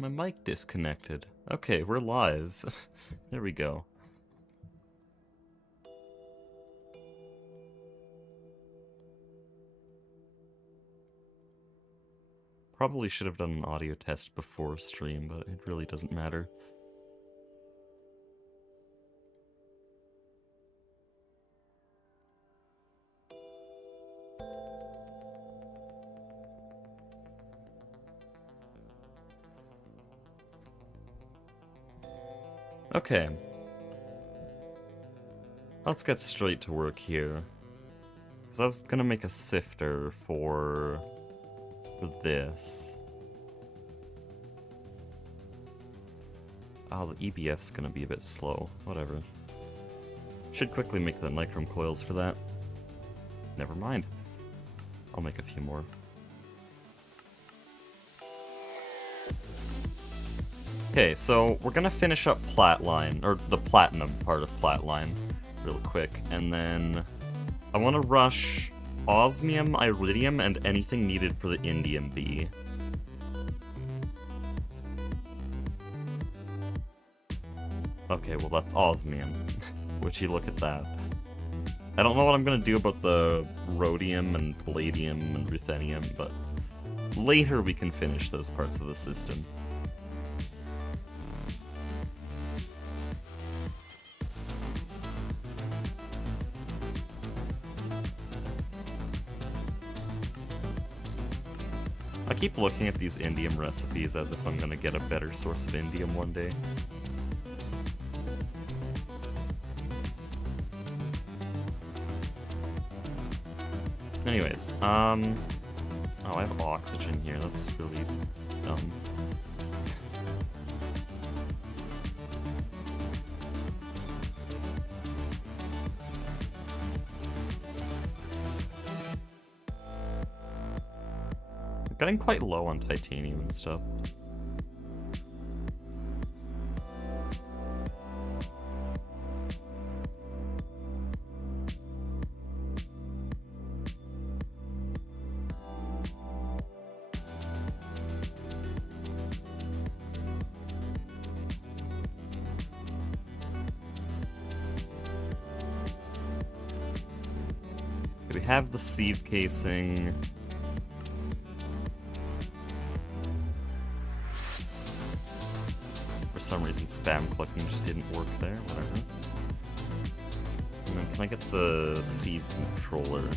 My mic disconnected. Okay, we're live. There we go. Probably should have done an audio test before stream, but it really doesn't matter. Okay. Let's get straight to work here. Because I was gonna make a sifter for this. Oh, the EBF's gonna be a bit slow. Whatever. Should quickly make the nichrome coils for that. Never mind. I'll make a few more. Okay, so we're gonna finish up Platline, or the platinum part of Platline, real quick, and then I want to rush osmium, iridium, and anything needed for the indium B. Okay, well that's osmium. Would you look at that? I don't know what I'm gonna do about the rhodium and palladium and ruthenium, but later we can finish those parts of the system. I keep looking at these indium recipes as if I'm gonna get a better source of indium one day. Anyways, oh, I have oxygen here, that's really dumb. I'm getting quite low on titanium and stuff. We have the sieve casing. For some reason, spam clicking just didn't work there, whatever. And then can I get the sieve controller?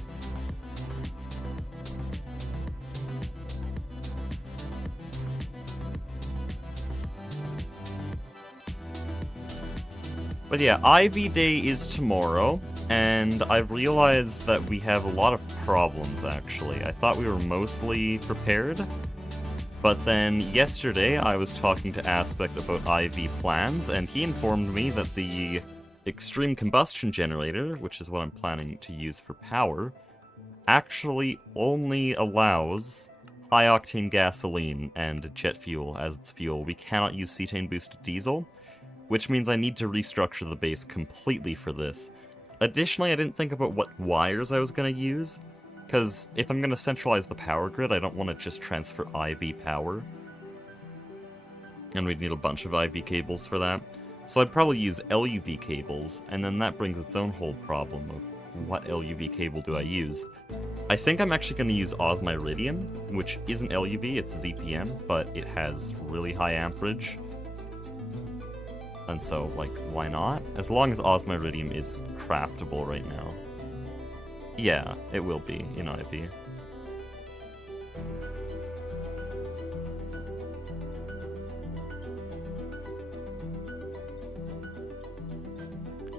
But yeah, Ivy Day is tomorrow. And I've realized that we have a lot of problems, actually. I thought we were mostly prepared, but then yesterday I was talking to Aspect about IV plans, and he informed me that the extreme combustion generator, which is what I'm planning to use for power, actually only allows high-octane gasoline and jet fuel as its fuel. We cannot use cetane-boosted diesel, which means I need to restructure the base completely for this. Additionally, I didn't think about what wires I was going to use, because if I'm going to centralize the power grid, I don't want to just transfer IV power. And we'd need a bunch of IV cables for that. So I'd probably use LUV cables, and then that brings its own whole problem of what LUV cable do I use. I think I'm actually going to use osmiridium, which isn't LUV, it's ZPM, but it has really high amperage. And so, like, why not? As long as osmiridium is craftable right now. Yeah, it will be in IV.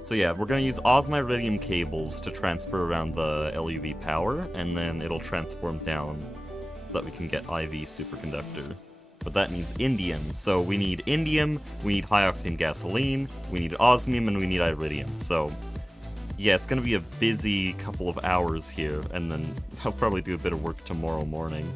So yeah, we're gonna use osmiridium cables to transfer around the LUV power, and then it'll transform down so that we can get IV superconductor. But that needs indium, so we need indium, we need high-octane gasoline, we need osmium, and we need iridium. So, yeah, it's gonna be a busy couple of hours here, and then I'll probably do a bit of work tomorrow morning.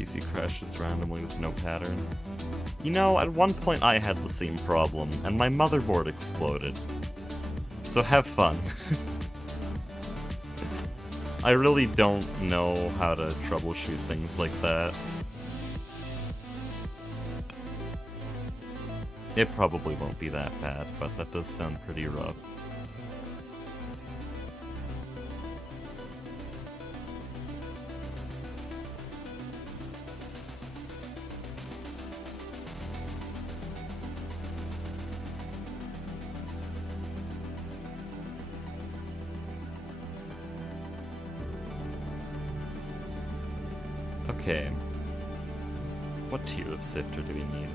PC crashes randomly with no pattern. You know, at one point I had the same problem, and my motherboard exploded. So have fun. I really don't know how to troubleshoot things like that. It probably won't be that bad, but that does sound pretty rough. Okay. What tier of sifter do we need?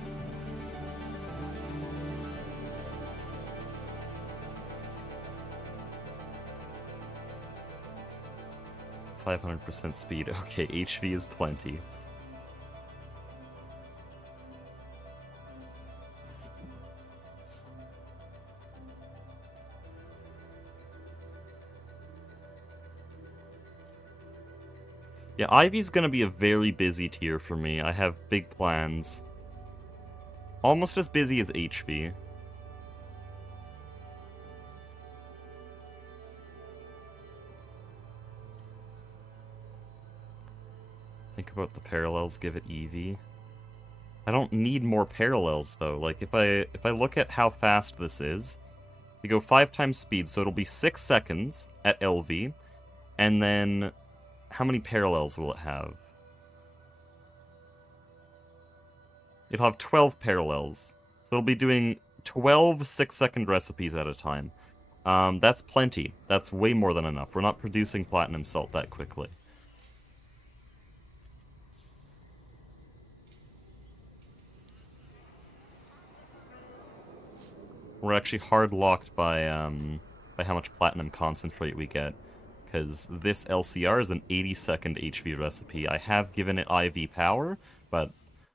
%, speed. Okay, HV is plenty. Yeah, Ivy's gonna be a very busy tier for me. I have big plans. Almost as busy as HV. Think about the parallels, give it EV. I don't need more parallels though. Like if I look at how fast this is, we go 5 times speed, so it'll be 6 seconds at LV, and then how many parallels will it have? It'll have 12 parallels. So it'll be doing 12 6-second recipes at a time. That's plenty. That's way more than enough. We're not producing platinum salt that quickly. We're actually hard locked by how much platinum concentrate we get. Because this LCR is an 80-second HV recipe. I have given it IV power, but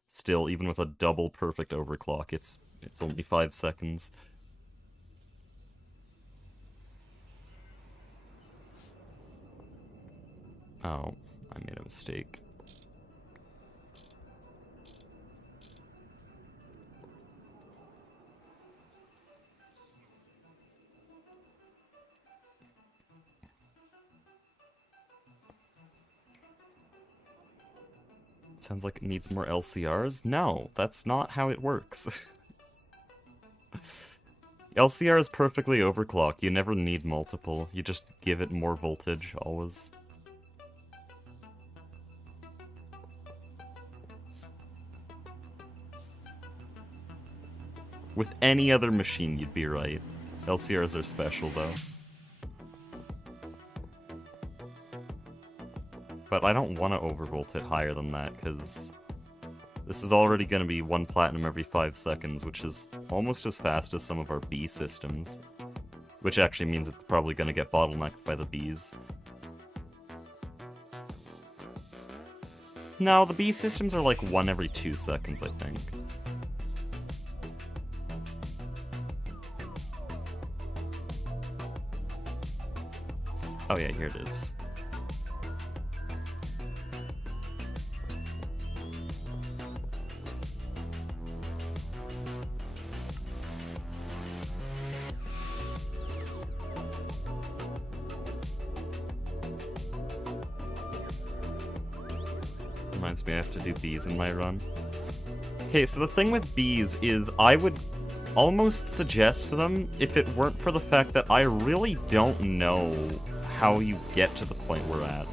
still, even with a double perfect overclock, it's only 5 seconds. Oh, I made a mistake. Sounds like it needs more LCRs? No, that's not how it works. LCR is perfectly overclocked. You never need multiple. You just give it more voltage, always. With any other machine, you'd be right. LCRs are special, though. But I don't want to overvolt it higher than that, because this is already going to be 1 platinum every 5 seconds, which is almost as fast as some of our B systems. Which actually means it's probably going to get bottlenecked by the Bs. No, the B systems are like 1 every 2 seconds, I think. Oh yeah, here it is. Reminds me I have to do bees in my run. Okay, so the thing with bees is I would almost suggest them if it weren't for the fact that I really don't know how you get to the point we're at.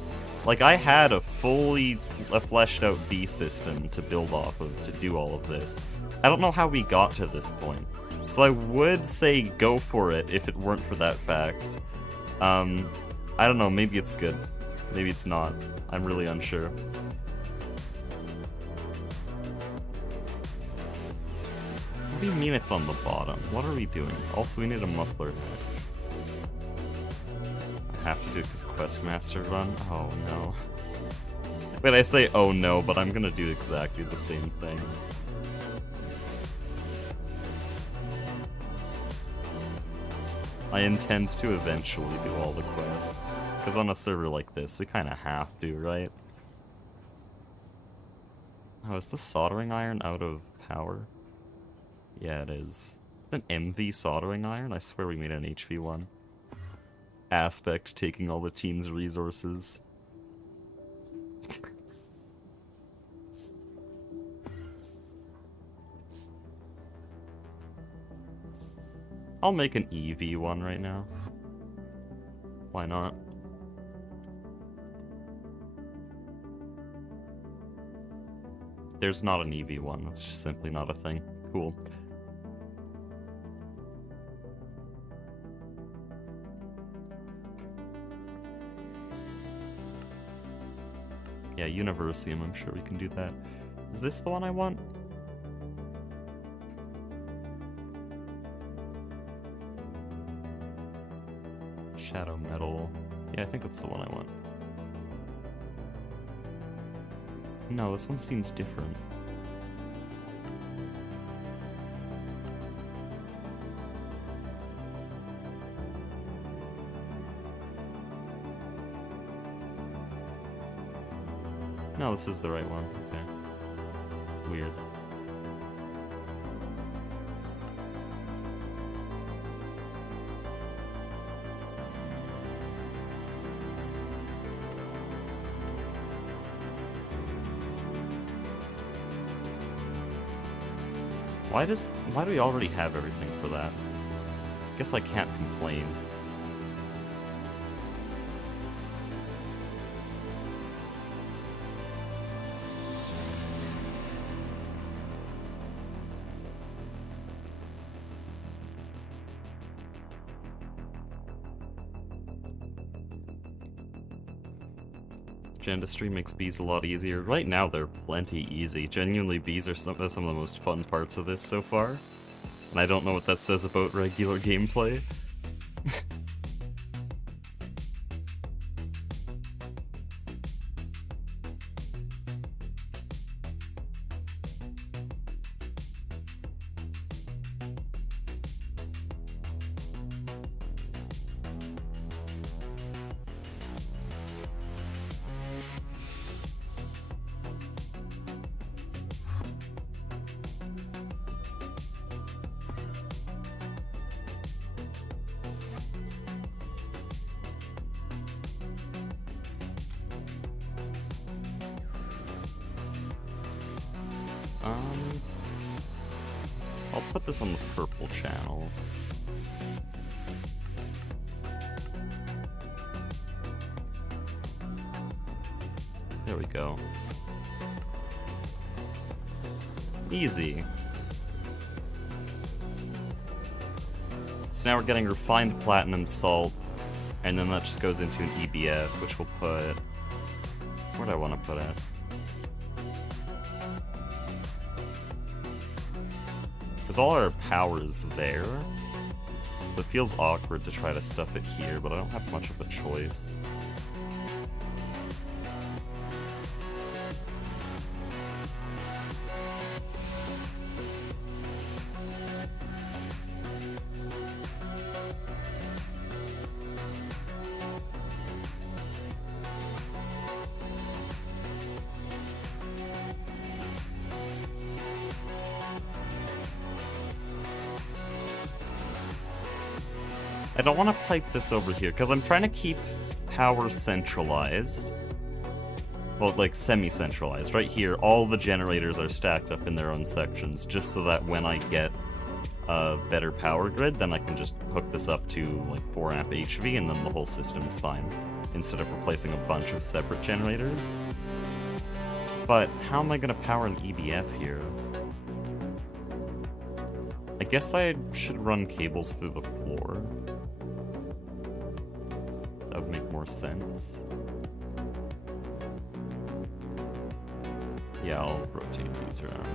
Like, I had a fully fleshed out bee system to build off of to do all of this. I don't know how we got to this point. So I would say go for it if it weren't for that fact. I don't know, maybe it's good. Maybe it's not. I'm really unsure. What do you mean it's on the bottom? What are we doing? Also, we need a muffler hatch. I have to do it because Questmaster run? Oh no. Wait, I say oh no, but I'm gonna do exactly the same thing. I intend to eventually do all the quests. Because on a server like this, we kinda have to, right? Oh, is the soldering iron out of power? Yeah, it is. It's an MV soldering iron? I swear we made an HV one. Aspect taking all the team's resources. I'll make an EV one right now. Why not? There's not an EV one, that's just simply not a thing. Cool. Yeah, Universium, I'm sure we can do that. Is this the one I want? Shadow Metal. Yeah, I think that's the one I want. No, this one seems different. No, this is the right one. Okay. Weird. Why do we already have everything for that? Guess I can't complain. Industry makes bees a lot easier. Right now they're plenty easy. Genuinely, bees are some of the most fun parts of this so far. And I don't know what that says about regular gameplay. I'll put this on the purple channel. There we go. Easy. So now we're getting refined platinum salt, and then that just goes into an EBF, which we'll put... Where do I want to put it? Because all our power is there, so it feels awkward to try to stuff it here, but I don't have much of a choice. I don't want to pipe this over here, because I'm trying to keep power centralized. Well, like, semi-centralized. Right here, all the generators are stacked up in their own sections, just so that when I get a better power grid, then I can just hook this up to, like, 4 amp HV, and then the whole system's fine, instead of replacing a bunch of separate generators. But how am I going to power an EBF here? I guess I should run cables through the floor. That would make more sense. Yeah, I'll rotate these around.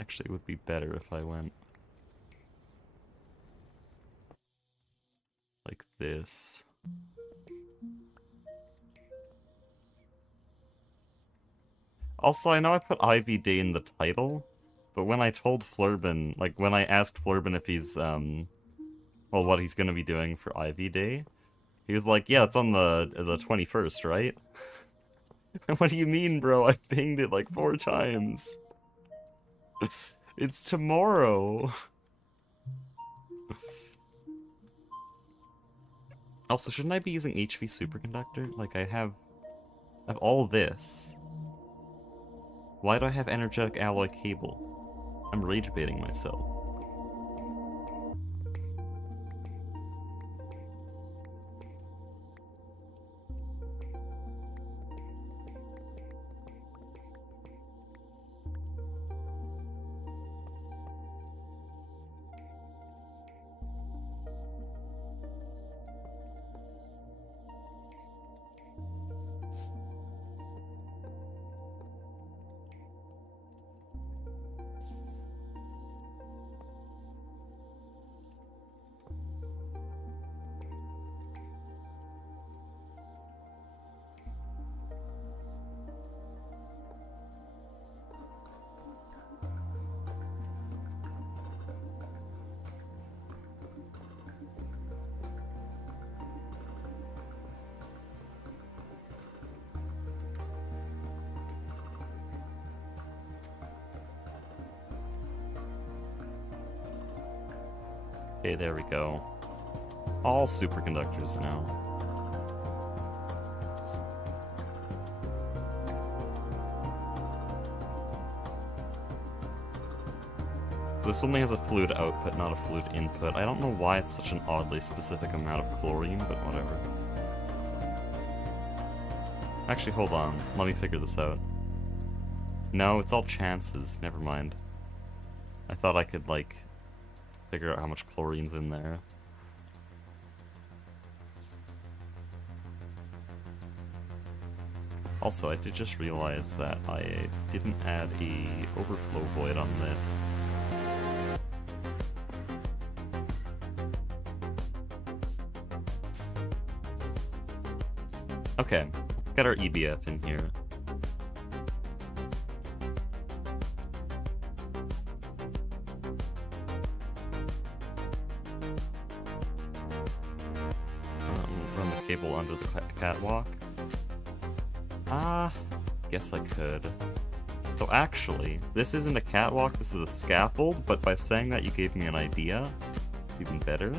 Actually, it would be better if I went like this. Also, I know I put Ivy Day in the title, but when I told Flurbin, like when I asked Flurbin if he's, well, what he's gonna be doing for Ivy Day, he was like, yeah, it's on the 21st, right? What do you mean, bro? I pinged it like 4 times. It's tomorrow. Also, shouldn't I be using HV Superconductor? Like, I have all this. Why do I have energetic alloy cable? I'm rage baiting myself. Okay, there we go. All superconductors now. So this only has a fluid output, not a fluid input. I don't know why it's such an oddly specific amount of chlorine, but whatever. Actually, hold on. Let me figure this out. No, it's all chances. Never mind. I thought I could, like, figure out how much chlorine's in there. Also, I did just realize that I didn't add a overflow void on this. Okay, let's get our EBF in here. Run the cable under the catwalk. Guess I could. So actually, this isn't a catwalk, this is a scaffold, but by saying that you gave me an idea. It's even better.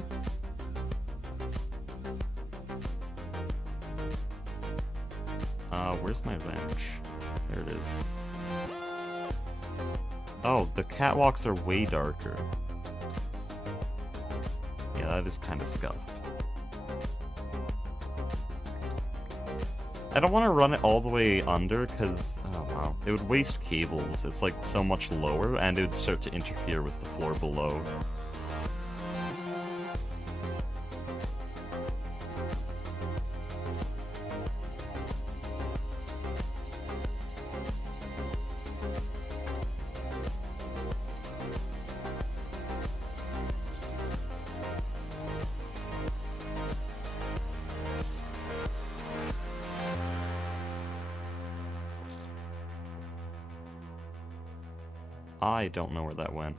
Where's my wrench? There it is. Oh, the catwalks are way darker. Yeah, that is kind of scuffed. I don't want to run it all the way under, because, oh wow, it would waste cables. It's like so much lower, and it would start to interfere with the floor below. I don't know where that went.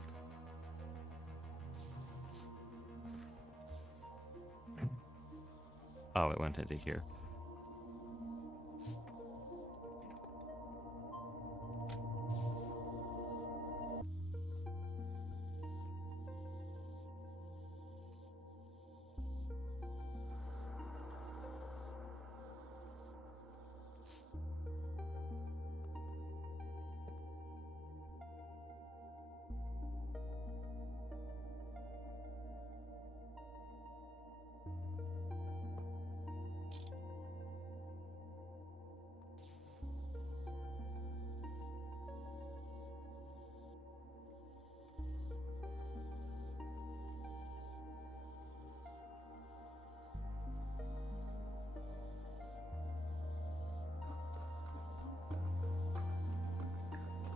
Oh, it went into here.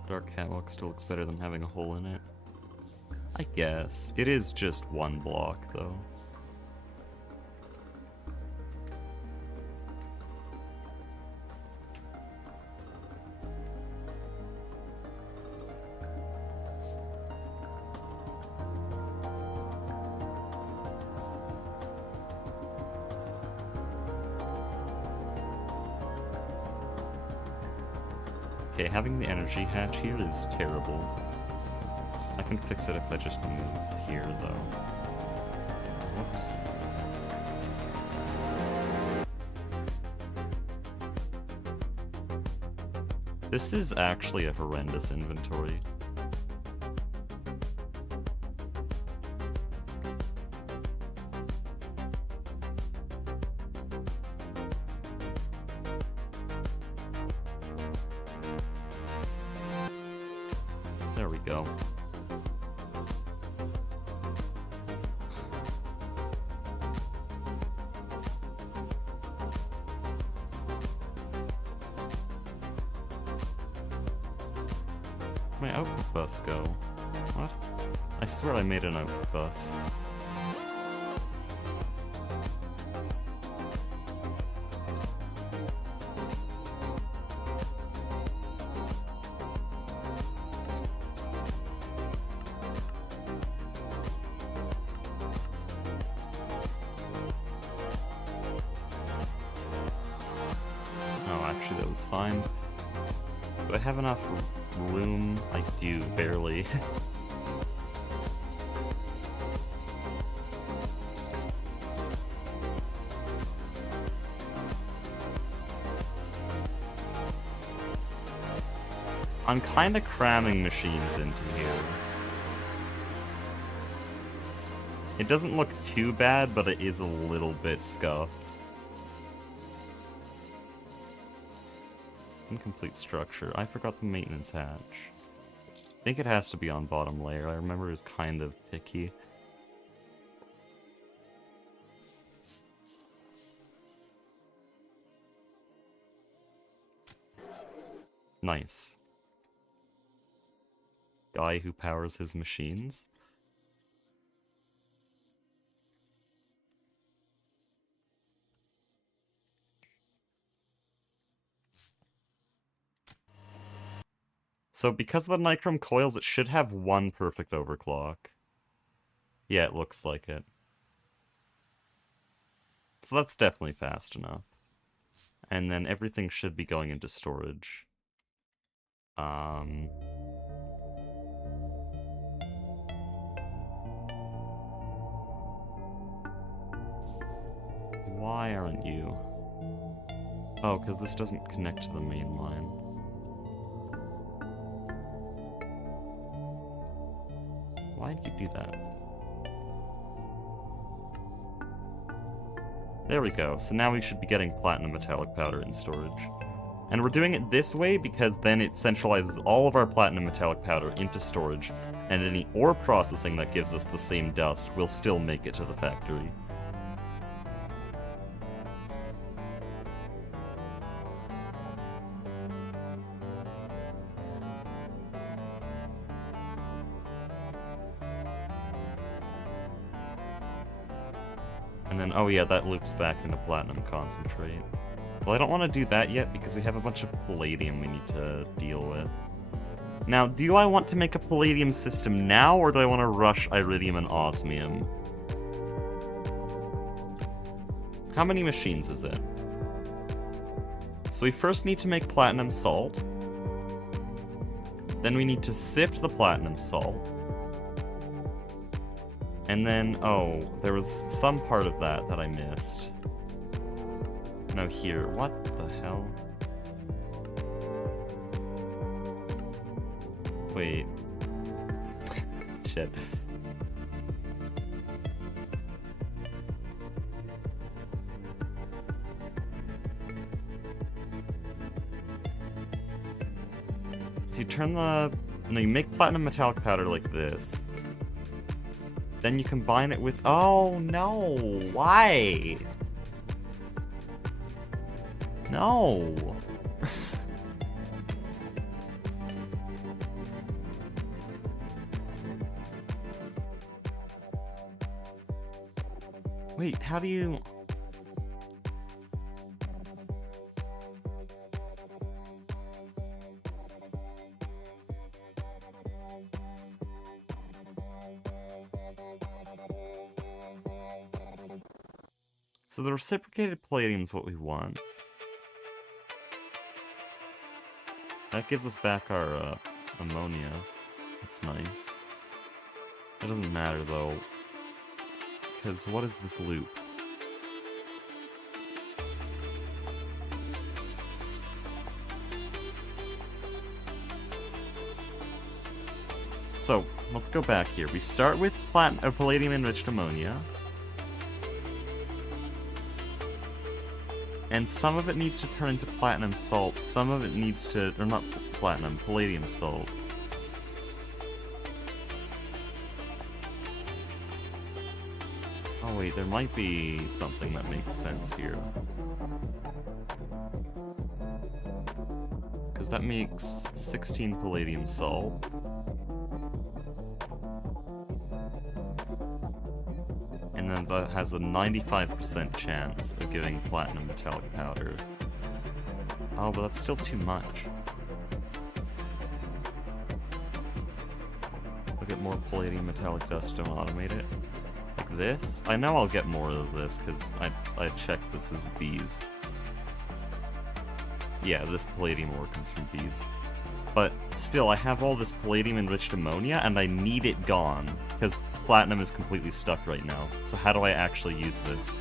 Dark catwalk still looks better than having a hole in it. I guess. It is just one block, though. Okay, having the energy hatch here is terrible. I can fix it if I just move here, though. Whoops. This is actually a horrendous inventory. There we go. Where'd my output bus go? What? I swear I made an output bus. Actually, that was fine. Do I have enough room? I do, barely. I'm kinda cramming machines into here. It doesn't look too bad, but it is a little bit scuffed. Incomplete structure. I forgot the maintenance hatch. I think it has to be on bottom layer. I remember it was kind of picky. Nice. Guy who powers his machines. So because of the nichrome coils, it should have one perfect overclock. Yeah, it looks like it. So that's definitely fast enough. And then everything should be going into storage. Why aren't you? Oh, because this doesn't connect to the main line. Why'd you do that? There we go. So now we should be getting platinum metallic powder in storage. And we're doing it this way because then it centralizes all of our platinum metallic powder into storage, and any ore processing that gives us the same dust will still make it to the factory. And then, oh yeah, that loops back into platinum concentrate. Well, I don't want to do that yet because we have a bunch of palladium we need to deal with. Now, do I want to make a palladium system now, or do I want to rush iridium and osmium? How many machines is it? So we first need to make platinum salt. Then we need to sift the platinum salt. And then, oh, there was some part of that that I missed. No, here. What the hell? Wait. Shit. So you turn the... No, you make platinum metallic powder like this. Then you combine it with... Oh, no! Why? No! Wait, how do you... So the reciprocated palladium is what we want. That gives us back our ammonia. That's nice. It doesn't matter though, because what is this loop? So, let's go back here. We start with palladium-enriched ammonia. And some of it needs to turn into platinum salt, some of it needs to... or not platinum, palladium salt. Oh wait, there might be something that makes sense here. Because that makes 16 palladium salt. And then that has a 95% chance of giving platinum metallic powder. Oh, but that's still too much. I'll get more palladium metallic dust, don't automate it. Like this? I know I'll get more of this, because I checked this as bees. Yeah, this palladium ore comes from bees. But still, I have all this palladium-enriched ammonia, and I need it gone, because platinum is completely stuck right now. So how do I actually use this?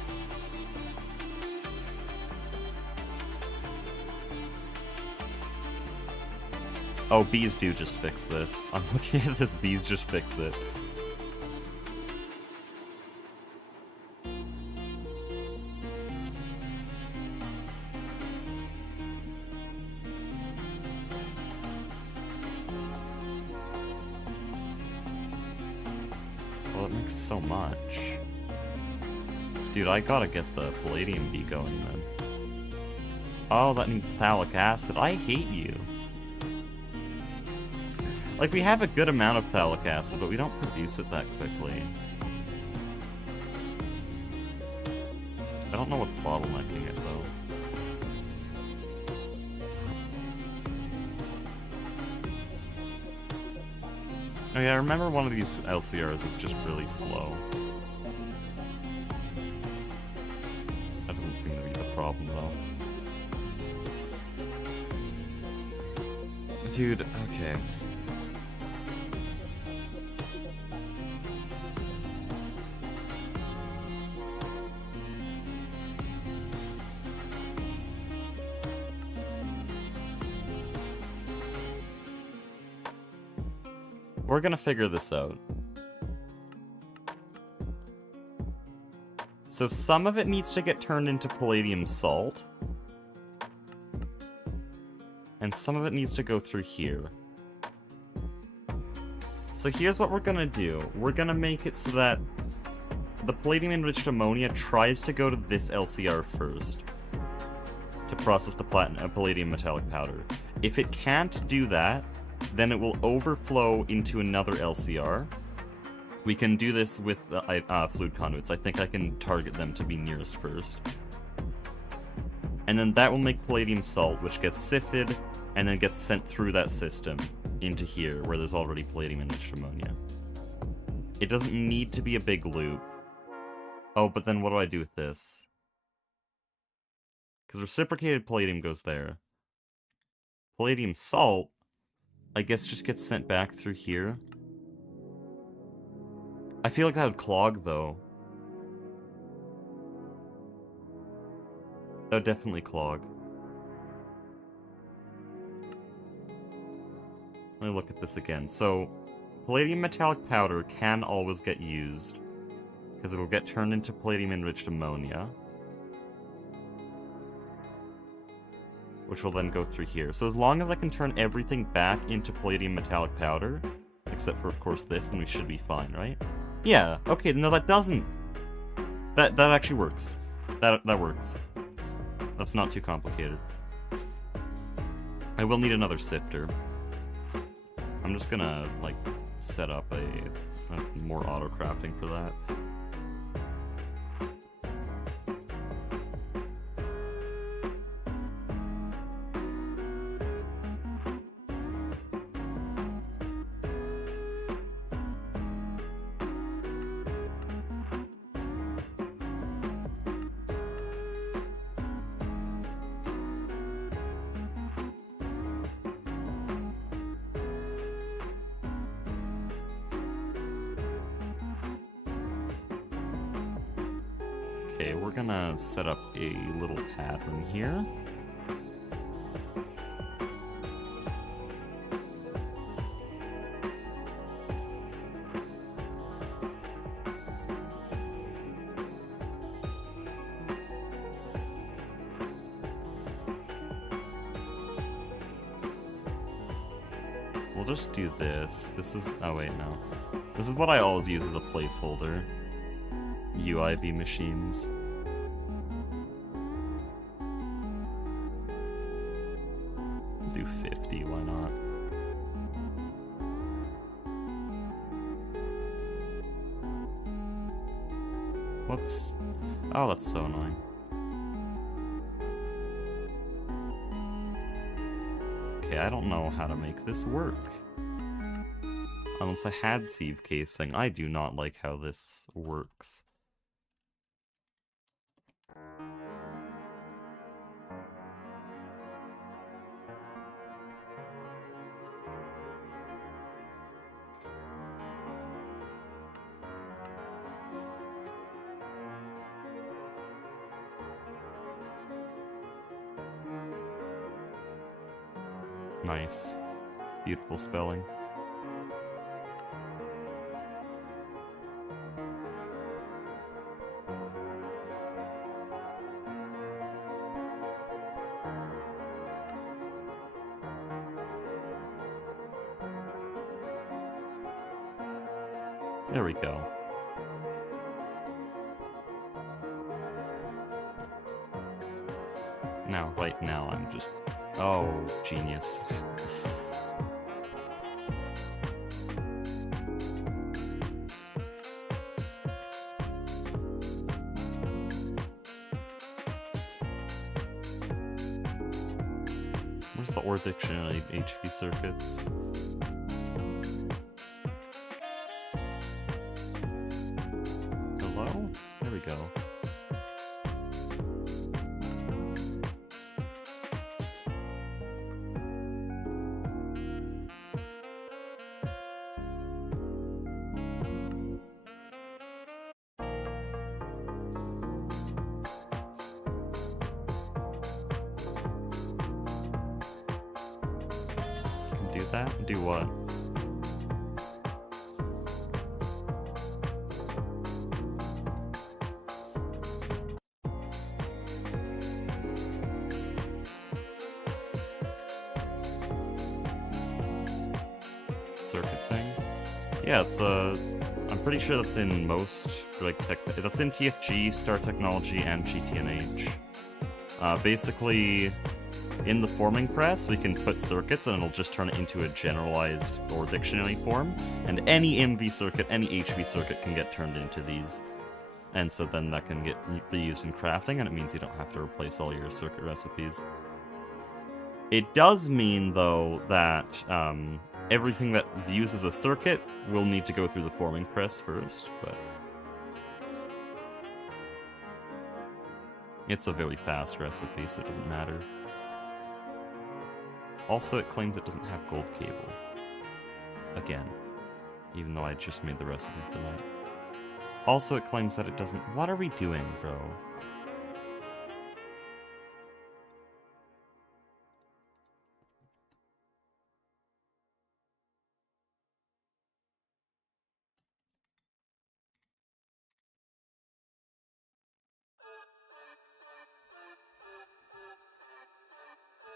Oh, bees do just fix this. I'm looking at this, bees just fix it. Well, it makes so much. Dude, I gotta get the palladium bee going then. Oh, that needs phthalic acid. I hate you. Like, we have a good amount of phthalic acid, but we don't produce it that quickly. I don't know what's bottlenecking it, though. Oh yeah, I remember one of these LCRs is just really slow. That doesn't seem to be the problem, though. Dude, okay. We're gonna figure this out. So some of it needs to get turned into palladium salt. And some of it needs to go through here. So here's what we're gonna do. We're gonna make it so that the palladium-enriched ammonia tries to go to this LCR first to process the palladium metallic powder. If it can't do that, then it will overflow into another LCR. We can do this with fluid conduits. I think I can target them to be nearest first. And then that will make palladium salt, which gets sifted, and then gets sent through that system into here, where there's already palladium-enriched ammonia. It doesn't need to be a big loop. Oh, but then what do I do with this? Because reciprocated palladium goes there. Palladium salt, I guess, just gets sent back through here. I feel like that would clog, though. That would definitely clog. Let me look at this again. So, palladium metallic powder can always get used, because it will get turned into palladium-enriched ammonia, which will then go through here. So as long as I can turn everything back into palladium metallic powder, except for, of course, this, then we should be fine, right? Yeah, okay, no, that doesn't... That actually works. That works. That's not too complicated. I will need another sifter. I'm just gonna, like, set up a more auto-crafting for that. Okay, we're gonna set up a little pattern here. We'll just do this. This is... oh wait, no. This is what I always use as a placeholder. UIV machines. Do 50, why not? Whoops. Oh, that's so annoying. Okay, I don't know how to make this work. Unless I had sieve casing. I do not like how this works. Nice. Beautiful spelling. There we go. Now, right now, I'm just... oh, genius. Where's the OR dictionary HV circuits? Hello? There we go. Do that? Do what? Circuit thing? Yeah, it's I'm pretty sure that's in most, like, that's in TFG, Star Technology, and GTNH. Basically, in the forming press, we can put circuits and it'll just turn it into a generalized OR dictionary form. And any MV circuit, any HV circuit can get turned into these. And so then that can get reused in crafting, and it means you don't have to replace all your circuit recipes. It does mean, though, that everything that uses a circuit will need to go through the forming press first, but... it's a very fast recipe, so it doesn't matter. Also, it claims it doesn't have gold cable. Again. Even though I just made the recipe for that. Also, it claims that it doesn't... what are we doing, bro?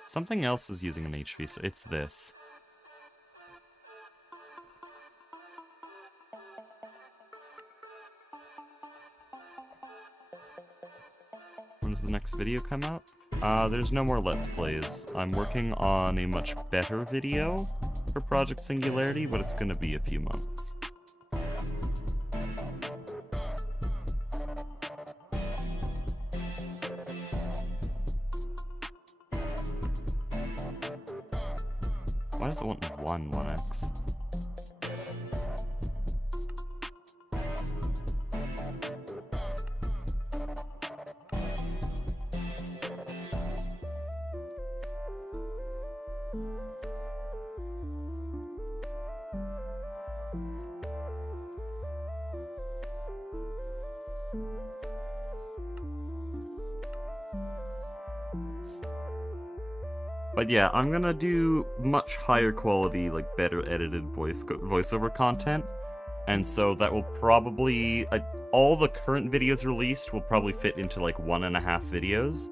Something else is using an HV, so it's this. When does the next video come out? There's no more Let's Plays. I'm working on a much better video for Project Singularity, but it's gonna be a few months. Why does it want 1x? But yeah, I'm gonna do much higher quality, like better edited voiceover content. And so that will probably, all the current videos released will probably fit into like 1.5 videos.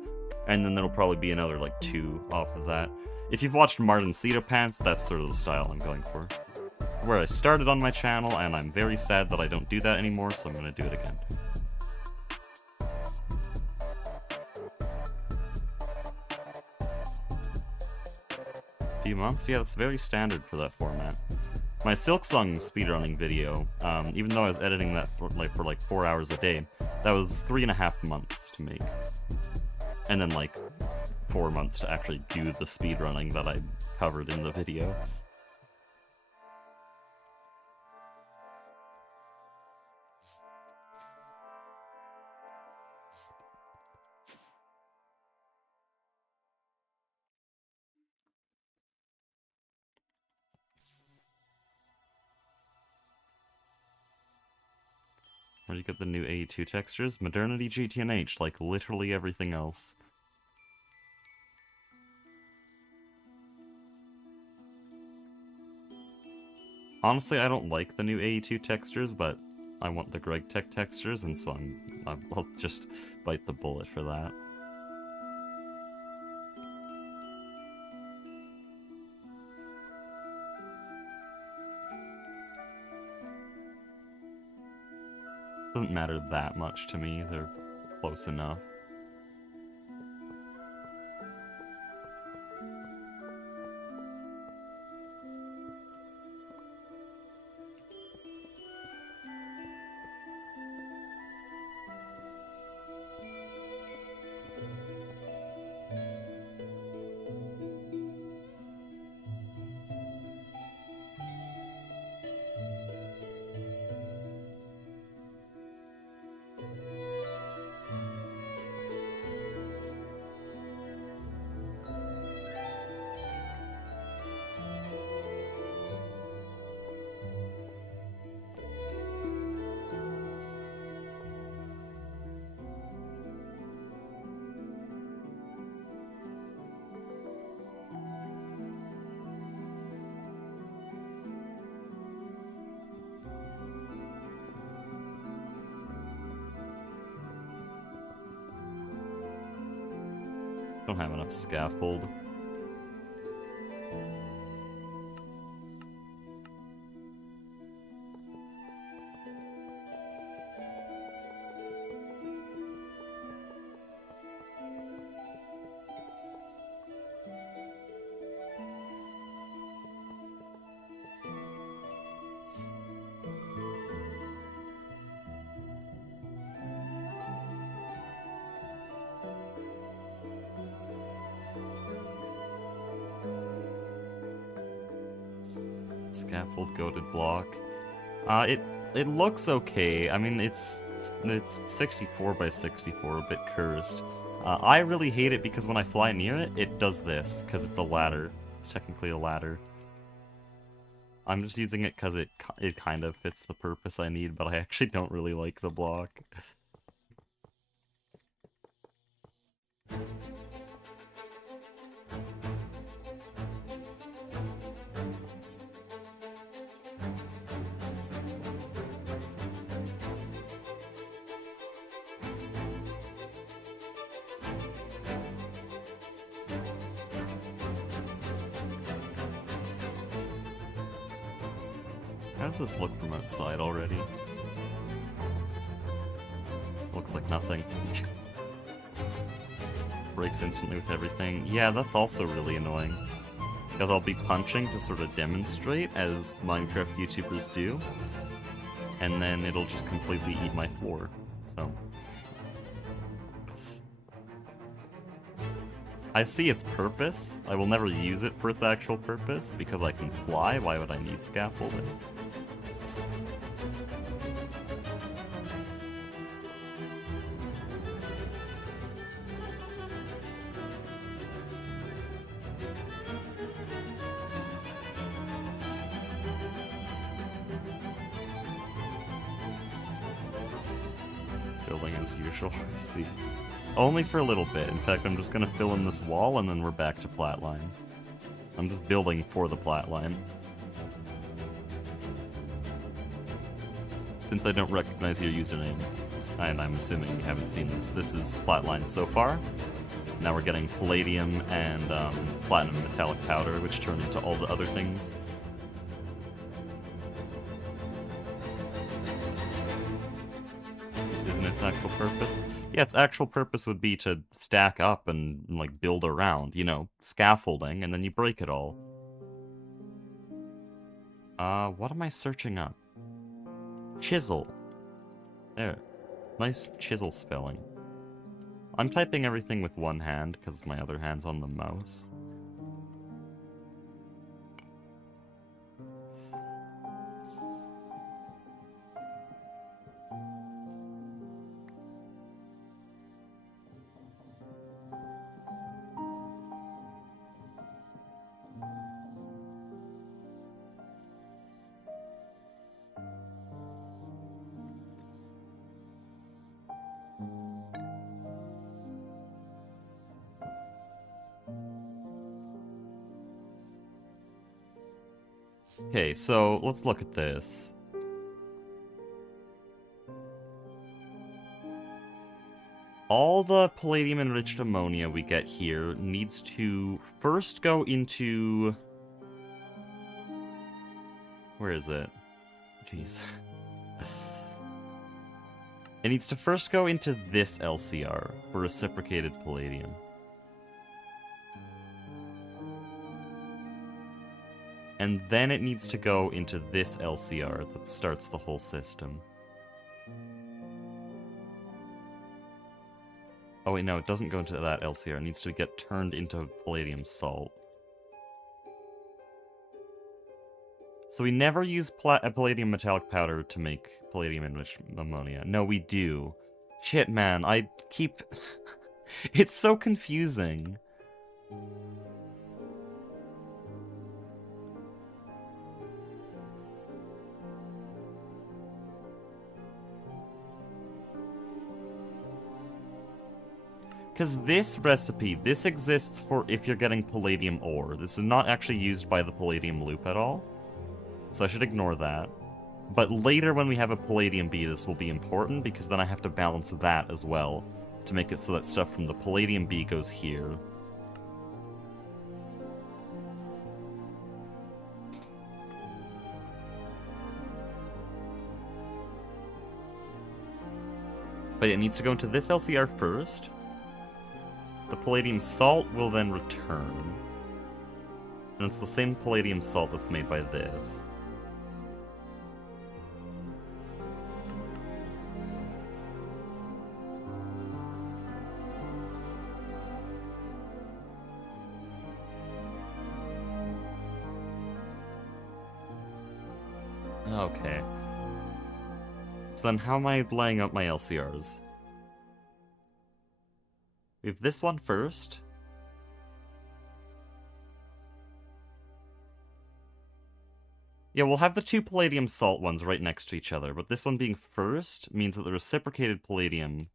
And then there'll probably be another like 2 off of that. If you've watched Martin Cedo Pants, that's sort of the style I'm going for. It's where I started on my channel, and I'm very sad that I don't do that anymore, so I'm gonna do it again. Few months? Yeah, that's very standard for that format. My Silksong speedrunning video, even though I was editing that for like 4 hours a day, that was 3.5 months to make. And then like 4 months to actually do the speedrunning that I covered in the video. Where do you get the new AE2 textures? Modernity, GTNH, like literally everything else. Honestly, I don't like the new AE2 textures, but I want the Greg Tech textures, and so I'll just bite the bullet for that. Doesn't matter that much to me, they're close enough. Don't have enough scaffold. Scaffold goated block. It looks okay. I mean, it's 64 by 64, a bit cursed. I really hate it because when I fly near it, it does this because it's a ladder. It's technically a ladder. I'm just using it because it kind of fits the purpose I need, but I actually don't really like the block. How does this look from outside already? Looks like nothing. Breaks instantly with everything. Yeah, that's also really annoying. Because I'll be punching to sort of demonstrate, as Minecraft YouTubers do. And then it'll just completely eat my floor, so... I see its purpose. I will never use it for its actual purpose, because I can fly. Why would I need scaffolding? Building as usual, I see. only for a little bit. In fact, I'm just gonna fill in this wall and then we're back to Platline. I'm just building for the Platline. Since I don't recognize your username, and I'm assuming you haven't seen this is Platline so far. Now we're getting Palladium and Platinum Metallic Powder, which turn into all the other things. This isn't its actual purpose? Yeah, its actual purpose would be to stack up and, like, build around, you know, scaffolding, and then you break it all. What am I searching up? Chisel. There. Nice chisel spelling. I'm typing everything with one hand, because my other hand's on the mouse. Okay, so let's look at this. All the palladium-enriched ammonia we get here needs to first go into... Where is it? Jeez. It needs to first go into this LCR for reciprocated palladium. And then it needs to go into this LCR that starts the whole system. Oh wait, no, it doesn't go into that LCR. It needs to get turned into palladium salt. So we never use palladium metallic powder to make palladium enriched ammonia. No, we do. Shit, man, I keep... It's so confusing. Because this recipe, this exists for if you're getting palladium ore. This is not actually used by the palladium loop at all. So I should ignore that. But later when we have a palladium B, this will be important, because then I have to balance that as well, to make it so that stuff from the palladium B goes here. But it needs to go into this LCR first. The palladium salt will then return. And it's the same palladium salt that's made by this. Okay. So then how am I laying out my LCRs? We have this one first. Yeah, we'll have the two palladium salt ones right next to each other, but this one being first means that the reciprocated palladium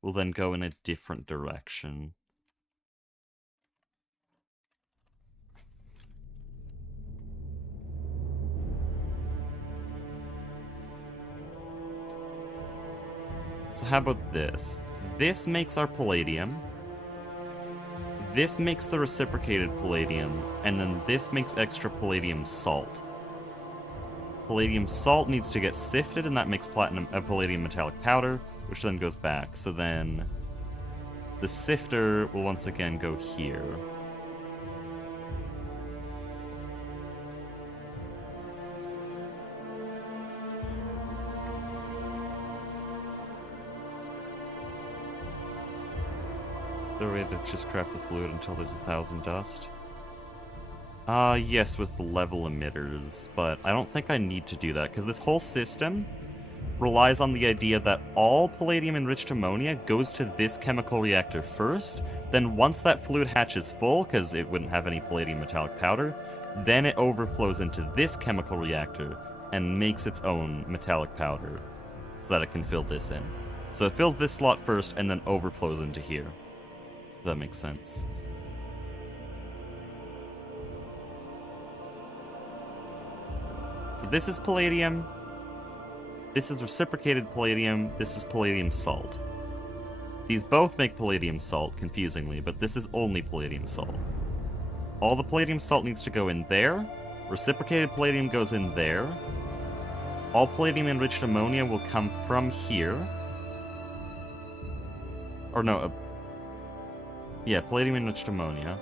will then go in a different direction. So how about this? This makes our palladium. This makes the reciprocated palladium, and then this makes extra palladium salt. Palladium salt needs to get sifted, and that makes palladium metallic powder, which then goes back. So then the sifter will once again go here. Do we have to just craft the fluid until there's 1,000 dust? Yes, with level emitters, but I don't think I need to do that, because this whole system relies on the idea that all palladium-enriched ammonia goes to this chemical reactor first, then once that fluid hatch is full, because it wouldn't have any palladium metallic powder, then it overflows into this chemical reactor and makes its own metallic powder, so that it can fill this in. So it fills this slot first and then overflows into here. If that makes sense. So this is palladium. This is reciprocated palladium. This is palladium salt. These both make palladium salt, confusingly, but this is only palladium salt. All the palladium salt needs to go in there. Reciprocated palladium goes in there. All palladium enriched ammonia will come from here. Or no, yeah, palladium enriched ammonia.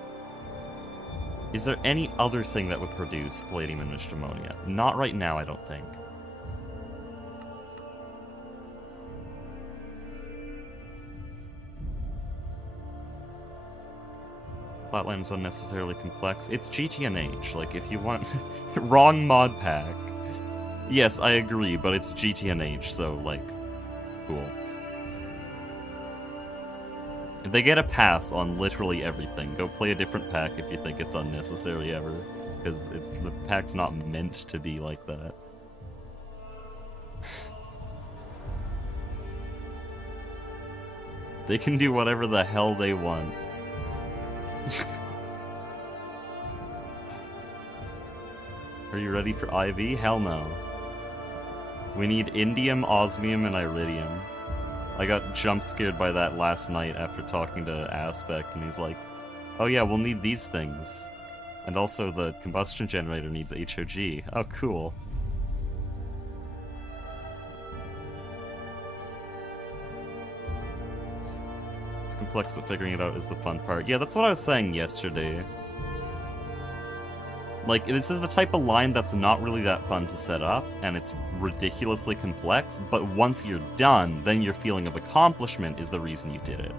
Is there any other thing that would produce palladium enriched ammonia? Not right now, I don't think. Platline is unnecessarily complex. It's GTNH, like, if you want... Wrong mod pack. Yes, I agree, but it's GTNH, so, like, cool. They get a pass on literally everything. Go play a different pack if you think it's unnecessary ever. Because the pack's not meant to be like that. They can do whatever the hell they want. Are you ready for IV? Hell no. We need indium, osmium, and iridium. I got jump scared by that last night after talking to Aspect, and he's like, oh yeah, we'll need these things. And also the combustion generator needs HOG. Oh, cool. It's complex, but figuring it out is the fun part. Yeah, that's what I was saying yesterday. Like, this is the type of line that's not really that fun to set up, and it's ridiculously complex, but once you're done, then your feeling of accomplishment is the reason you did it.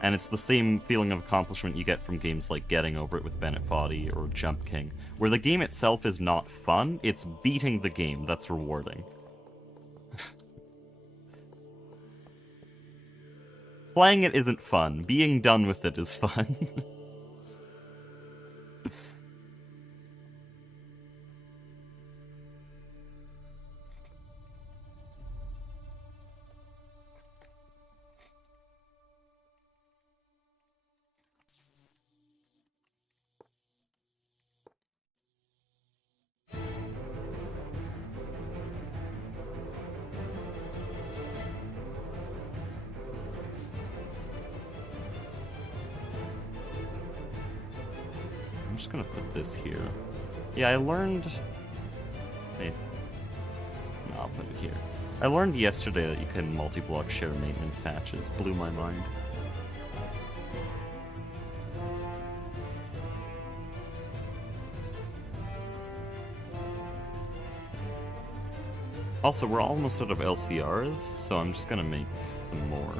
And it's the same feeling of accomplishment you get from games like Getting Over It with Bennett Foddy or Jump King, where the game itself is not fun, it's beating the game that's rewarding. Playing it isn't fun, being done with it is fun. I'm just gonna put this here. Yeah, I learned... Wait. No, I'll put it here. I learned yesterday that you can multi-block share maintenance hatches. Blew my mind. Also, we're almost out of LCRs, so I'm just gonna make some more.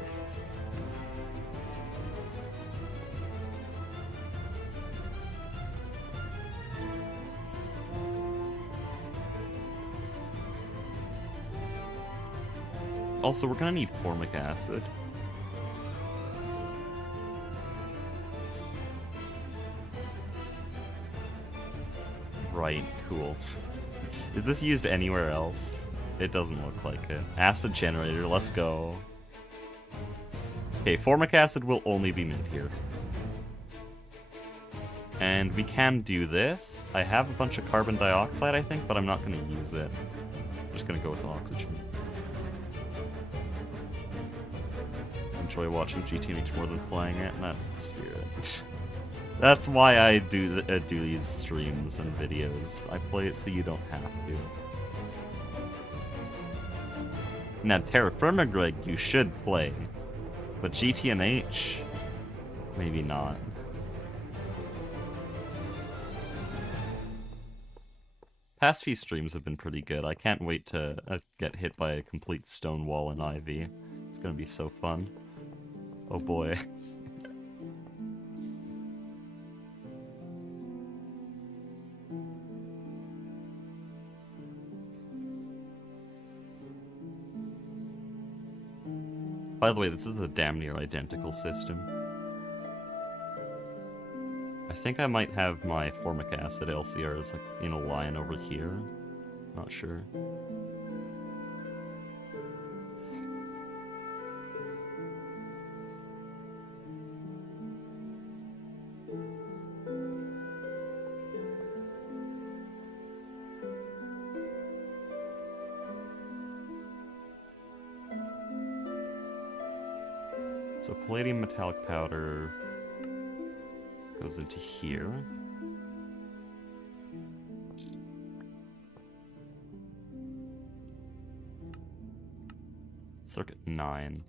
Also, we're gonna need formic acid. Right, cool. Is this used anywhere else? It doesn't look like it. Acid generator, let's go. Okay, formic acid will only be made here. And we can do this. I have a bunch of carbon dioxide, I think, but I'm not gonna use it. I'm just gonna go with oxygen. Enjoy watching GTNH more than playing it, and that's the spirit. That's why I do these streams and videos. I play it so you don't have to. Now, Terra Firma, Greg, you should play. But GTNH, maybe not. Past few streams have been pretty good. I can't wait to get hit by a complete stone wall in IV. It's gonna be so fun. Oh boy. By the way, this is a damn near identical system. I think I might have my formic acid LCRs like in a line over here. Not sure. So palladium metallic powder goes into here. Circuit 9.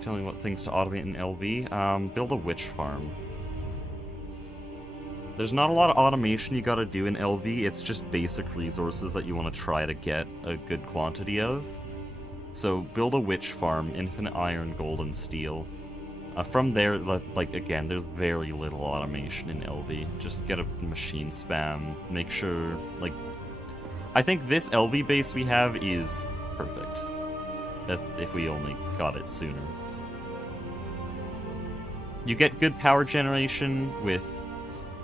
Tell me what things to automate in LV. Build a witch farm. There's not a lot of automation you gotta do in LV, it's just basic resources that you want to try to get a good quantity of. So build a witch farm, infinite iron, gold, and steel. From there, like, again, there's very little automation in LV. Just get a machine spam, make sure, like... I think this LV base we have is perfect. If we only got it sooner. You get good power generation with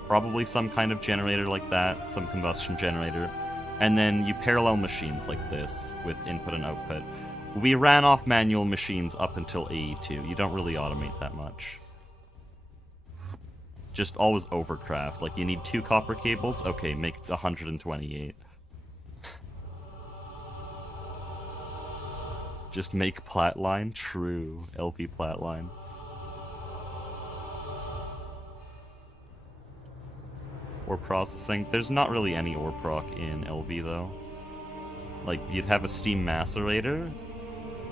probably some kind of generator like that, some combustion generator, and then you parallel machines like this with input and output. We ran off manual machines up until AE2. You don't really automate that much. Just always overcraft. Like, you need 2 copper cables? Okay, make 128. Just make Platline? True. LP Platline. Ore processing. There's not really any ore proc in LV, though. Like, you'd have a steam macerator,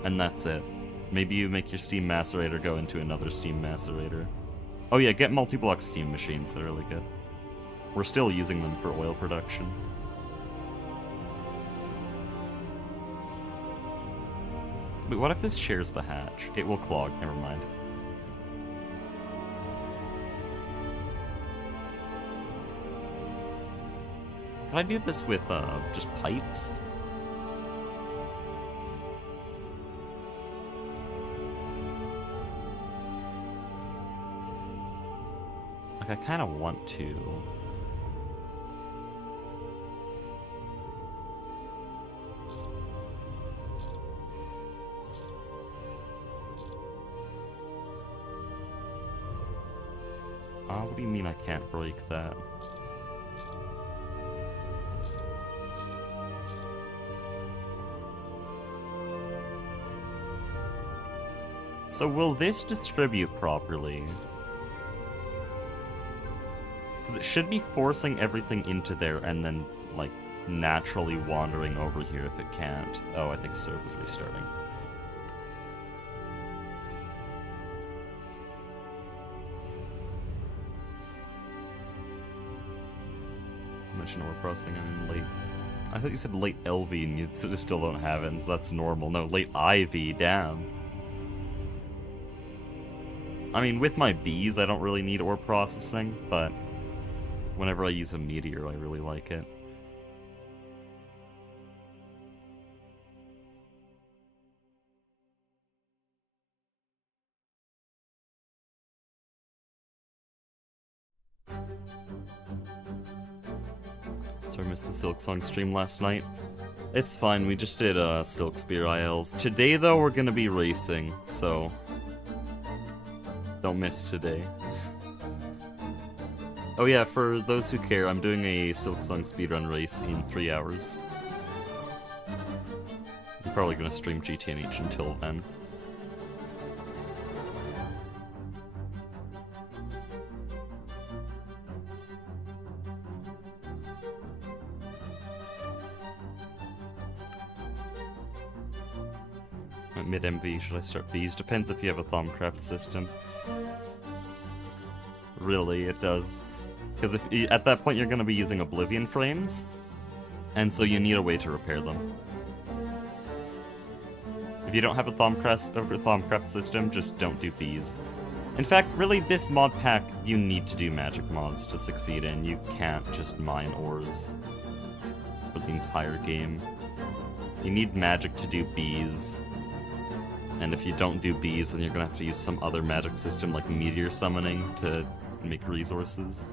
and that's it. Maybe you make your steam macerator go into another steam macerator. Oh yeah, get multi-block steam machines, they're really good. We're still using them for oil production. Wait, what if this shares the hatch? It will clog, never mind. Can I do this with, just pipes? Like, I kind of want to. What do you mean I can't break that? So will this distribute properly? Because it should be forcing everything into there and then, like, naturally wandering over here if it can't. Oh, I think server's restarting. Mention ore processing, I'm late. I thought you said late LV and you still don't have it. That's normal. No, late IV, damn. I mean, with my bees, I don't really need ore processing, but whenever I use a meteor, I really like it. Sorry, I missed the Silk Song stream last night. It's fine, we just did Silk Spear ILs. Today, though, we're gonna be racing, so don't miss today. Oh yeah, for those who care, I'm doing a Silk Song speedrun race in 3 hours. I'm probably gonna stream GTNH until then. Mid-MV, should I start bees? Depends if you have a Thaumcraft system. Really, it does. Because if at that point you're going to be using Oblivion frames, and so you need a way to repair them. If you don't have a Thaumcraft system, just don't do bees. In fact, really, this mod pack you need to do magic mods to succeed in. You can't just mine ores for the entire game. You need magic to do bees. And if you don't do bees, then you're going to have to use some other magic system like meteor summoning to make resources.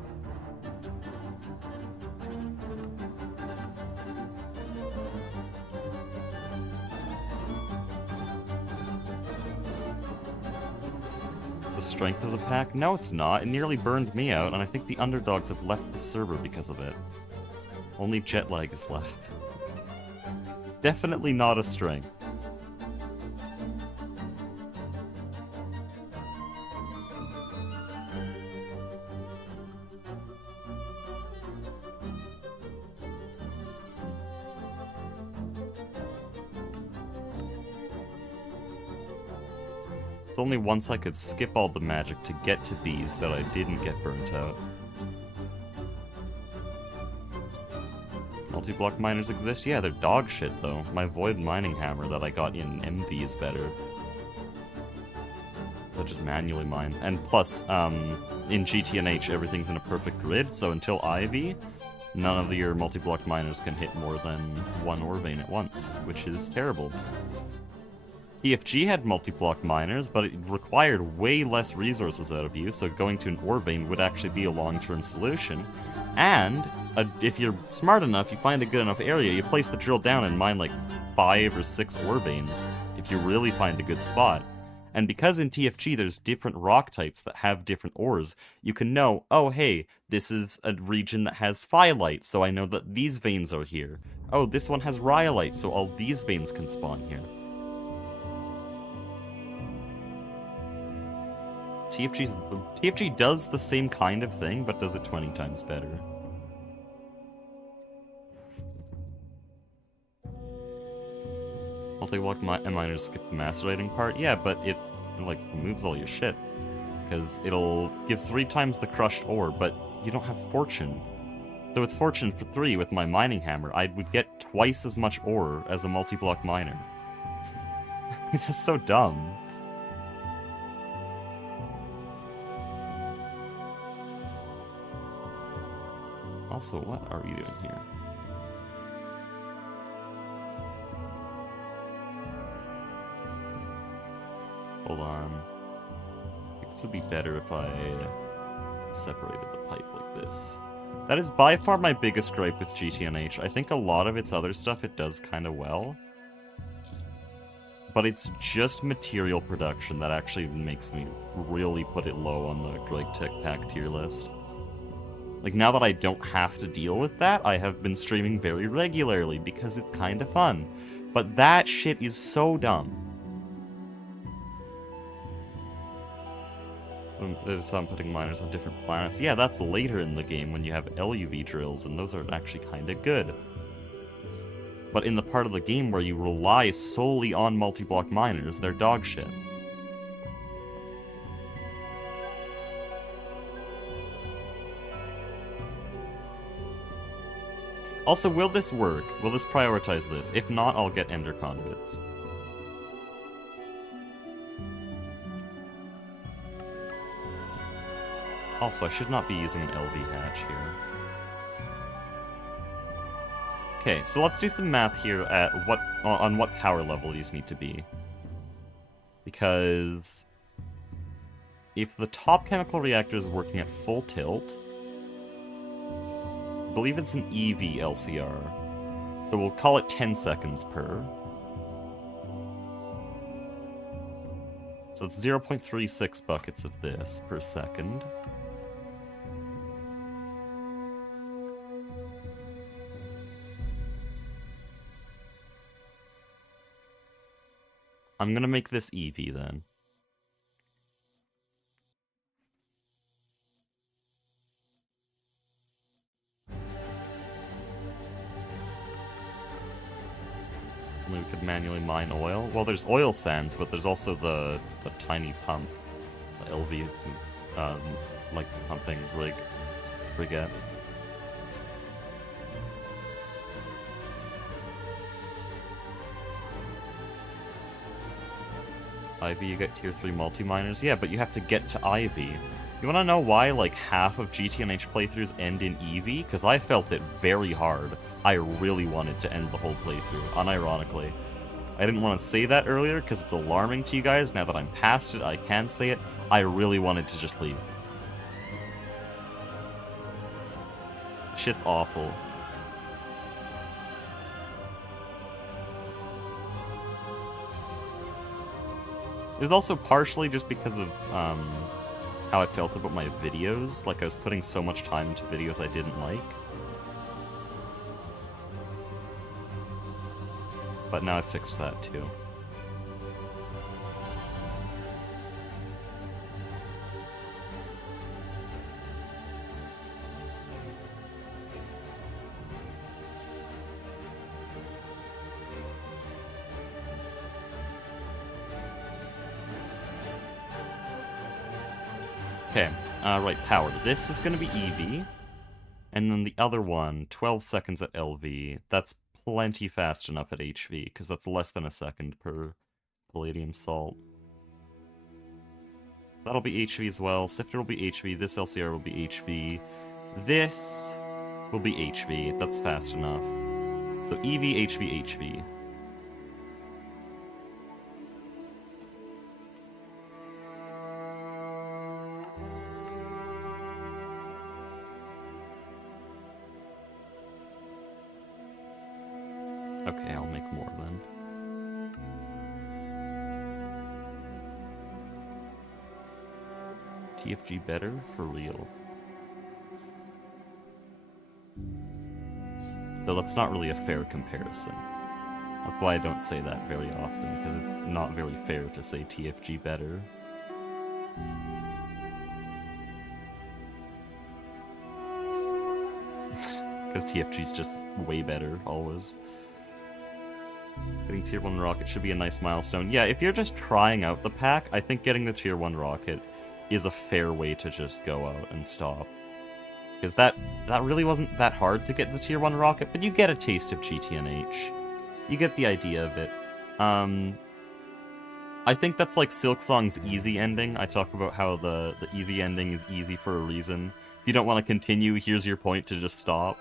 The strength of the pack? No, it's not. It nearly burned me out, and I think the underdogs have left the server because of it. Only jet lag is left. Definitely not a strength. It's only once I could skip all the magic to get to these that I didn't get burnt out. Multi-block miners exist? Yeah, they're dog shit though. My void mining hammer that I got in MV is better. So I just manually mine. And plus, in GTNH everything's in a perfect grid, so until Ivy, none of your multi-block miners can hit more than one ore vein at once, which is terrible. TFG had multi-block miners, but it required way less resources out of you, so going to an ore vein would actually be a long-term solution. And if you're smart enough, you find a good enough area, you place the drill down and mine like 5 or 6 ore veins, if you really find a good spot. And because in TFG there's different rock types that have different ores, you can know, oh hey, this is a region that has phyllite, so I know that these veins are here. Oh, this one has rhyolite, so all these veins can spawn here. TFG does the same kind of thing, but does it 20 times better. Multi-block miners skip the macerating part? Yeah, but it like removes all your shit. Because it'll give 3 times the crushed ore, but you don't have fortune. So with fortune for 3 with my mining hammer, I would get twice as much ore as a multi-block miner. It's just so dumb. Also, what are you doing here? Hold on. This would be better if I separated the pipe like this. That is by far my biggest gripe with GTNH. I think a lot of its other stuff it does kind of well. But it's just material production that actually makes me really put it low on the Greg Tech Pack tier list. Like, now that I don't have to deal with that, I have been streaming very regularly because it's kind of fun. But that shit is so dumb. So I'm putting miners on different planets. Yeah, that's later in the game when you have LUV drills, and those are actually kind of good. But in the part of the game where you rely solely on multi-block miners, they're dog shit. Also, will this work? Will this prioritize this? If not, I'll get ender conduits. Also, I should not be using an LV hatch here. Okay, so let's do some math here at on what power level these need to be. Because if the top chemical reactor is working at full tilt, I believe it's an EV LCR. So we'll call it 10 seconds per. So it's 0.36 buckets of this per second. I'm gonna make this EV then. We could manually mine oil. Well, there's oil sands, but there's also the tiny pump, the LV, like pumping rigette. Ivy, you get tier 3 multi-miners? Yeah, but you have to get to Ivy. You wanna know why, like, half of GTNH playthroughs end in EV? Because I felt it very hard. I really wanted to end the whole playthrough, unironically. I didn't want to say that earlier because it's alarming to you guys. Now that I'm past it, I can say it. I really wanted to just leave. Shit's awful. It was also partially just because of, how I felt about my videos. Like, I was putting so much time into videos I didn't like. But now I fixed that too. Okay, right, power. This is gonna be EV. And then the other one, 12 seconds at LV. That's plenty fast enough at HV, because that's less than a second per palladium salt. That'll be HV as well. Sifter will be HV. This LCR will be HV. This will be HV. That's fast enough. So EV, HV, HV. Okay, I'll make more then. TFG better? For real. Though that's not really a fair comparison. That's why I don't say that very often, because it's not very fair to say TFG better. Because TFG's just way better, always. Getting tier 1 rocket should be a nice milestone. Yeah, if you're just trying out the pack, I think getting the tier 1 rocket is a fair way to just go out and stop. Because that really wasn't that hard to get the tier 1 rocket, but you get a taste of GTNH. You get the idea of it. I think that's like Silksong's easy ending. I talk about how the easy ending is easy for a reason. If you don't want to continue, here's your point to just stop.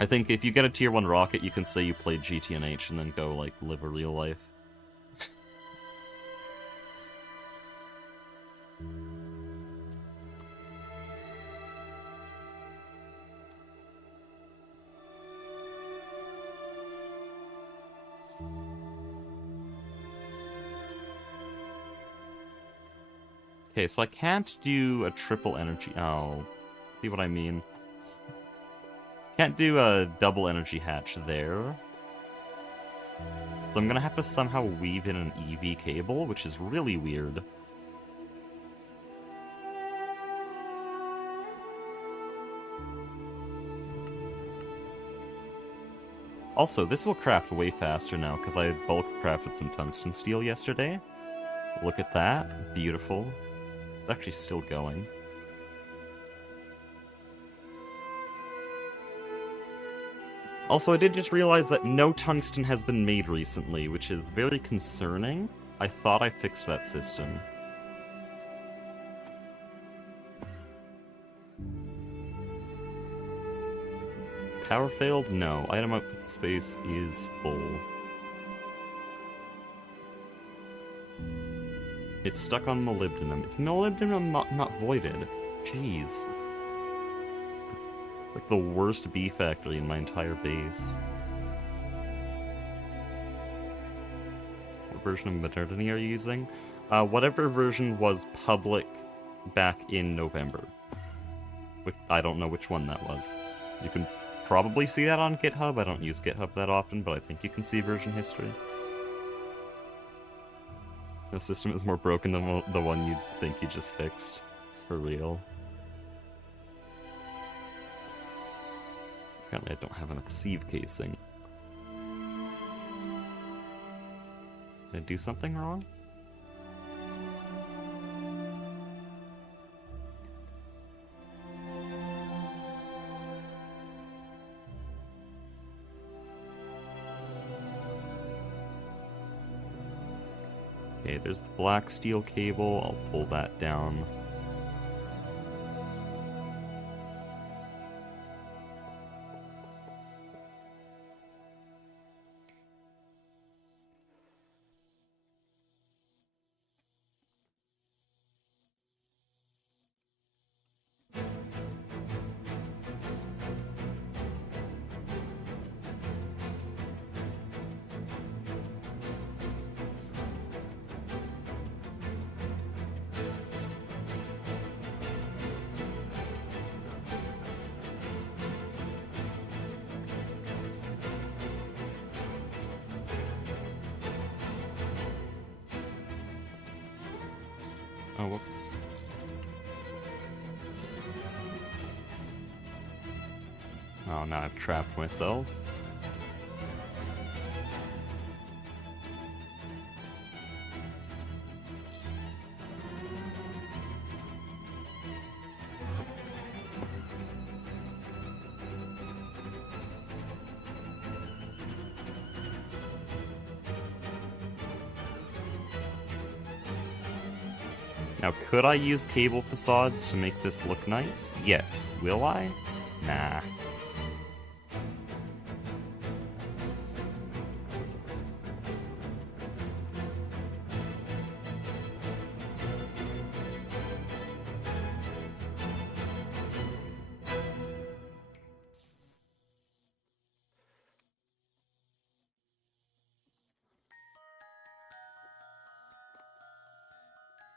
I think if you get a tier 1 rocket, you can say you played GTNH and then go, like, live a real life. Okay, so I can't do a triple energy. Oh, see what I mean? Can't do a double energy hatch there. So I'm gonna have to somehow weave in an EV cable, which is really weird. Also, this will craft way faster now, because I bulk crafted some tungsten steel yesterday. Look at that. Beautiful. It's actually still going. Also, I did just realize that no tungsten has been made recently, which is very concerning. I thought I fixed that system. Power failed? No. Item output space is full. It's stuck on molybdenum. Is molybdenum not voided? Jeez. Like the worst bee factory in my entire base. What version of Modernity are you using? Whatever version was public back in November. I don't know which one that was. You can probably see that on GitHub. I don't use GitHub that often, but I think you can see version history. The system is more broken than the one you think you just fixed. For real. Apparently I don't have enough sieve casing. Did I do something wrong? Okay, there's the black steel cable. I'll pull that down. Oh, whoops. Oh, now I've trapped myself. Now, could I use cable facades to make this look nice? Yes. Will I? Nah.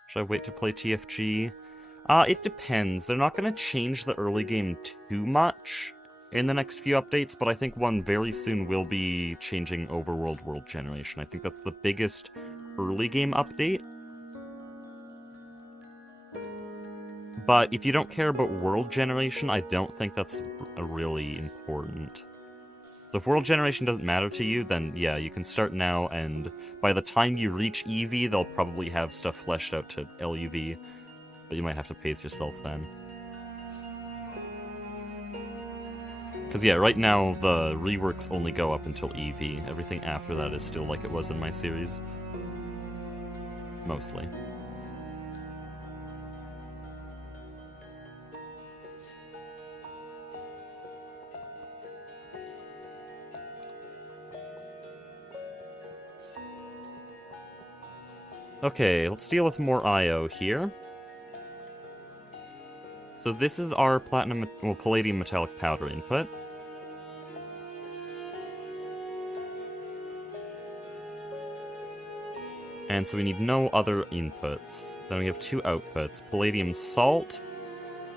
Should I wait to play TFG? It depends. They're not going to change the early game too much in the next few updates, but I think one very soon will be changing Overworld World Generation. I think that's the biggest early game update. But if you don't care about World Generation, I don't think that's really important. So if World Generation doesn't matter to you, then yeah, you can start now, and by the time you reach EV, they'll probably have stuff fleshed out to LUV, but you might have to pace yourself then. Because yeah, right now the reworks only go up until EV. Everything after that is still like it was in my series. Mostly. Okay, let's deal with more IO here. So this is our palladium metallic powder input. And so we need no other inputs. Then we have two outputs. Palladium salt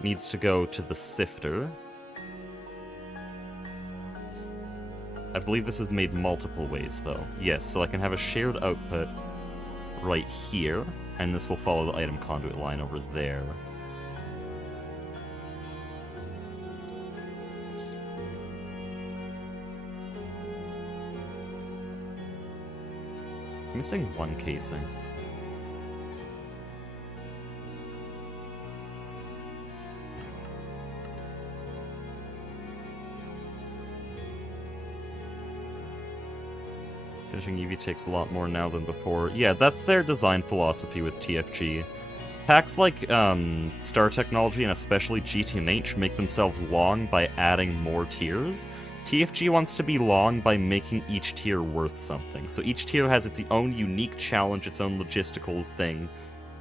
needs to go to the sifter. I believe this is made multiple ways, though. Yes, so I can have a shared output right here, and this will follow the item conduit line over there. I'm missing one casing. Finishing EV takes a lot more now than before. Yeah, that's their design philosophy with TFG. Packs like Star Technology and especially GT&H make themselves long by adding more tiers. TFG wants to be long by making each tier worth something. So each tier has its own unique challenge, its own logistical thing.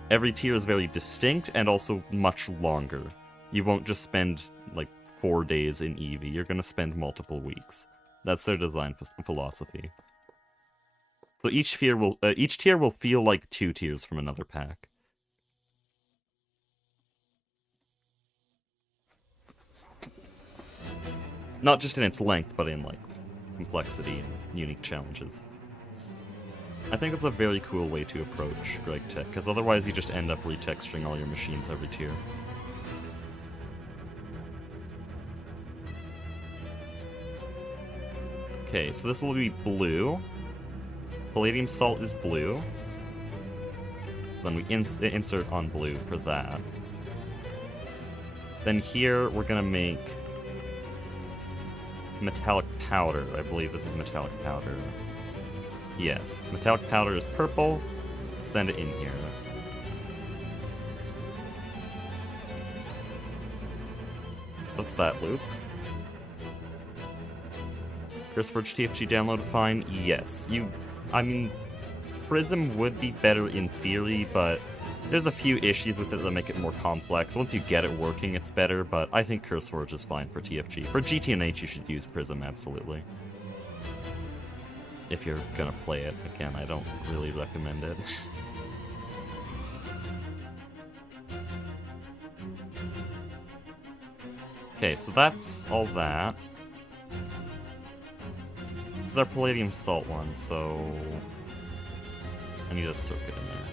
Every tier is very distinct and also much longer. You won't just spend like 4 days in EV, you're going to spend multiple weeks. That's their design philosophy. So each tier will feel like 2 tiers from another pack. Not just in its length, but in like complexity and unique challenges. I think it's a very cool way to approach Greg Tech, because otherwise you just end up retexturing all your machines every tier. Okay, so this will be blue. Palladium salt is blue. So then we insert on blue for that. Then here we're gonna make metallic powder. I believe this is metallic powder. Yes, metallic powder is purple. Send it in here. So that's that loop. CurseForge TFG download fine? Yes. I mean, Prism would be better in theory, but there's a few issues with it that make it more complex. Once you get it working, it's better, but I think CurseForge is fine for TFG. For GT&H, you should use Prism, absolutely. If you're gonna play it. Again, I don't really recommend it. Okay, so that's all that. This is our palladium salt one, so I need a circuit in there.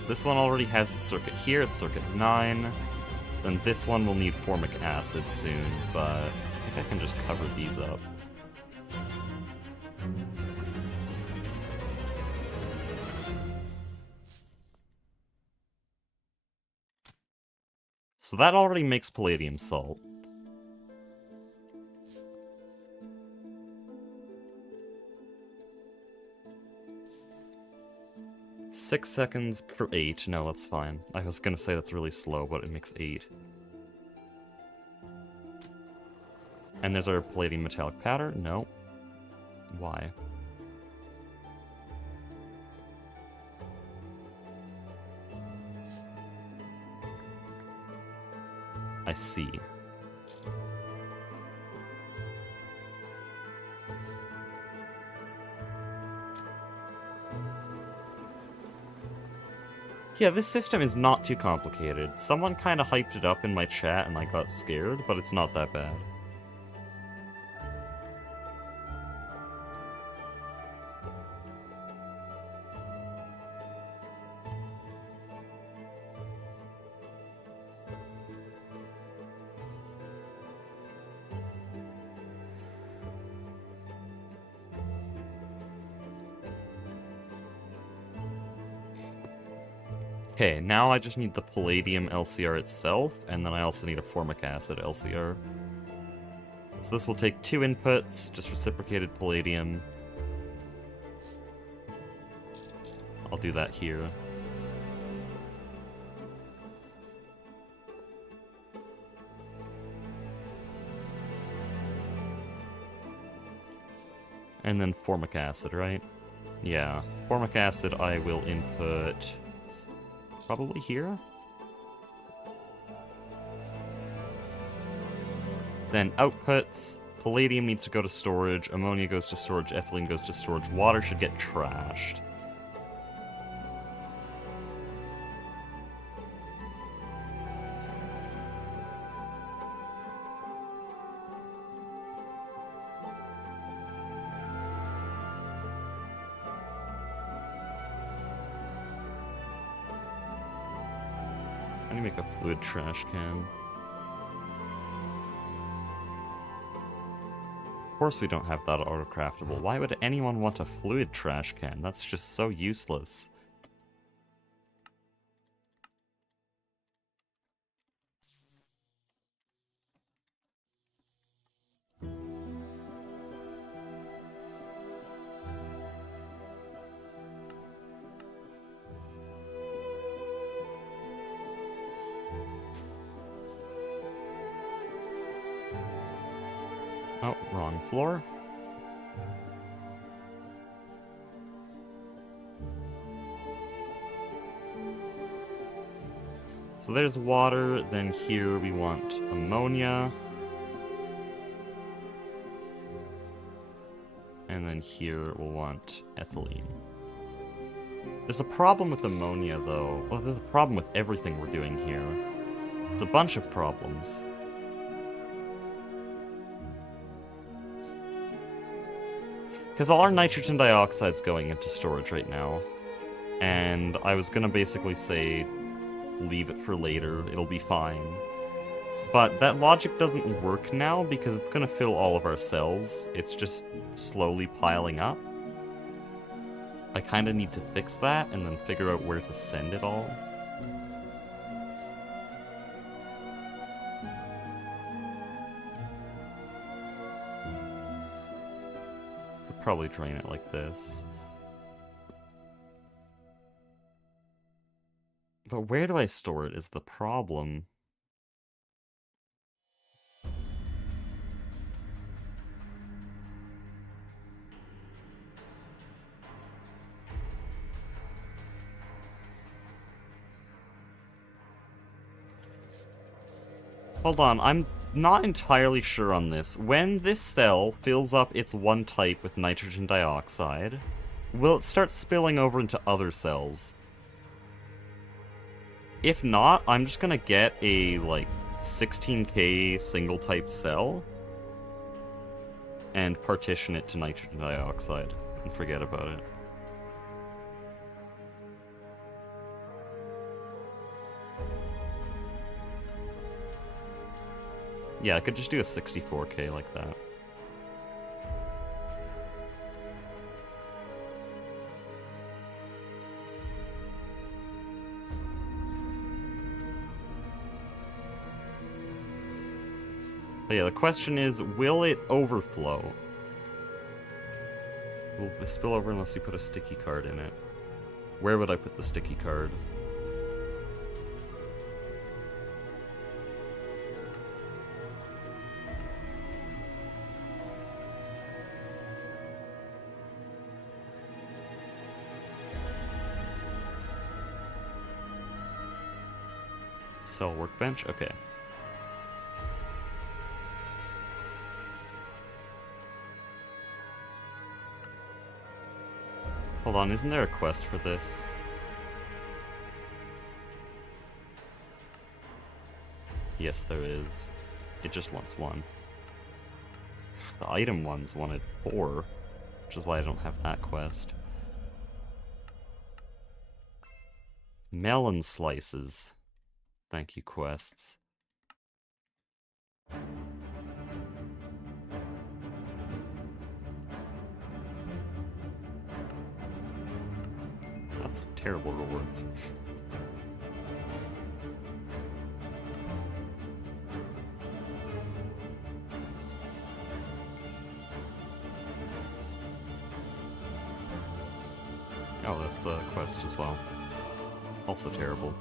So this one already has its circuit here, it's circuit 9. Then this one will need formic acid soon, but I think I can just cover these up. So that already makes palladium salt. Six seconds for 8. No, that's fine. I was gonna say that's really slow, but it makes 8. And there's our palladium metallic powder. No. Why? I see. Yeah, this system is not too complicated. Someone kind of hyped it up in my chat and I got scared, but it's not that bad. Okay, now I just need the palladium LCR itself, and then I also need a formic acid LCR. So this will take 2 inputs, just reciprocated palladium. I'll do that here. And then formic acid, right? Yeah, formic acid I will input... probably here? Then outputs, palladium needs to go to storage, ammonia goes to storage, ethylene goes to storage, water should get trashed. I need to make a fluid trash can. Of course we don't have that auto-craftable. Why would anyone want a fluid trash can? That's just so useless. Oh, wrong floor. So there's water, then here we want ammonia. And then here we'll want ethylene. There's a problem with ammonia, though. Well, there's a problem with everything we're doing here. It's a bunch of problems. Because all our nitrogen dioxide's going into storage right now. And I was gonna basically say, leave it for later, it'll be fine. But that logic doesn't work now because it's gonna fill all of our cells. It's just slowly piling up. I kinda need to fix that and then figure out where to send it all. Probably drain it like this. But where do I store it is the problem. Hold on, I'm not entirely sure on this. When this cell fills up its one type with nitrogen dioxide, will it start spilling over into other cells? If not, I'm just gonna get a, like, 16K single type cell and partition it to nitrogen dioxide and forget about it. Yeah, I could just do a 64K like that. But yeah, the question is, will it overflow? Will it spill over unless you put a sticky card in it? Where would I put the sticky card? Sell workbench? Okay. Hold on, isn't there a quest for this? Yes, there is. It just wants 1. The item ones wanted 4, which is why I don't have that quest. Melon slices. Thank you, quests. That's terrible rewards. Oh, that's a quest as well. Also terrible.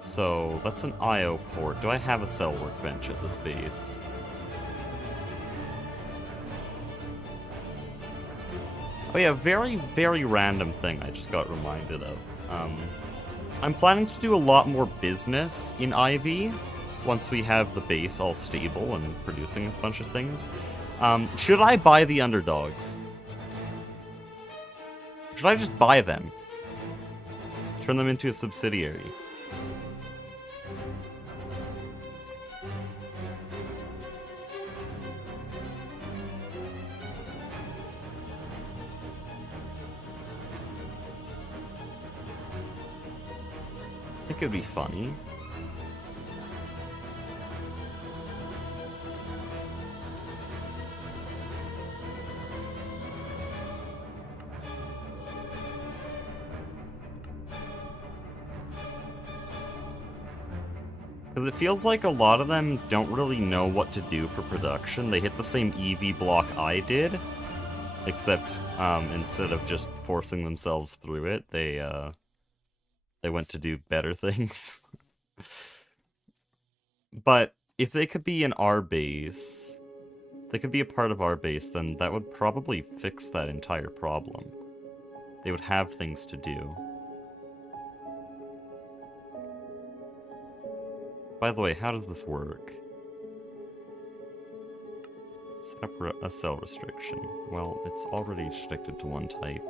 So, that's an IO port. Do I have a cell workbench at this base? Oh yeah, very, very random thing I just got reminded of. I'm planning to do a lot more business in Ivy once we have the base all stable and producing a bunch of things. Should I buy the underdogs? Should I just buy them? Turn them into a subsidiary? I think it'd be funny. Because it feels like a lot of them don't really know what to do for production. They hit the same EV block I did, except instead of just forcing themselves through it, they went to do better things. But if they could be in our base, they could be a part of our base, then that would probably fix that entire problem. They would have things to do. By the way, how does this work? Separate a cell restriction. Well, it's already restricted to one type.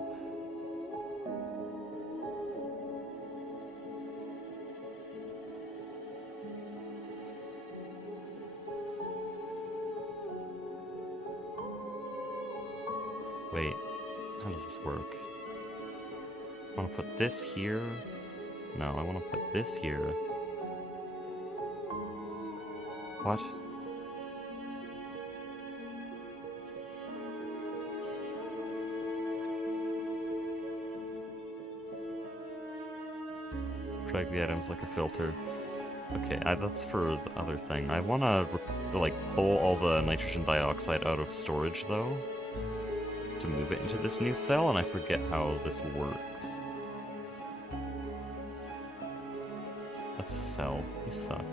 Wait, how does this work? I want to put this here? No, I want to put this here. What? Drag the items like a filter. Okay, that's for the other thing. I want to, like, pull all the nitrogen dioxide out of storage, though, to move it into this new cell, and I forget how this works. That's a cell. You suck.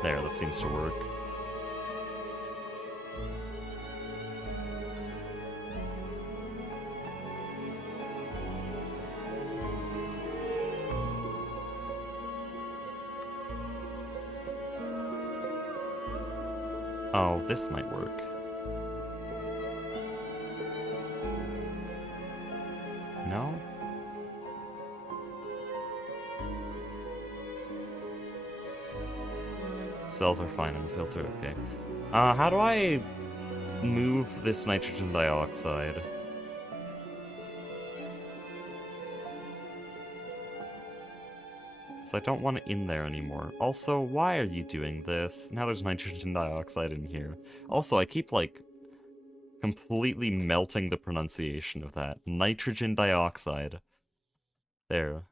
There, that seems to work. Oh, this might work. No? Cells are fine in the filter, okay. How do I move this nitrogen dioxide. So I don't want it in there anymore. Also, why are you doing this? Now there's nitrogen dioxide in here. Also, I keep, like, completely melting the pronunciation of that. Nitrogen dioxide. There.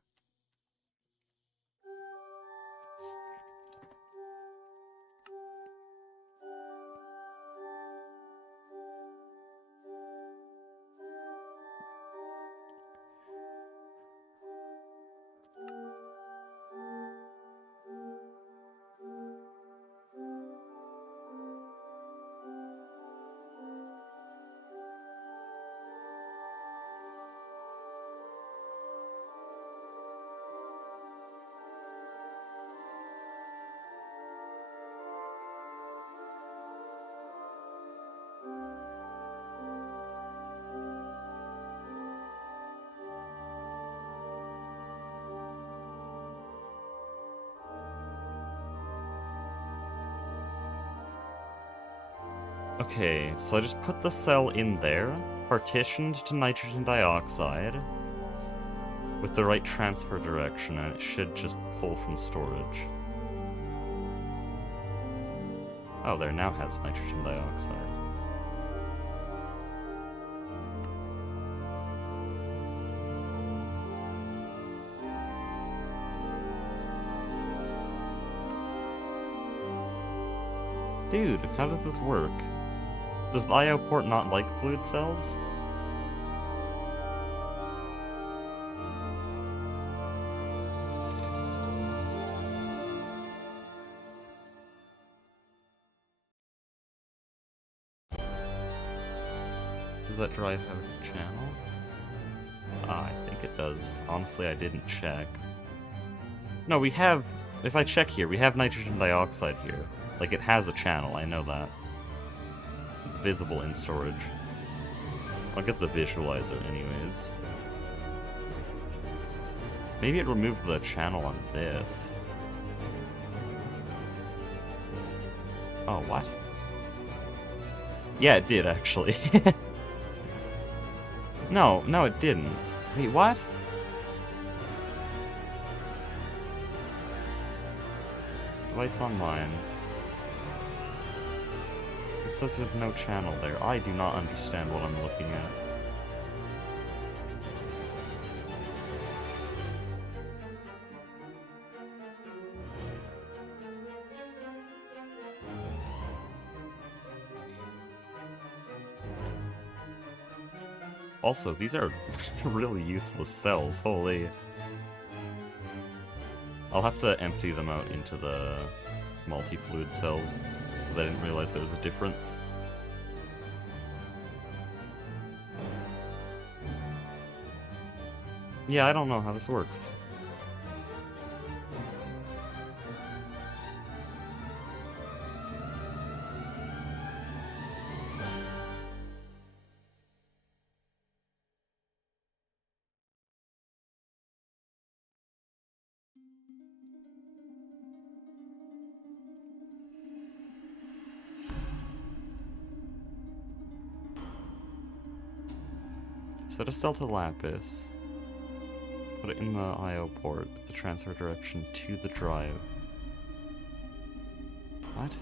Okay, so I just put the cell in there, partitioned to nitrogen dioxide, with the right transfer direction, and it should just pull from storage. Oh, there now has nitrogen dioxide. Dude, how does this work? Does the IO port not like fluid cells? Does that drive have a channel? I think it does. Honestly, I didn't check. No, we have... If I check here, we have nitrogen dioxide here. Like, it has a channel, I know that. It's visible in storage. I'll get the visualizer anyways. Maybe it removed the channel on this. Oh, what? Yeah, it did, actually. No, it didn't. Wait, what? Device online. It says there's no channel there. I do not understand what I'm looking at. Also, these are really useless cells, holy. I'll have to empty them out into the multi-fluid cells, because I didn't realize there was a difference. Yeah, I don't know how this works. Set a cell to lapis. Put it in the IO port with the transfer direction to the drive. What?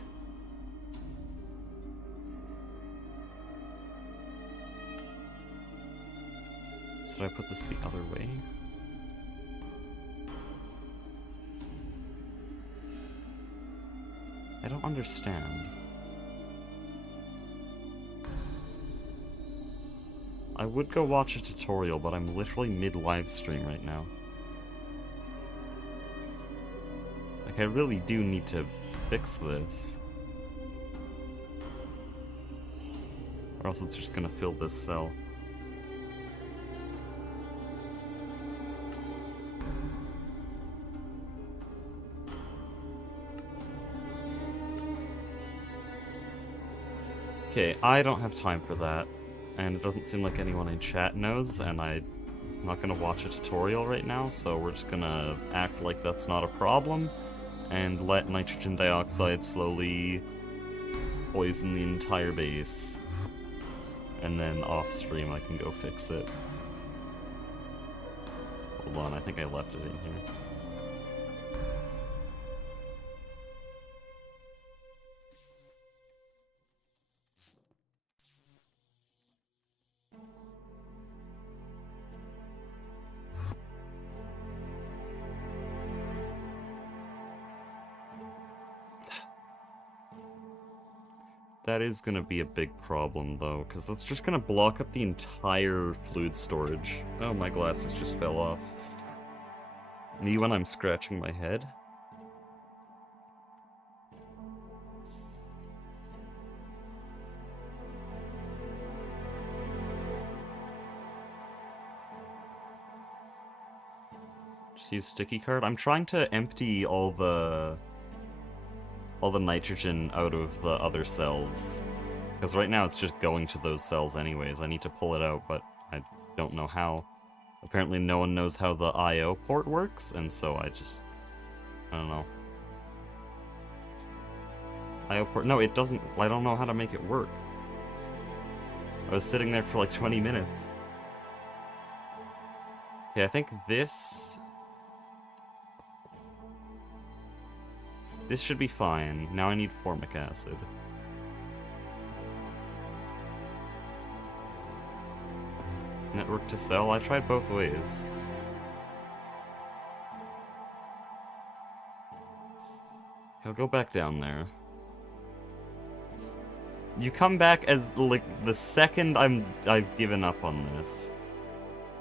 Should I put this the other way? I don't understand. I would go watch a tutorial, but I'm literally mid-livestream right now. Like, I really do need to fix this. Or else it's just gonna fill this cell. Okay, I don't have time for that. And it doesn't seem like anyone in chat knows, and I'm not gonna watch a tutorial right now, so we're just gonna act like that's not a problem, and let nitrogen dioxide slowly poison the entire base. and then off stream I can go fix it. Hold on, I think I left it in here. That is gonna be a big problem, though, because that's just gonna block up the entire fluid storage. Oh, my glasses just fell off. Me when I'm scratching my head. Just use sticky card. I'm trying to empty all the nitrogen out of the other cells. Because right now it's just going to those cells anyways. I need to pull it out, but I don't know how. Apparently no one knows how the I/O port works, and so I don't know. I/O port, no, it doesn't, I don't know how to make it work. I was sitting there for like 20 minutes. Okay, I think this should be fine. Now I need formic acid. Network to cell? I tried both ways. He'll go back down there. You come back as, like, the second I've given up on this.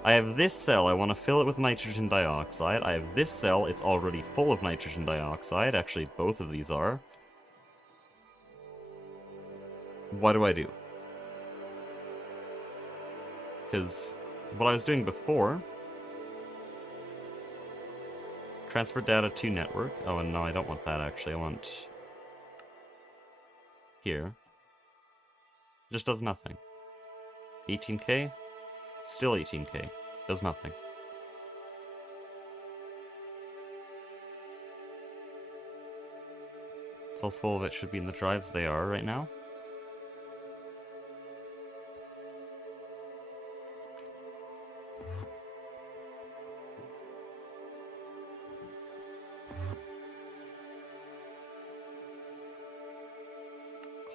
I have this cell, I want to fill it with nitrogen dioxide. I have this cell, it's already full of nitrogen dioxide. Actually, both of these are. What do I do? Because what I was doing before... Transfer data to network. Oh, and no, I don't want that, actually. I want... Here. Just does nothing. 18k? Still 18k. Does nothing. Cells full of it should be in the drives. They are right now.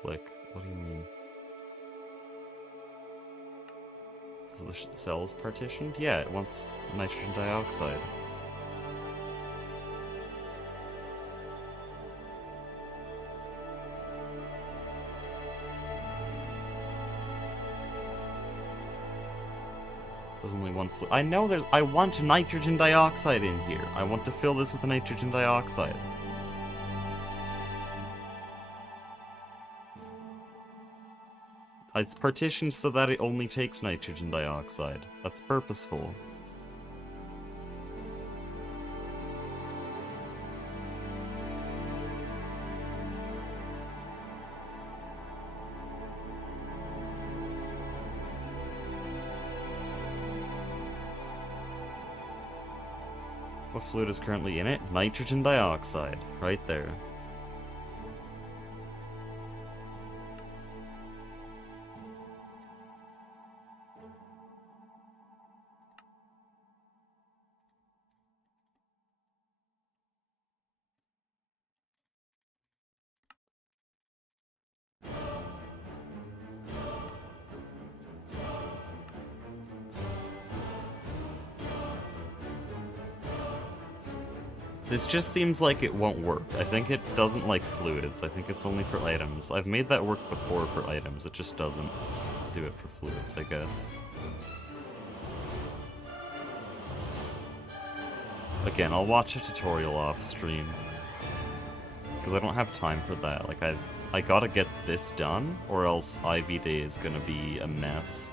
Click. What do you mean? Is the cells partitioned? Yeah, it wants nitrogen dioxide. There's only one fluid. I know there's. I want nitrogen dioxide in here. I want to fill this with nitrogen dioxide. It's partitioned so that it only takes nitrogen dioxide. That's purposeful. What fluid is currently in it? Nitrogen dioxide. Right there. This just seems like it won't work. I think it doesn't like fluids. I think it's only for items. I've made that work before for items. It just doesn't do it for fluids, I guess. Again, I'll watch a tutorial off stream. Because I don't have time for that. Like, I gotta get this done, or else IV Day is gonna be a mess.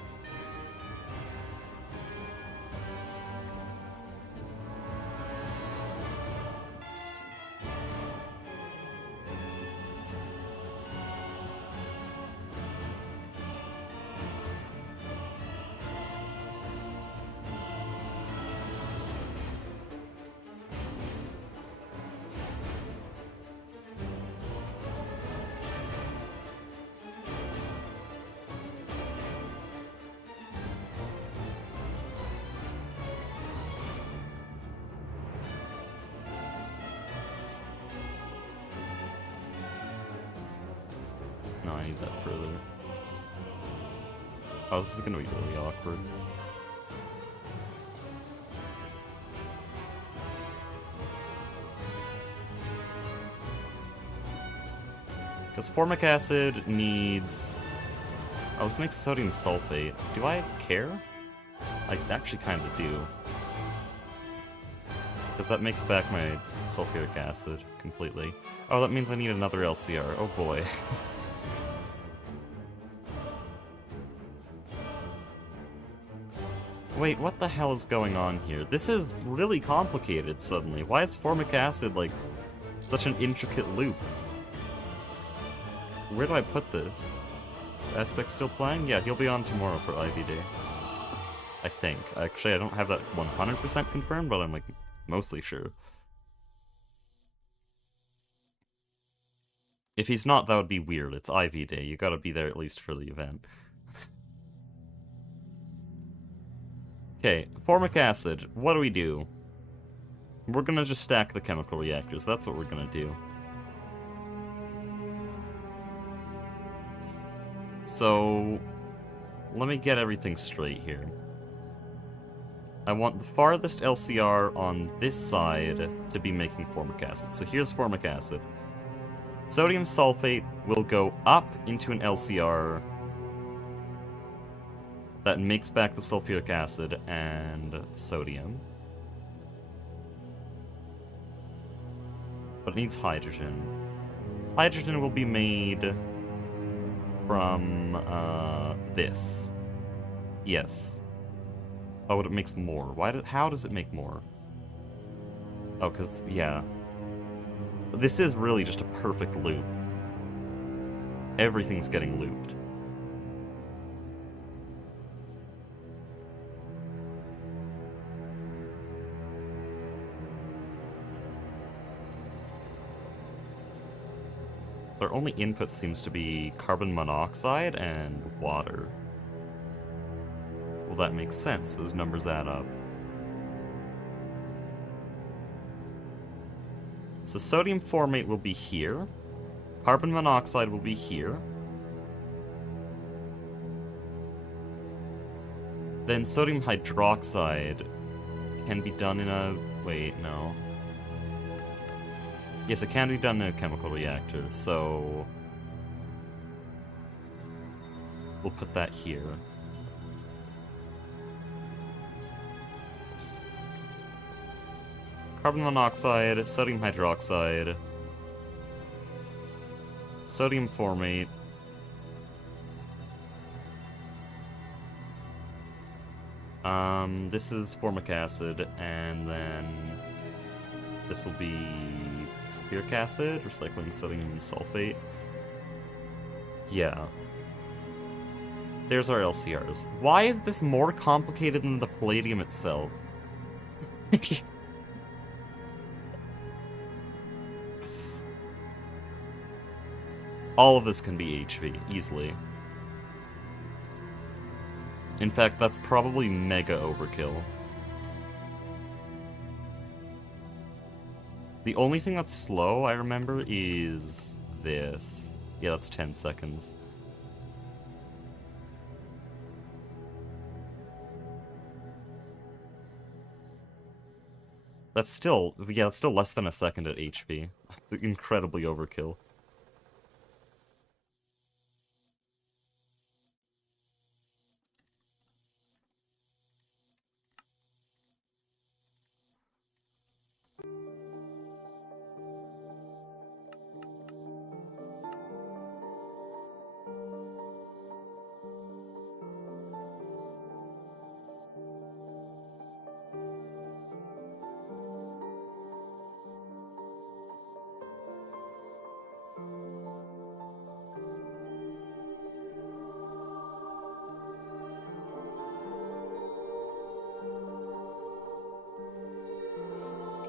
I need that further. Oh, this is gonna be really awkward. Because formic acid needs... Oh, this makes sodium sulfate. Do I care? I actually kind of do. Because that makes back my sulfuric acid completely. Oh, that means I need another LCR. Oh boy. Wait, what the hell is going on here? This is really complicated suddenly. Why is formic acid, like, such an intricate loop? Where do I put this? Aspect's still playing? Yeah, he'll be on tomorrow for IVD. I think. Actually, I don't have that 100% confirmed, but I'm, like, mostly sure. If he's not, that would be weird. It's IVD. You gotta be there at least for the event. Okay, formic acid. What do we do? We're gonna just stack the chemical reactors. That's what we're gonna do. So, let me get everything straight here. I want the farthest LCR on this side to be making formic acid. So here's formic acid. Sodium sulfate will go up into an LCR that makes back the sulfuric acid and sodium. But it needs hydrogen. Hydrogen will be made from this. Yes. Oh, it makes more. How does it make more? Oh, because, yeah. This is really just a perfect loop. Everything's getting looped. Their only input seems to be carbon monoxide and water. Well, that makes sense. Those numbers add up. So sodium formate will be here. Carbon monoxide will be here. Then sodium hydroxide can be done in a... Wait, no. Yes, it can be done in a chemical reactor, so... We'll put that here. Carbon monoxide, sodium hydroxide, sodium formate, this is formic acid, and then this will be sulfuric acid, recycling sodium sulfate. Yeah. There's our LCRs. Why is this more complicated than the palladium itself? All of this can be HV, easily. In fact, that's probably mega overkill. The only thing that's slow, I remember, is this. Yeah, that's 10 seconds. That's still, yeah, that's still less than a second at HV. That's incredibly overkill.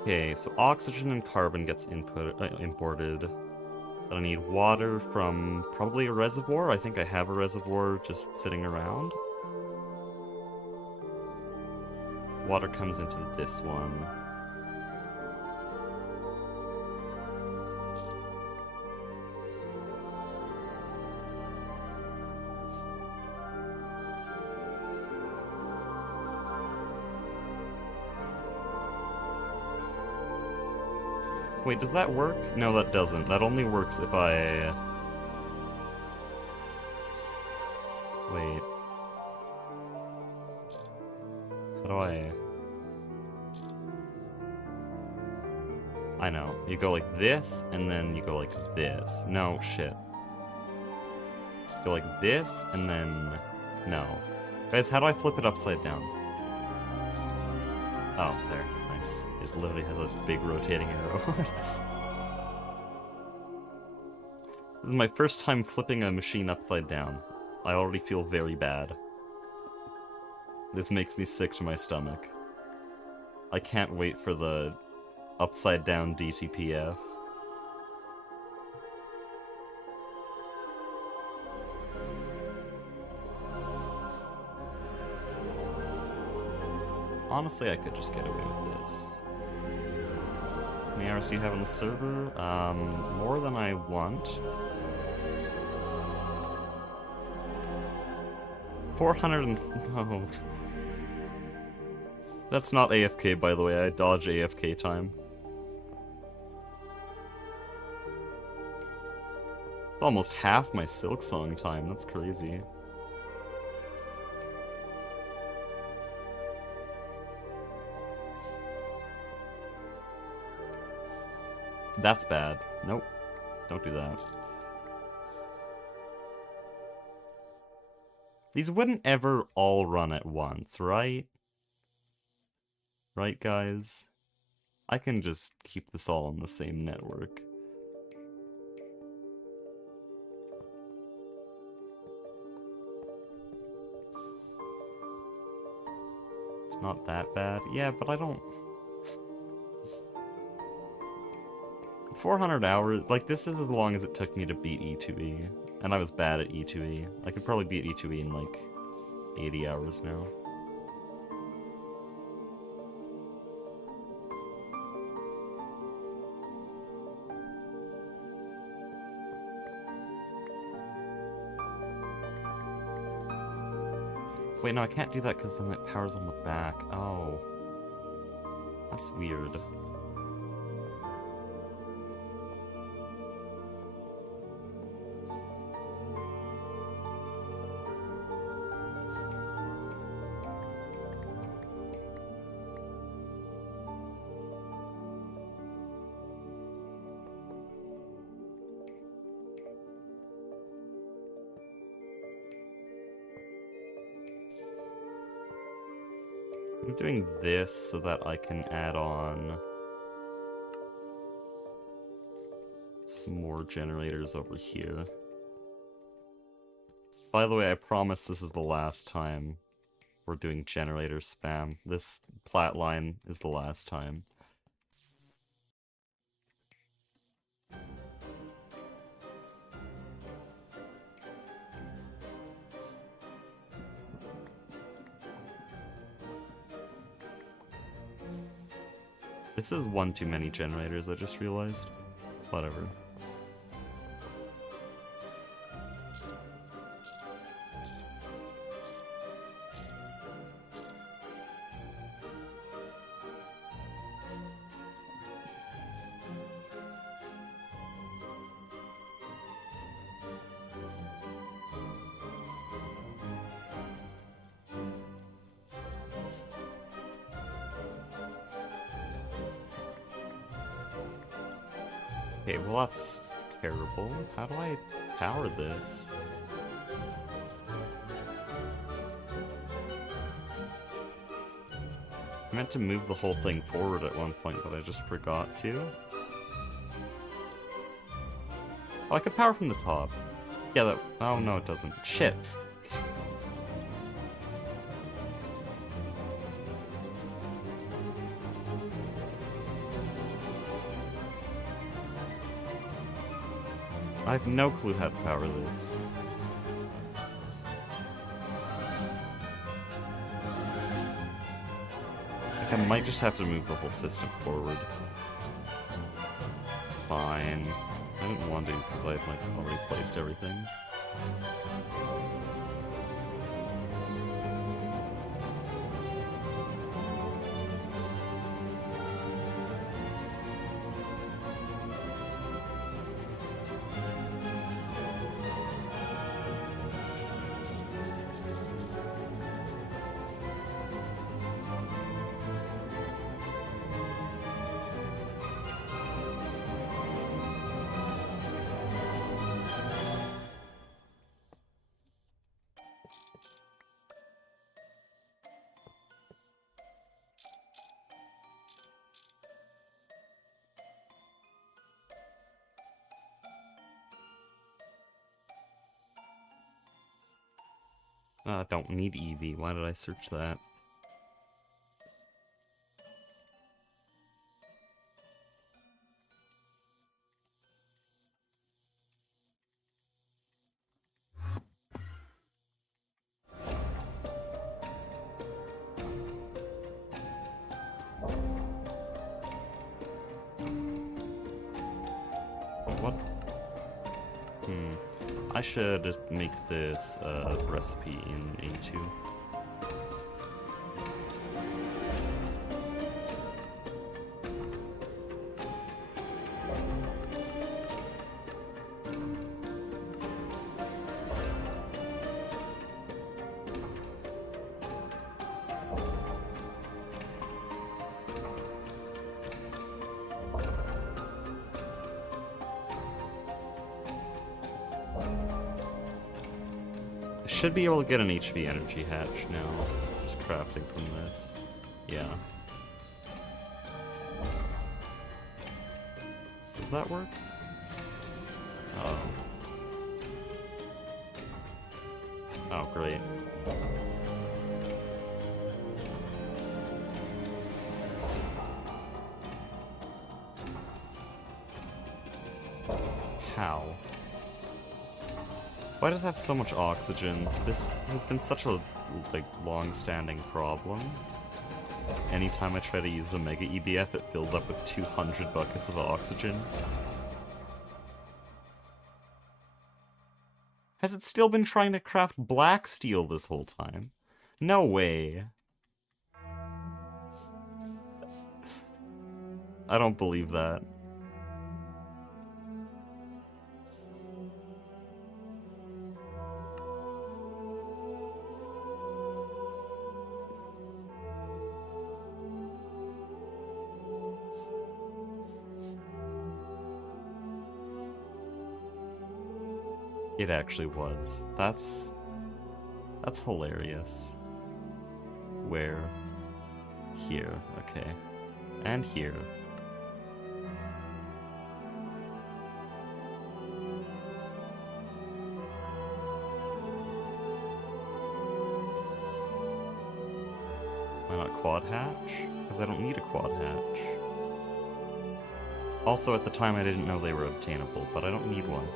Okay, so oxygen and carbon gets imported. Then I need water from probably a reservoir. I think I have a reservoir just sitting around. Water comes into this one. Wait, does that work? No, that doesn't. That only works if I... Wait. How do I know. You go like this, and then you go like this. No, shit. Go like this, and then... No. Guys, how do I flip it upside down? Oh, there. Nice. It literally has a big rotating arrow. This is my first time flipping a machine upside down. I already feel very bad. This makes me sick to my stomach. I can't wait for the upside down DTPF. Honestly, I could just get away with this. How many hours do you have on the server? More than I want. 400 and... Oh. That's not AFK, by the way. I dodge AFK time. It's almost half my Silk Song time. That's crazy. That's bad. Nope. Don't do that. These wouldn't ever all run at once, right? Right, guys? I can just keep this all on the same network. It's not that bad. Yeah, but I don't... 400 hours, like, this is as long as it took me to beat E2E. And I was bad at E2E. I could probably beat E2E in, like, 80 hours now. Wait, no, I can't do that because then it powers on the back. Oh. That's weird. I'm doing this so that I can add on some more generators over here. By the way, I promise this is the last time we're doing generator spam. This Platline is the last time. This is one too many generators, I just realized. Whatever. Okay, well that's terrible. How do I power this? I meant to move the whole thing forward at one point, but I just forgot to. Oh, I could power from the top. Yeah, that... Oh, no, it doesn't. Shit. I have no clue how to power this. Like, I might just have to move the whole system forward. Fine. I didn't want to because I had, like, already placed everything. Don't need EV. Why did I search that? What? I should make this recipe in A2. Should be able to get an HV energy hatch now, just crafting from this. Yeah. Does that work? Oh. Oh, great. How? Why does it have so much oxygen? This has been such a, like, long-standing problem. Anytime I try to use the Mega EBF, it fills up with 200 buckets of oxygen. Has it still been trying to craft black steel this whole time? No way. I don't believe that. It actually was. That's hilarious. Where? Here, okay. And here. Why not quad hatch? Because I don't need a quad hatch. Also, at the time I didn't know they were obtainable, but I don't need one.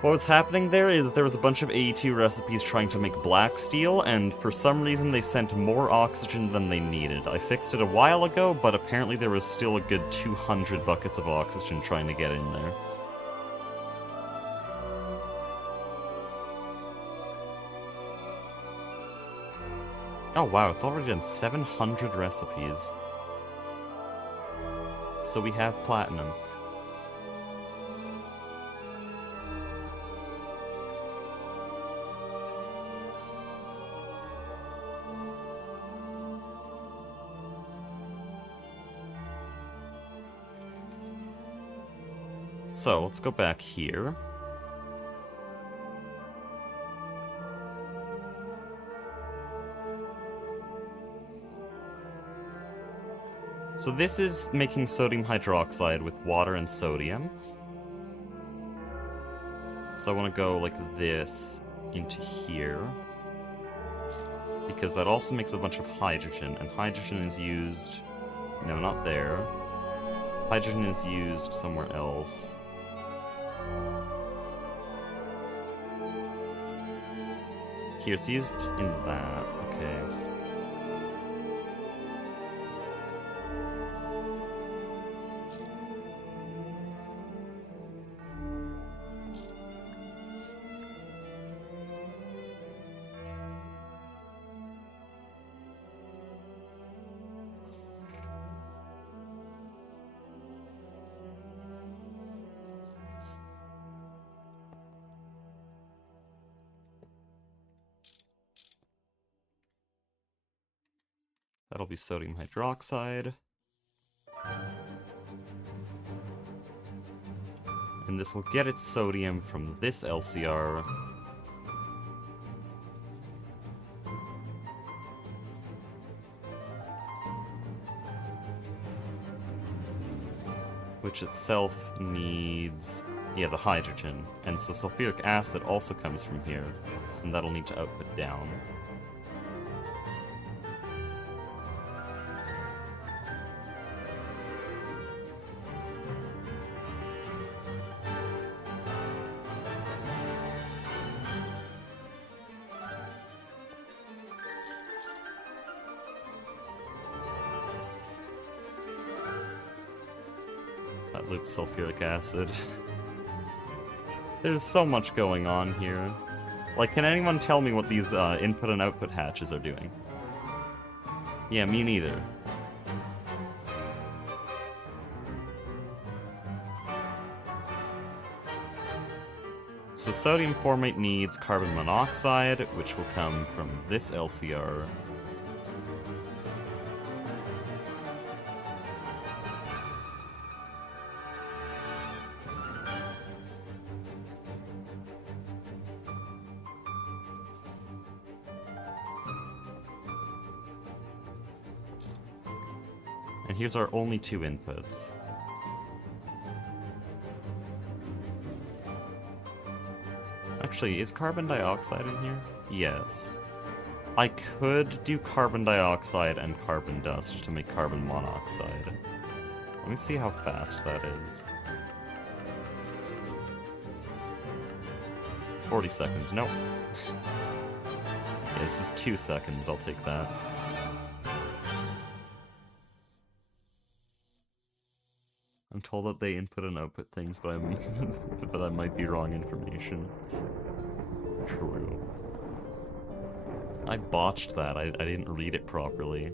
What was happening there is that there was a bunch of AE2 recipes trying to make black steel, and for some reason they sent more oxygen than they needed. I fixed it a while ago, but apparently there was still a good 200 buckets of oxygen trying to get in there. Oh wow, it's already done 700 recipes. So we have platinum. So, let's go back here. So this is making sodium hydroxide with water and sodium. So I want to go like this into here. Because that also makes a bunch of hydrogen, and hydrogen is used... No, not there. Hydrogen is used somewhere else. Here, it's used in that. Okay. That'll be sodium hydroxide. And this will get its sodium from this LCR. which itself needs, yeah, the hydrogen. And so sulfuric acid also comes from here, and that'll need to output down. That loops sulfuric acid. There's so much going on here. Like, can anyone tell me what these input and output hatches are doing? Yeah, me neither. So sodium formate needs carbon monoxide, which will come from this LCR. And here's our only two inputs. Actually, is carbon dioxide in here? Yes. I could do carbon dioxide and carbon dust to make carbon monoxide. Let me see how fast that is. 40 seconds, nope. Yeah, this is 2 seconds, I'll take that. I'm told that they input and output things, but but that might be wrong information. True. I botched that. I didn't read it properly.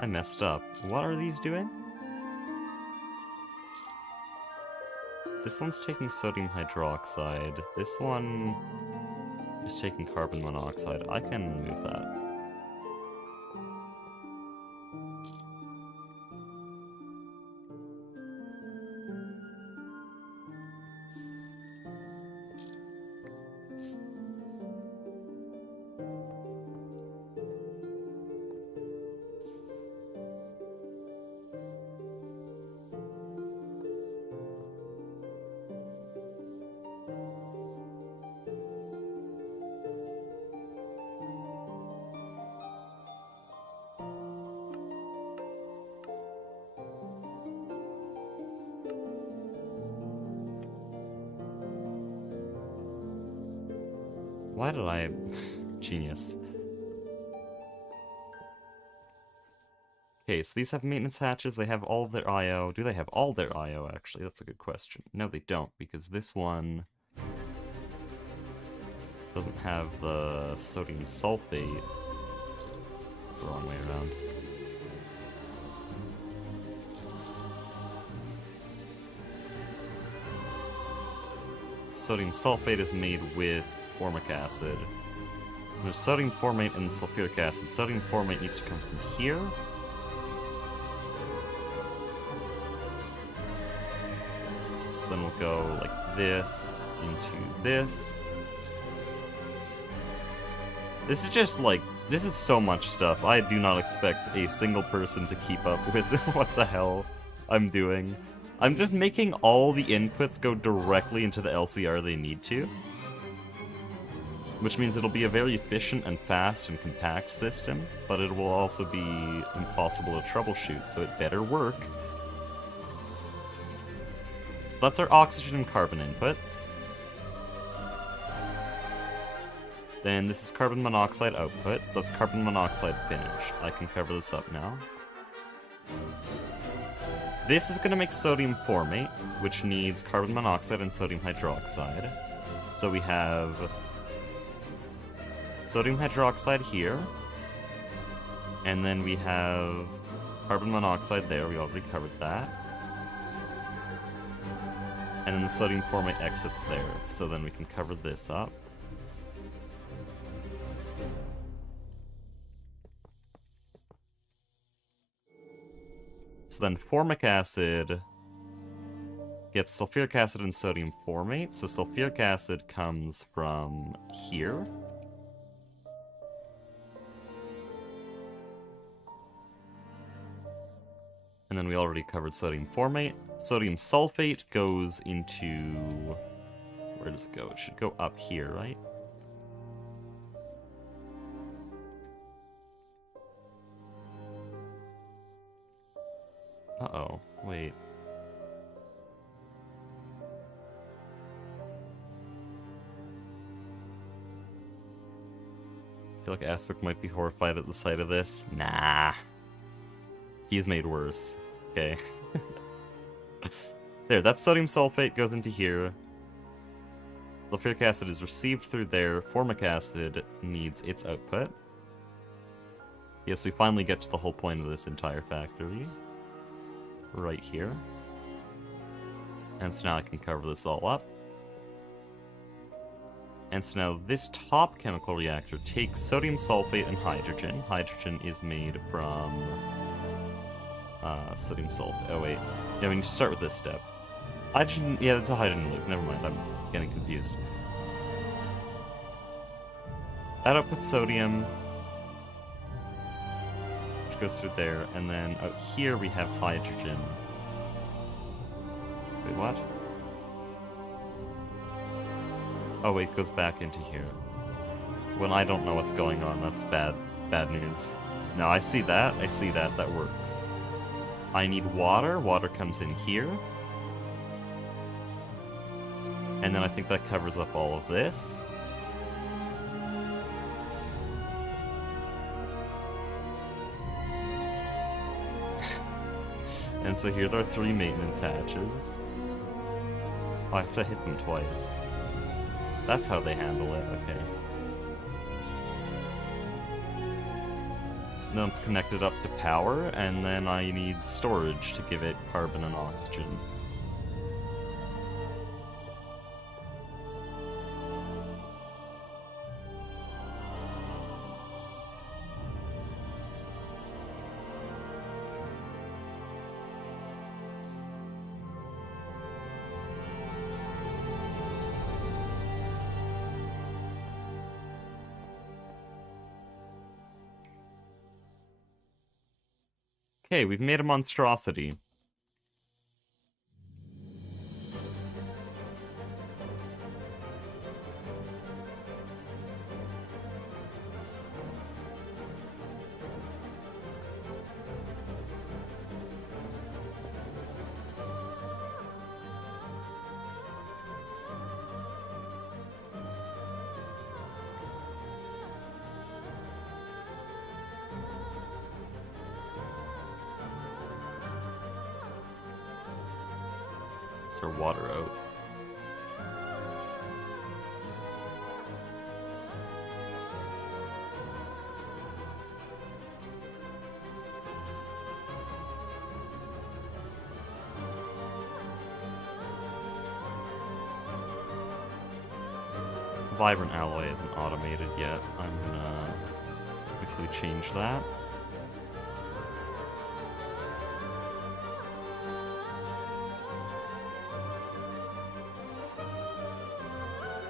I messed up. What are these doing? This one's taking sodium hydroxide. This one is taking carbon monoxide. I can move that. Why did I... Genius. Okay, so these have maintenance hatches, they have all of their IO. Do they have all their IO, actually? That's a good question. No, they don't, because this one doesn't have the sodium sulfate. The wrong way around. Sodium sulfate is made with formic acid. There's sodium formate and sulfuric acid. Sodium formate needs to come from here. So then we'll go like this into this. This is just like, this is so much stuff. I do not expect a single person to keep up with what the hell I'm doing. I'm just making all the inputs go directly into the LCR they need to. Which means it'll be a very efficient and fast and compact system, but it will also be impossible to troubleshoot, so it better work. So that's our oxygen and carbon inputs. Then this is carbon monoxide output, so that's carbon monoxide finished. I can cover this up now. This is going to make sodium formate, which needs carbon monoxide and sodium hydroxide. So we have sodium hydroxide here. And then we have carbon monoxide there, we already covered that. And then the sodium formate exits there, so then we can cover this up. So then formic acid gets sulfuric acid and sodium formate, so sulfuric acid comes from here. And then we already covered sodium formate. Sodium sulfate goes into... where does it go? It should go up here, right? Uh-oh, wait. I feel like Aspect might be horrified at the sight of this. Nah. He's made worse. Okay. There, that sodium sulfate goes into here. Sulfuric acid is received through there. Formic acid needs its output. Yes, we finally get to the whole point of this entire factory. Right here. And so now I can cover this all up. And so now this top chemical reactor takes sodium sulfate and hydrogen. Hydrogen is made from sodium sulfate. Oh wait, yeah, we need to start with this step. Hydrogen, yeah, that's a hydrogen loop. Never mind, I'm getting confused. That outputs sodium, which goes through there, and then out here we have hydrogen. Wait, what? Oh wait, it goes back into here. When I don't know what's going on, that's bad news. No, I see that, that works. I need water, water comes in here. And then I think that covers up all of this. And so here there are 3 maintenance hatches. Oh, I have to hit them twice. That's how they handle it, okay. Then it's connected up to power, and then I need storage to give it carbon and oxygen. Okay, we've made a monstrosity. Or water out. Vibrant alloy isn't automated yet. I'm gonna quickly change that.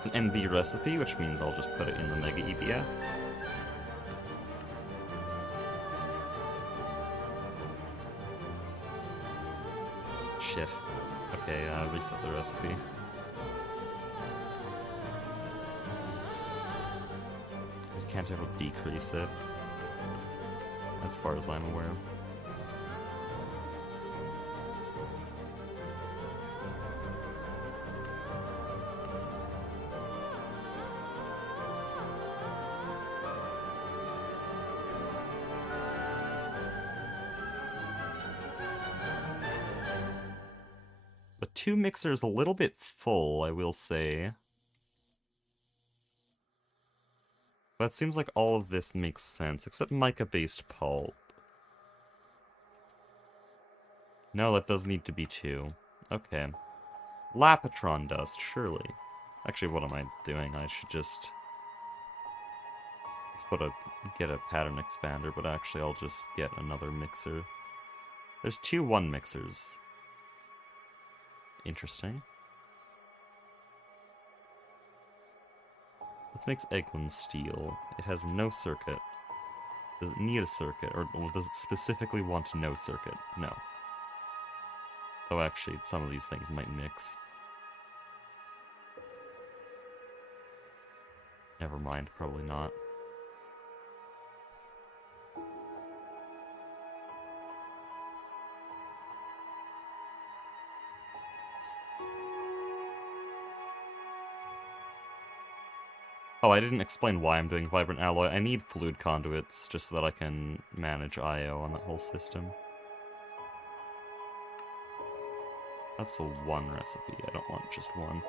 It's an MV recipe, which means I'll just put it in the Mega EBF. Shit. Okay, reset the recipe. You can't ever decrease it, as far as I'm aware. The 2 mixer's a little bit full, I will say. But it seems like all of this makes sense, except mica-based pulp. No, that does need to be 2. Okay. Lapatron dust, surely. Actually, what am I doing? I should just... get a pattern expander, but actually I'll just get another mixer. There's 2 1 mixers. Interesting. This makes Eggland steel. It has no circuit. Does it need a circuit, or does it specifically want no circuit? No. Oh, actually, some of these things might mix. Never mind, probably not. Oh, I didn't explain why I'm doing Vibrant Alloy. I need fluid conduits just so that I can manage I/O on that whole system. That's a 1 recipe. I don't want just 1.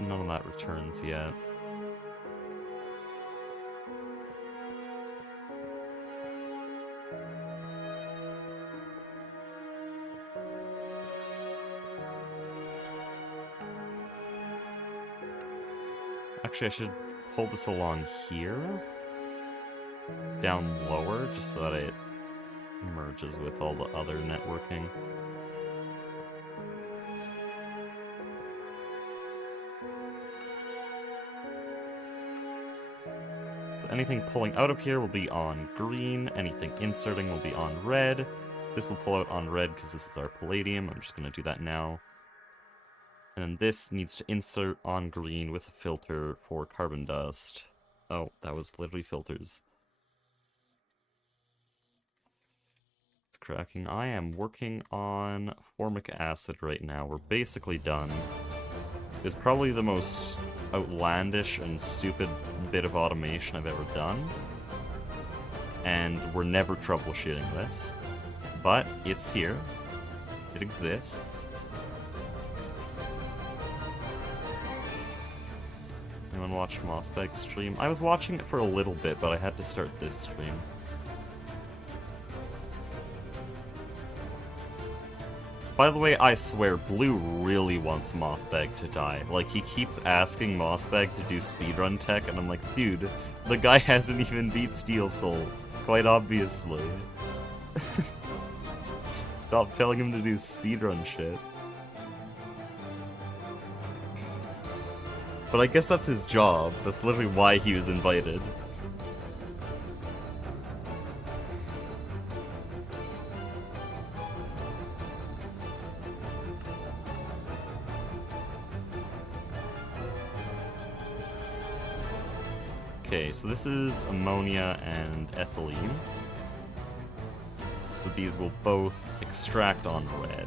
None of that returns yet. Actually, I should pull this along here. Down lower, just so that it merges with all the other networking. So anything pulling out of here will be on green, anything inserting will be on red. This will pull out on red because this is our palladium. I'm just going to do that now. And then this needs to insert on green with a filter for carbon dust. Oh, that was literally filters. It's cracking. I am working on formic acid right now. We're basically done. It's probably the most outlandish and stupid bit of automation I've ever done. And we're never troubleshooting this. But it's here. It exists. Anyone watch Mossbag's stream? I was watching it for a little bit, but I had to start this stream. By the way, I swear, Blue really wants Mossbag to die. Like, he keeps asking Mossbag to do speedrun tech, and I'm like, dude, the guy hasn't even beat Steel Soul. Quite obviously. Stop telling him to do speedrun shit. But I guess that's his job. That's literally why he was invited. Okay, so this is ammonia and ethylene. So these will both extract on red.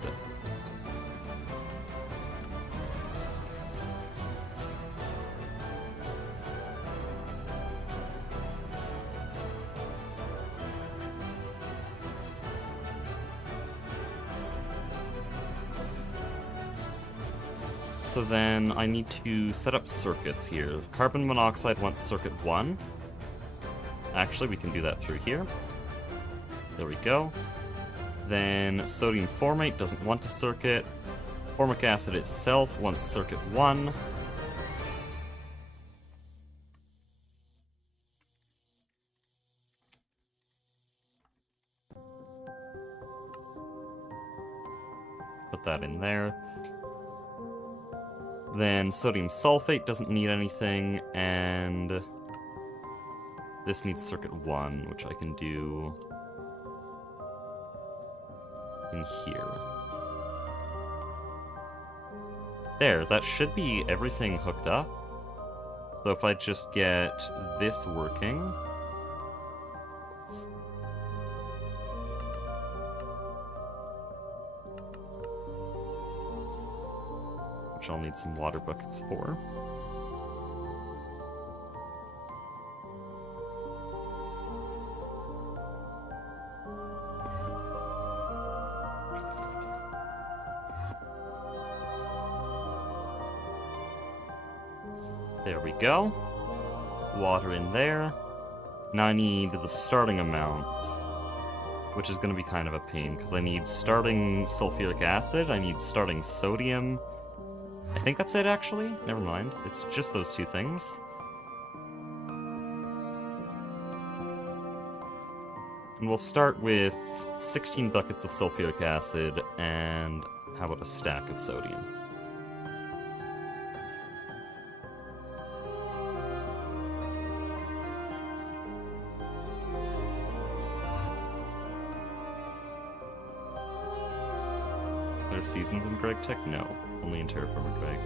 So then I need to set up circuits here. Carbon monoxide wants circuit 1. Actually, we can do that through here. There we go. Then sodium formate doesn't want a circuit. Formic acid itself wants circuit 1. Put that in there. Then sodium sulfate doesn't need anything, and this needs circuit 1, which I can do in here. There, that should be everything hooked up. So if I just get this working, which I'll need some water buckets for. There we go. Water in there. Now I need the starting amounts, which is going to be kind of a pain, because I need starting sulfuric acid, I need starting sodium. I think that's it, actually. Never mind. It's just those two things. And we'll start with 16 buckets of sulfuric acid, and how about a stack of sodium? There's seasons in Greg Tech? No. Only in Terraformer Greg.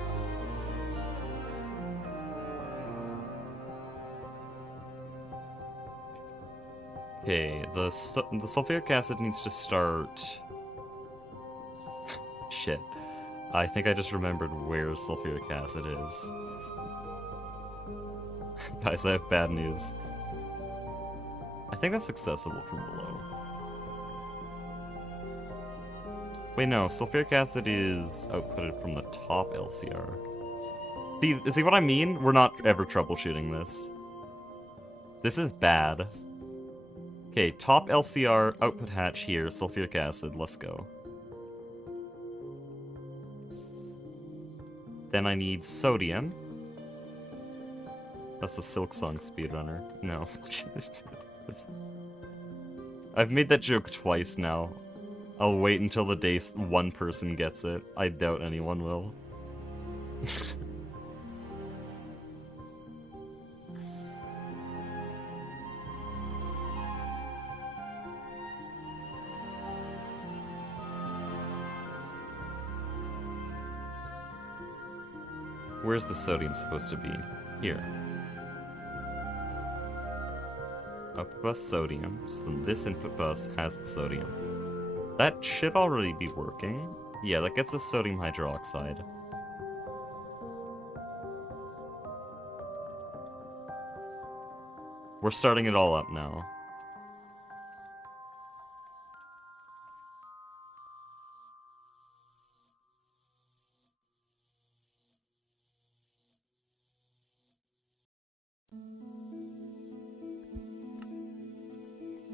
Okay, the sulfuric acid needs to start... Shit. I think I just remembered where sulfuric acid is. Guys, I have bad news. I think that's accessible from below. Wait, no, sulfuric acid is outputted from the top LCR. See what I mean? We're not ever troubleshooting this. This is bad. Okay, top LCR, output hatch here, sulfuric acid, let's go. Then I need sodium. That's a Silksong speedrunner. No. I've made that joke twice now. I'll wait until the day one person gets it. I doubt anyone will. Where's the sodium supposed to be? Here. Output bus sodium, so then this input bus has the sodium. That should already be working. Yeah, that gets us sodium hydroxide. We're starting it all up now.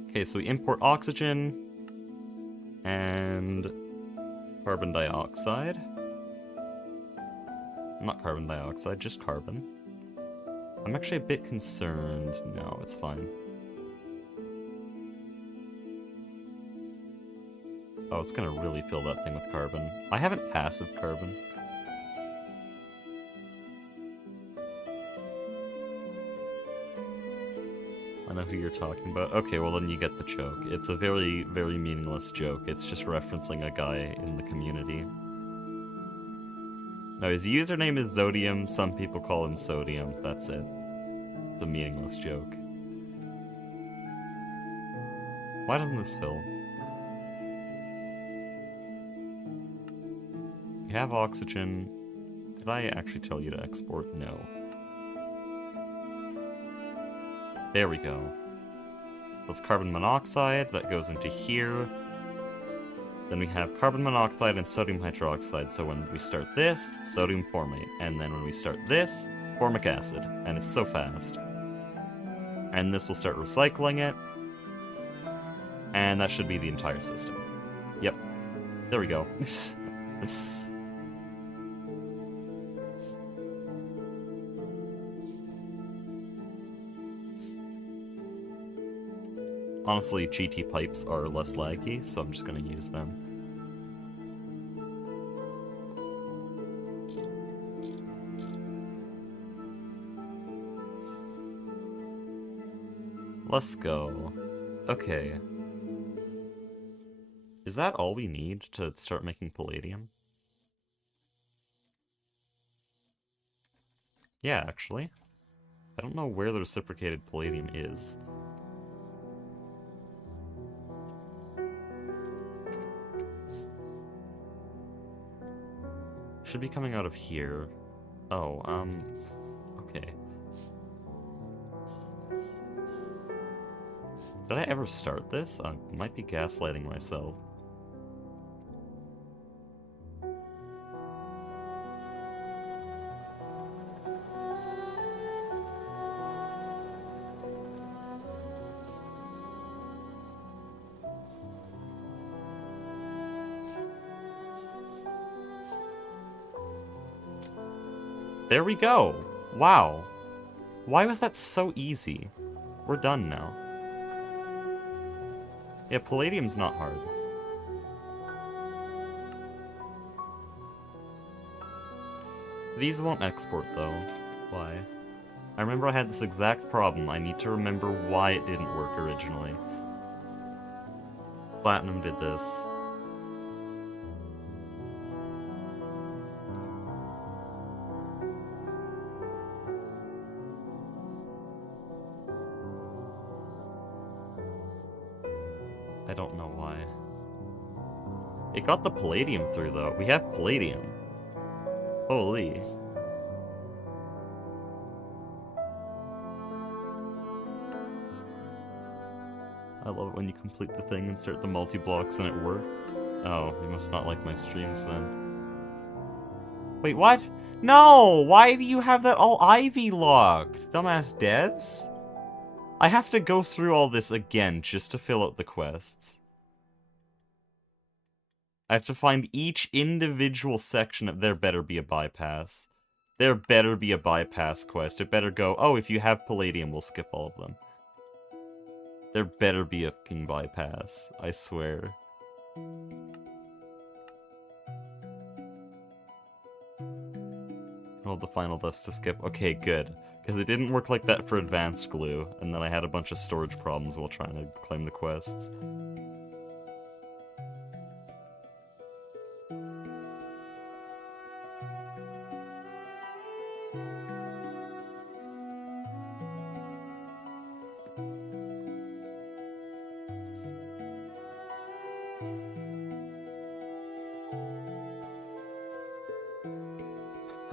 Okay, so we import oxygen and carbon dioxide. Not carbon dioxide, just carbon. I'm actually a bit concerned. No, it's fine. Oh, it's gonna really fill that thing with carbon. I haven't passive carbon. I know who you're talking about. Okay, well then you get the joke. It's a very, very meaningless joke. It's just referencing a guy in the community. No, his username is Zodium. Some people call him Sodium. That's it. It's a meaningless joke. Why doesn't this fill? We have oxygen. Did I actually tell you to export? No. There we go. That's carbon monoxide, that goes into here. Then we have carbon monoxide and sodium hydroxide, so when we start this, sodium formate. And then when we start this, formic acid. And it's so fast. And this will start recycling it. And that should be the entire system. Yep. There we go. Honestly, GT pipes are less laggy, so I'm just going to use them. Let's go. Okay. Is that all we need to start making palladium? Yeah, actually. I don't know where the reciprocated palladium is. Should be coming out of here. Oh, okay. Did I ever start this? I might be gaslighting myself. There we go! Wow. Why was that so easy? We're done now. Yeah, palladium's not hard. These won't export, though. Why? I remember I had this exact problem. I need to remember why it didn't work originally. Platinum did this. I don't know why. It got the palladium through, though. We have palladium. Holy. I love it when you complete the thing, insert the multi-blocks, and it works. Oh, you must not like my streams then. Wait, what? No! Why do you have that all Ivy locked? Dumbass devs? I have to go through all this again just to fill out the quests. I have to find each individual section of... There better be a bypass. There better be a bypass quest. It better go, oh, if you have palladium, we'll skip all of them. There better be a fucking bypass. I swear. Hold the final dust to skip. Okay, good. Because it didn't work like that for advanced glue, and then I had a bunch of storage problems while trying to claim the quests.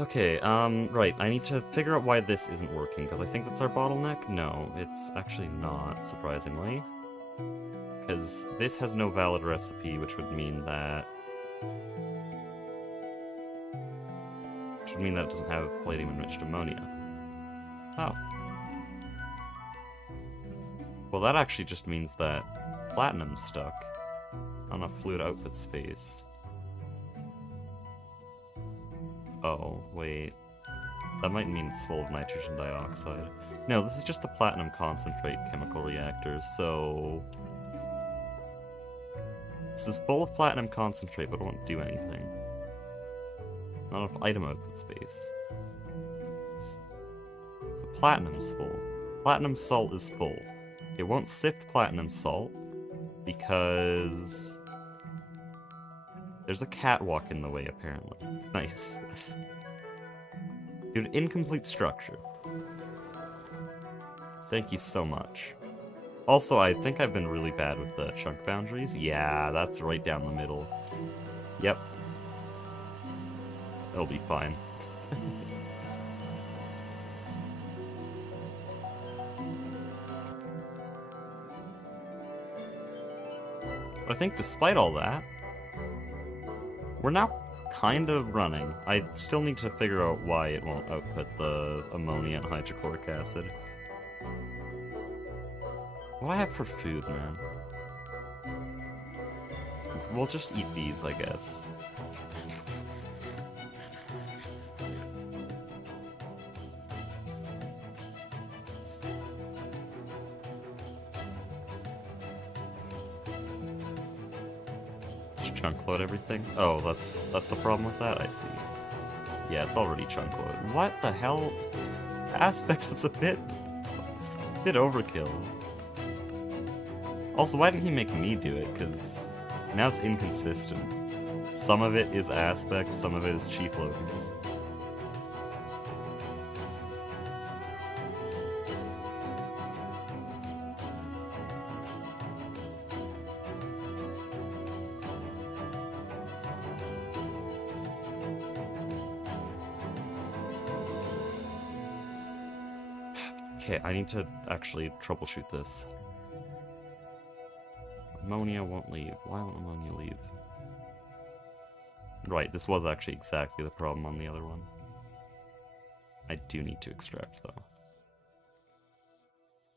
Okay, right, I need to figure out why this isn't working, because I think that's our bottleneck? No, it's actually not, surprisingly. Because this has no valid recipe, which would mean that... it doesn't have palladium-enriched ammonia. Oh. Well, that actually just means that platinum's stuck on a fluid output space. Oh, wait. That might mean it's full of nitrogen dioxide. No, this is just the platinum concentrate chemical reactors, so... This is full of platinum concentrate, but it won't do anything. Not enough item output space. So platinum's full. Platinum salt is full. It won't sift platinum salt, because... There's a catwalk in the way, apparently. Nice. Dude, incomplete structure. Thank you so much. Also, I think I've been really bad with the chunk boundaries. Yeah, that's right down the middle. Yep. It'll be fine. I think despite all that, we're now kind of running. I still need to figure out why it won't output the ammonia and hydrochloric acid. What do I have for food, man? We'll just eat these, I guess. Chunk load everything? Oh, that's the problem with that? I see. Yeah, it's already chunk loaded. What the hell? Aspect, it's a bit overkill. Also, why didn't he make me do it? Because now it's inconsistent. Some of it is aspect, some of it is chief loadings. Okay, I need to actually troubleshoot this. Ammonia won't leave. Why won't ammonia leave? Right, this was actually exactly the problem on the other one. I do need to extract, though.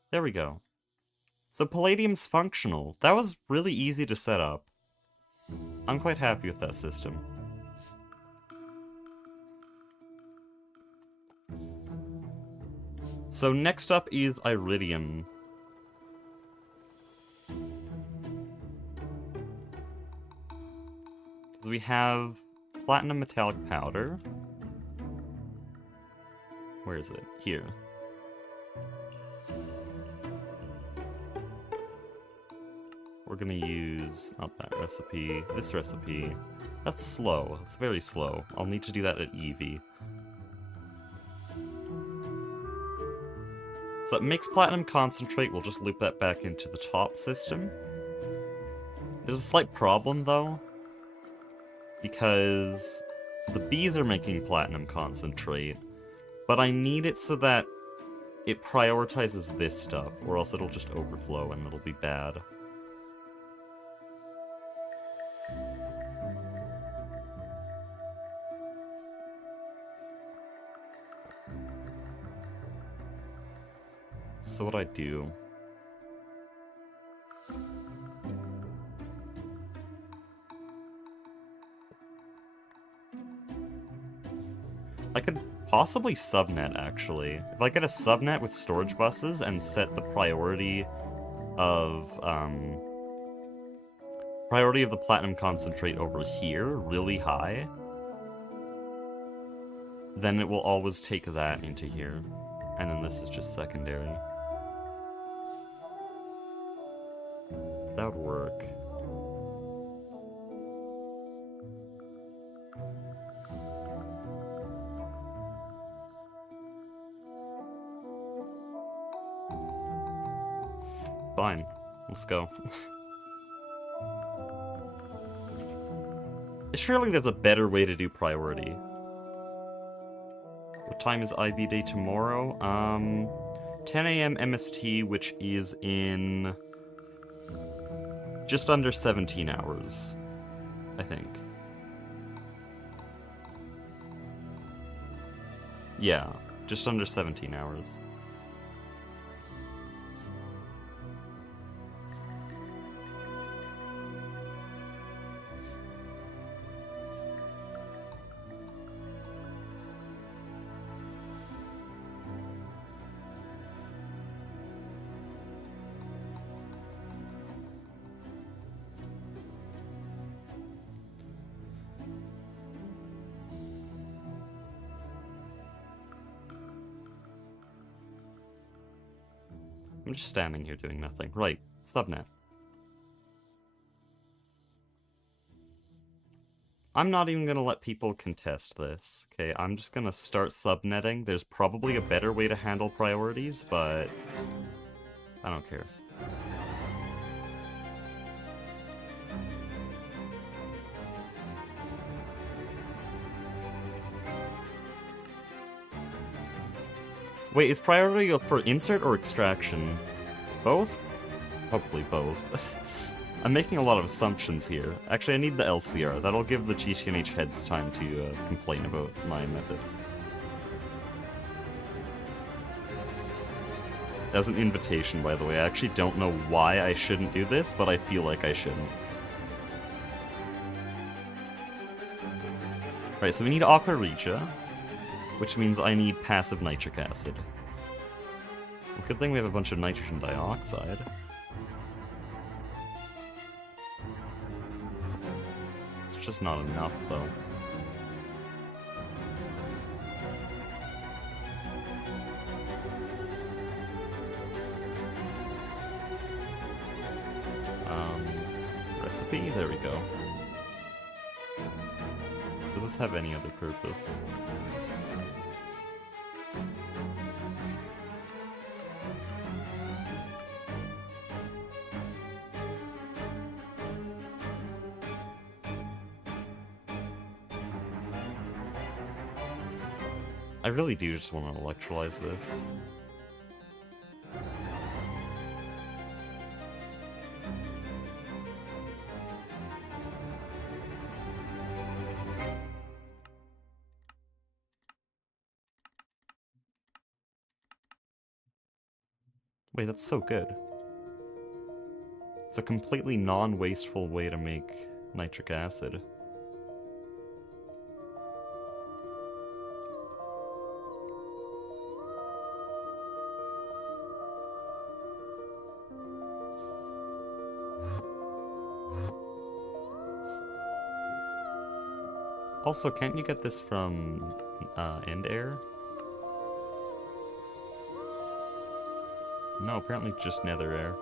There we go. So palladium's functional. That was really easy to set up. I'm quite happy with that system. So next up is iridium. Because we have platinum metallic powder. Where is it? Here. We're gonna use, not that recipe, this recipe. That's slow. It's very slow. I'll need to do that at Eevee. So that makes platinum concentrate. We'll just loop that back into the top system. There's a slight problem, though, because the bees are making platinum concentrate, but I need it so that it prioritizes this stuff, or else it'll just overflow and it'll be bad. So what I do... I could possibly subnet, actually. If I get a subnet with storage buses and set the priority of the platinum concentrate over here really high, then it will always take that into here. And then this is just secondary. That would work. Fine. Let's go. Surely there's a better way to do priority. What time is IV day tomorrow? 10 a.m. MST, which is in just under 17 hours, I think. Yeah, just under 17 hours. I'm just standing here doing nothing. Right, subnet. I'm not even gonna let people contest this. Okay, I'm just gonna start subnetting. There's probably a better way to handle priorities, but I don't care. Wait, is priority for insert or extraction? Both? Hopefully both. I'm making a lot of assumptions here. Actually, I need the LCR. That'll give the GTNH heads time to complain about my method. That was an invitation, by the way. I actually don't know why I shouldn't do this, but I feel like I shouldn't. Right, so we need Aqua Regia, which means I need passive nitric acid. Well, good thing we have a bunch of nitrogen dioxide. It's just not enough, though. Recipe? There we go. Does this have any other purpose? I really do just want to electrolyze this. Wait, that's so good. It's a completely non-wasteful way to make nitric acid. Also, can't you get this from end air? No, apparently just nether air.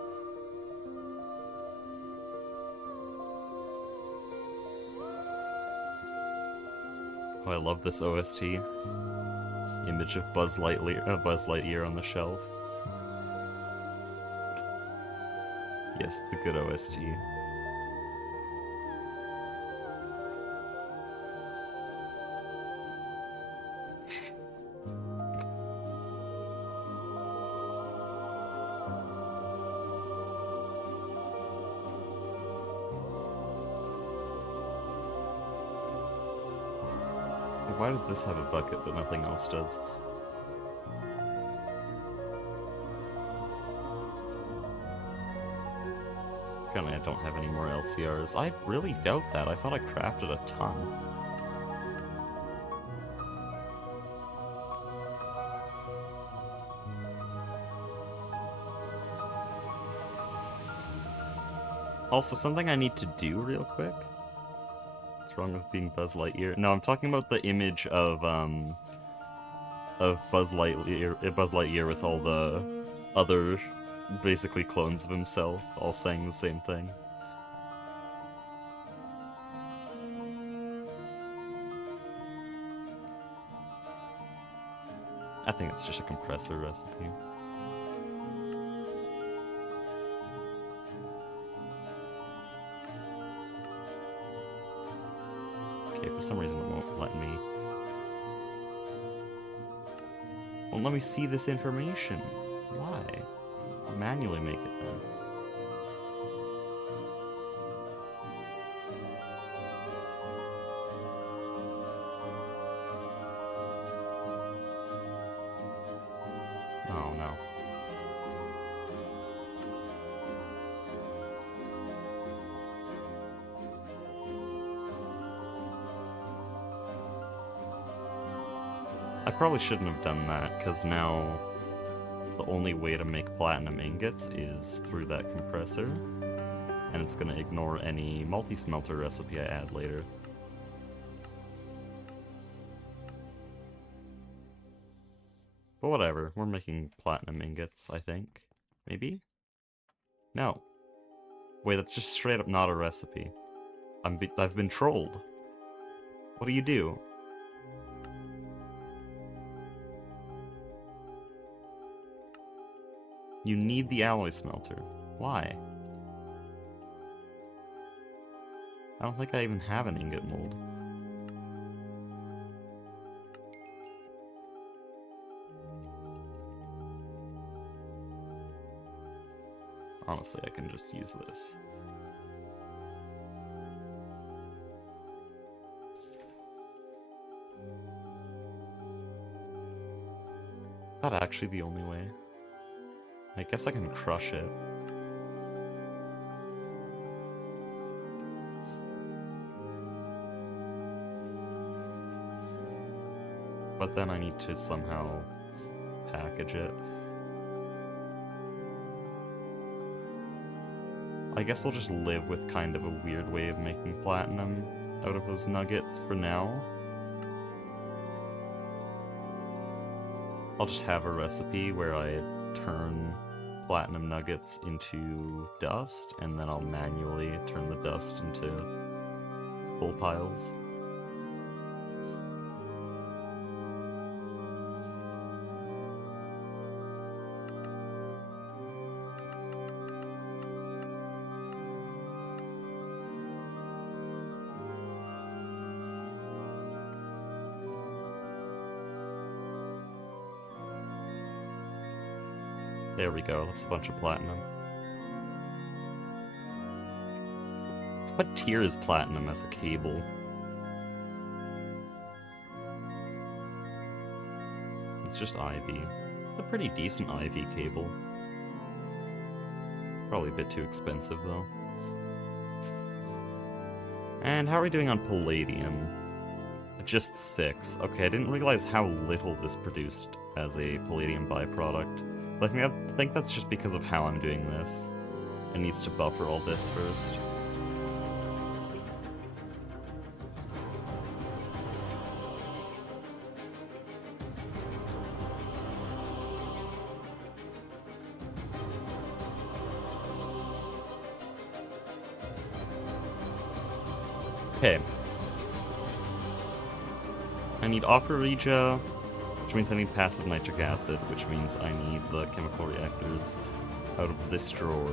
Oh, I love this OST. Image of Buzz Lightyear on the shelf. Yes, the good OST. Why does this have a bucket but nothing else does? Apparently I don't have any more LCRs. I really doubt that. I thought I crafted a ton. Also, something I need to do real quick. What's wrong with being Buzz Lightyear? No, I'm talking about the image of Buzz Lightyear with all the other, basically clones of himself, all saying the same thing. I think it's just a compressor recipe. Okay, for some reason it won't let me. Won't let me see this information. Why? I'll manually make it then. Oh no. I probably shouldn't have done that, because now the only way to make platinum ingots is through that compressor, and it's going to ignore any multi-smelter recipe I add later. But whatever, we're making platinum ingots, I think. Maybe? No. Wait, that's just straight up not a recipe. I've been trolled. What do you do? You need the alloy smelter. Why? I don't think I even have an ingot mold. Honestly, I can just use this. Is that actually the only way? I guess I can crush it. But then I need to somehow package it. I guess I'll just live with kind of a weird way of making platinum out of those nuggets for now. I'll just have a recipe where I turn platinum nuggets into dust, and then I'll manually turn the dust into full piles. There we go, that's a bunch of platinum. What tier is platinum as a cable? It's just IV. It's a pretty decent IV cable. Probably a bit too expensive, though. And how are we doing on palladium? Just 6. Okay, I didn't realize how little this produced as a palladium byproduct. But I think that's just because of how I'm doing this. It needs to buffer all this first. Okay. I need aqua regia, which means I need passive nitric acid, which means I need the chemical reactors out of this drawer.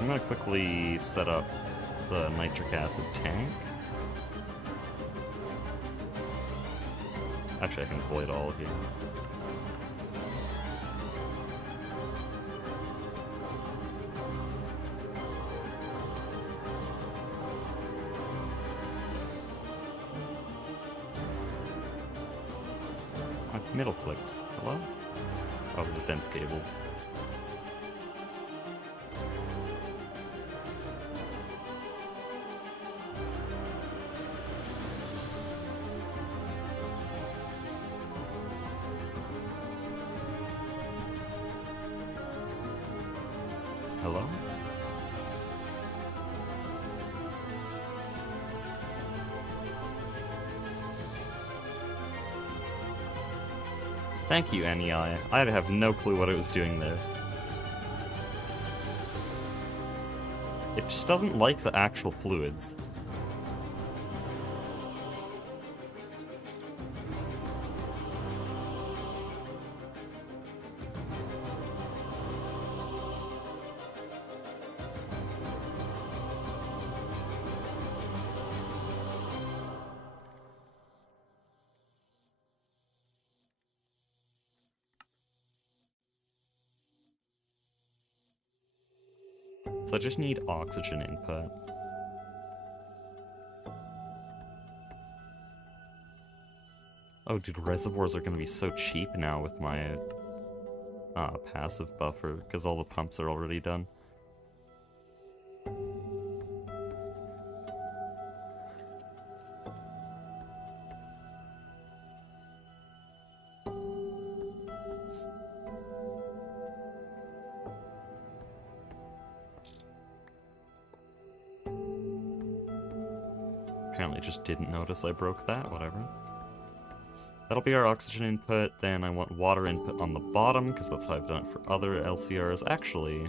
I'm gonna quickly set up the nitric acid tank. Actually, I can deploy it all here. My middle clicked. Hello? Oh, the dense cables. Hello? Thank you, NEI. I have no clue what it was doing there. It just doesn't like the actual fluids. So I just need oxygen input. Oh, dude, reservoirs are gonna be so cheap now with my passive buffer, because all the pumps are already done. Apparently just didn't notice I broke that, whatever. That'll be our oxygen input, then I want water input on the bottom, because that's how I've done it for other LCRs. Actually,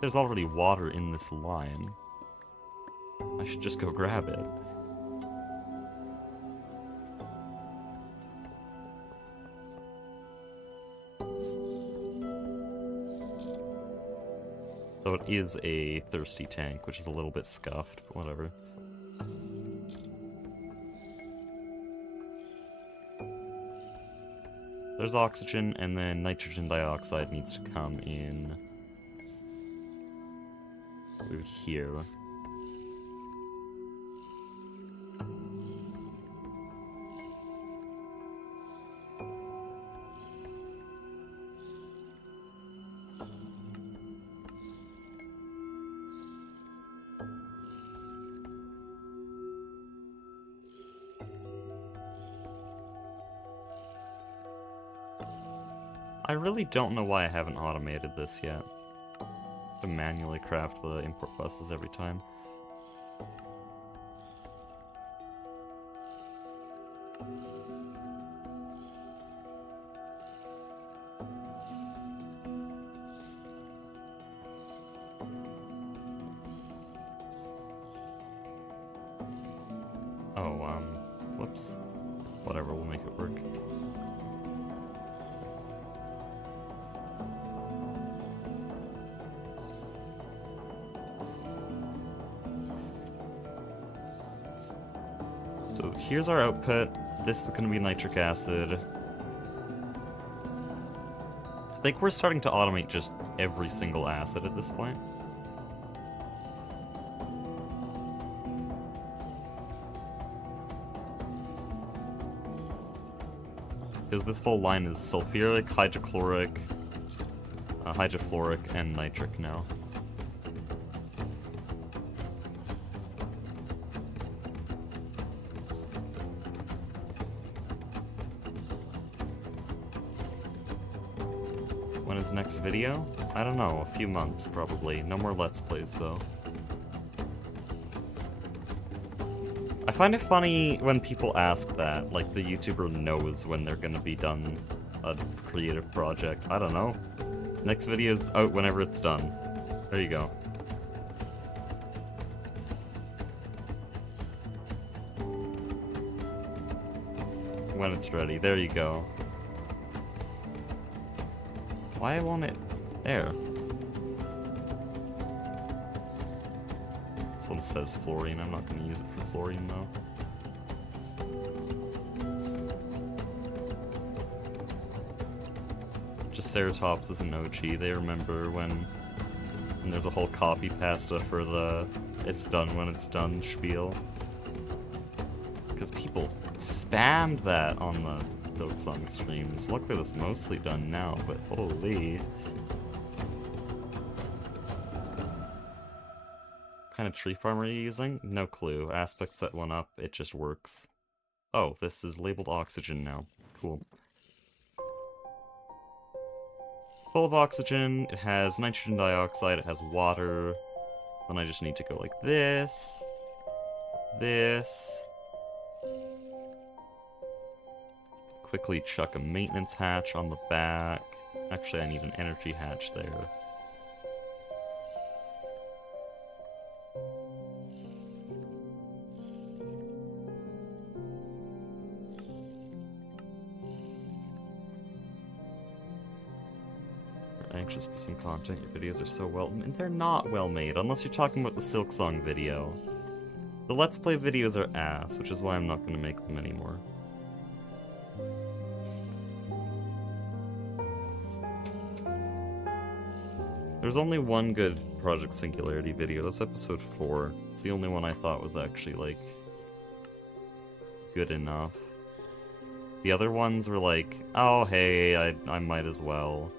there's already water in this line. I should just go grab it. Though it is a thirsty tank, which is a little bit scuffed, but whatever. There's oxygen, and then nitrogen dioxide needs to come in through here. I really don't know why I haven't automated this yet. To manually craft the import buses every time. Oh, whoops. Whatever, we'll make it work. So here's our output. This is going to be nitric acid. think we're starting to automate just every single asset at this point. Because this whole line is sulfuric, hydrochloric, hydrofluoric, and nitric now. When is next video? I don't know, a few months probably. No more Let's Plays though. I find it funny when people ask that, like the YouTuber knows when they're gonna be done a creative project. I don't know. Next video's out whenever it's done. There you go. When it's ready. There you go. Why won't it... There. This one says fluorine. I'm not going to use it for fluorine, though. Triceratops is an OG. They remember when there's a whole copy pasta for the it's done when it's done spiel. Because people spammed that on the Silksong streams. Luckily that's mostly done now, but holy. What kind of tree farm are you using? No clue. Aspect set one up, it just works. Oh, this is labeled oxygen now. Cool. Full of oxygen, it has nitrogen dioxide, it has water. Then I just need to go like this. This. Quickly chuck a maintenance hatch on the back. Actually, I need an energy hatch there. Anxious for some content. Your videos are so well... And they're not well made, unless you're talking about the Silksong video. The Let's Play videos are ass, which is why I'm not going to make them anymore. There's only one good Project Singularity video. That's episode 4. It's the only one I thought was actually, like, good enough. The other ones were like, oh, hey, I might as well.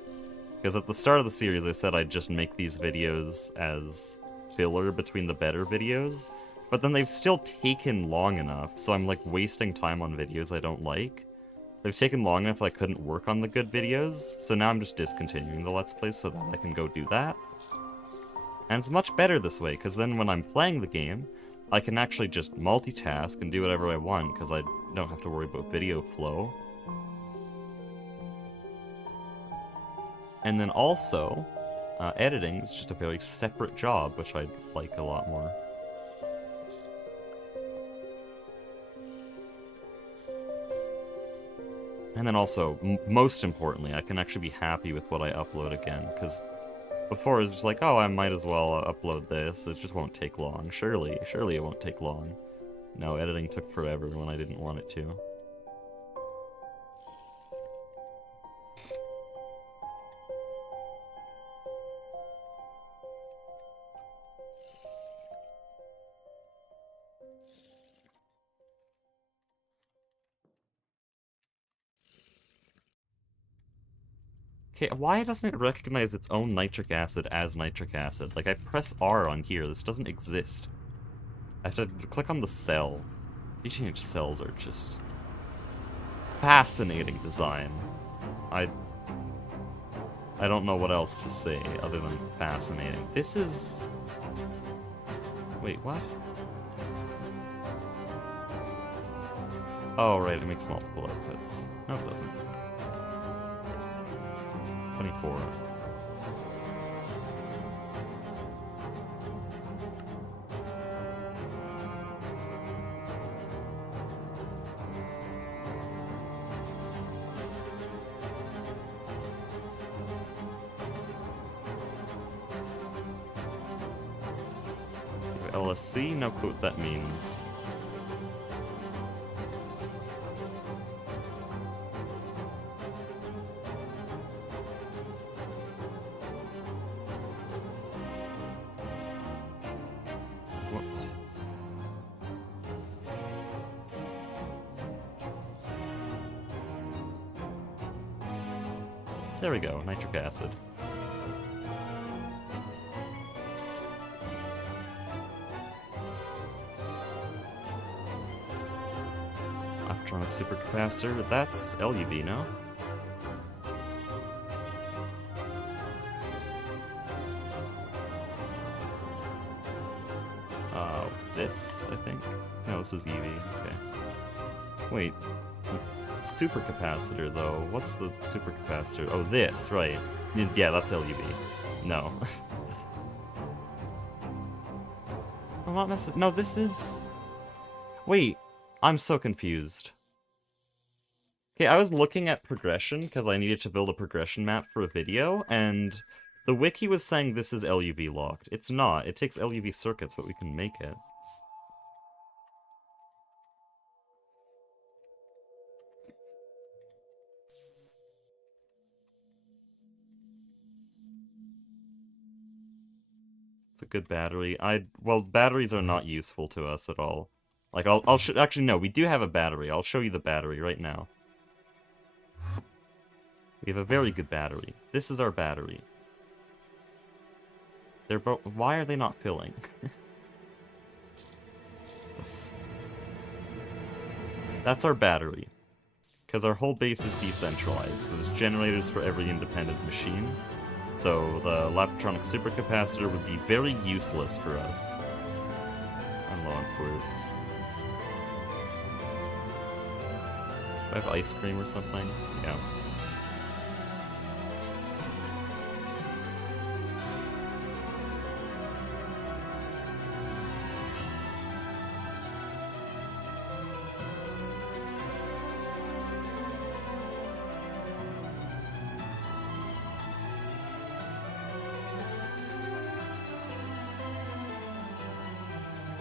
Because at the start of the series, I said I'd just make these videos as filler between the better videos. But then they've still taken long enough, so I'm, like, wasting time on videos I don't like. They've taken long enough I couldn't work on the good videos, so now I'm just discontinuing the Let's Plays so that I can go do that. And it's much better this way, because then when I'm playing the game, I can actually just multitask and do whatever I want, because I don't have to worry about video flow. And then also, editing is just a very separate job, which I like a lot more. And then also, most importantly, I can actually be happy with what I upload again, because before it was just like, oh, I might as well upload this, it just won't take long. Surely it won't take long. No, editing took forever when I didn't want it to. Okay, why doesn't it recognize its own nitric acid as nitric acid? Like, I press R on here, this doesn't exist. I have to click on the cell. BTH cells are just... fascinating design. I don't know what else to say other than fascinating. This is... Wait, what? Oh, right, it makes multiple outputs. No, it doesn't. 24. LSC, no clue what that means. Whoops. There we go, nitric acid. Electronic supercapacitor, that's LUV, no? This, I think? No, this is EV, okay. Wait, supercapacitor, though. What's the supercapacitor? Oh, this, right. Yeah, that's LUV. No. I'm not necessarily... No, this is... Wait, I'm so confused. Okay, I was looking at progression, because I needed to build a progression map for a video, and the wiki was saying this is LUV locked. It's not. It takes LUV circuits, but we can make it. It's a good battery. Well, batteries are not useful to us at all. Like, actually, no, we do have a battery. I'll show you the battery right now. We have a very good battery. This is our battery. They're both... Why are they not filling? That's our battery. Because our whole base is decentralized. So there's generators for every independent machine. So the Laptronic supercapacitor would be very useless for us. I'm low on fruit. Do I have ice cream or something? Yeah.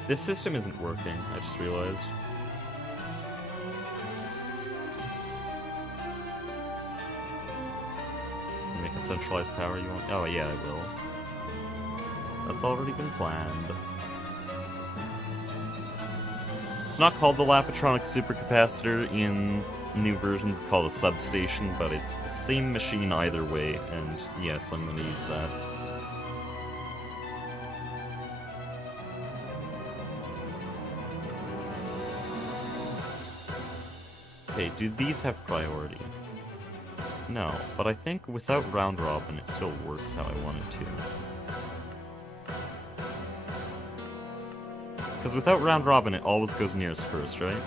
This system isn't working, I just realized. You make a centralized power you want? Oh yeah, I will. That's already been planned. It's not called the Lapatronic supercapacitor in new versions, it's called a substation, but it's the same machine either way, and yes, I'm gonna use that. Okay, do these have priority? No, but I think without round robin it still works how I want it to. Because without round robin it always goes nearest first, right?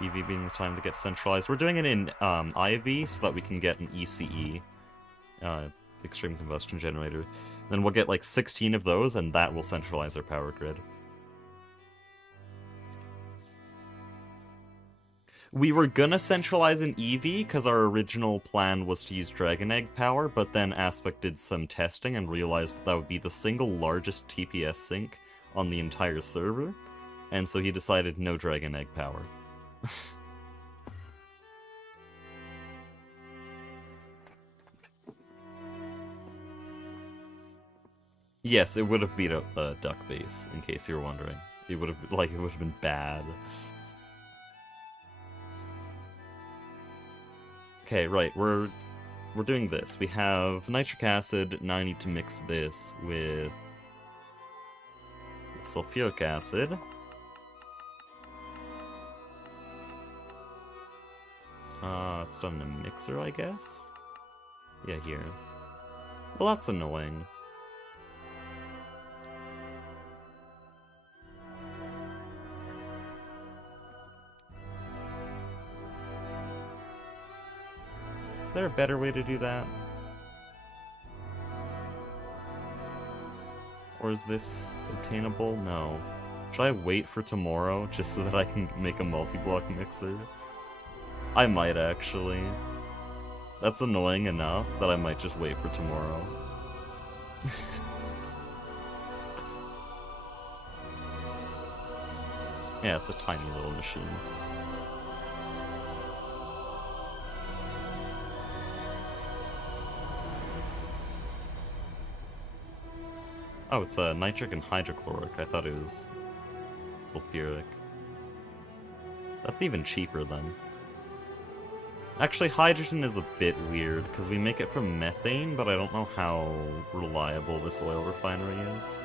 EV being the time to get centralized. We're doing it in IV so that we can get an ECE, Extreme Combustion Generator. Then we'll get like 16 of those and that will centralize our power grid. We were gonna centralize an EV because our original plan was to use Dragon Egg power, but then Aspect did some testing and realized that would be the single largest TPS sink on the entire server, and so he decided no Dragon Egg power. Yes, it would have beat up the duck base, in case you were wondering. It would have been bad. Okay, right, we're doing this. We have nitric acid, now I need to mix this with sulfuric acid. It's done in a mixer, I guess? Yeah, here. Well, that's annoying. Is there a better way to do that? Or is this obtainable? No. Should I wait for tomorrow just so that I can make a multi-block mixer? I might actually. That's annoying enough that I might just wait for tomorrow. Yeah, it's a tiny little machine. Oh, it's a nitric and hydrochloric. I thought it was sulfuric. That's even cheaper then. Actually, hydrogen is a bit weird, because we make it from methane, but I don't know how reliable this oil refinery is.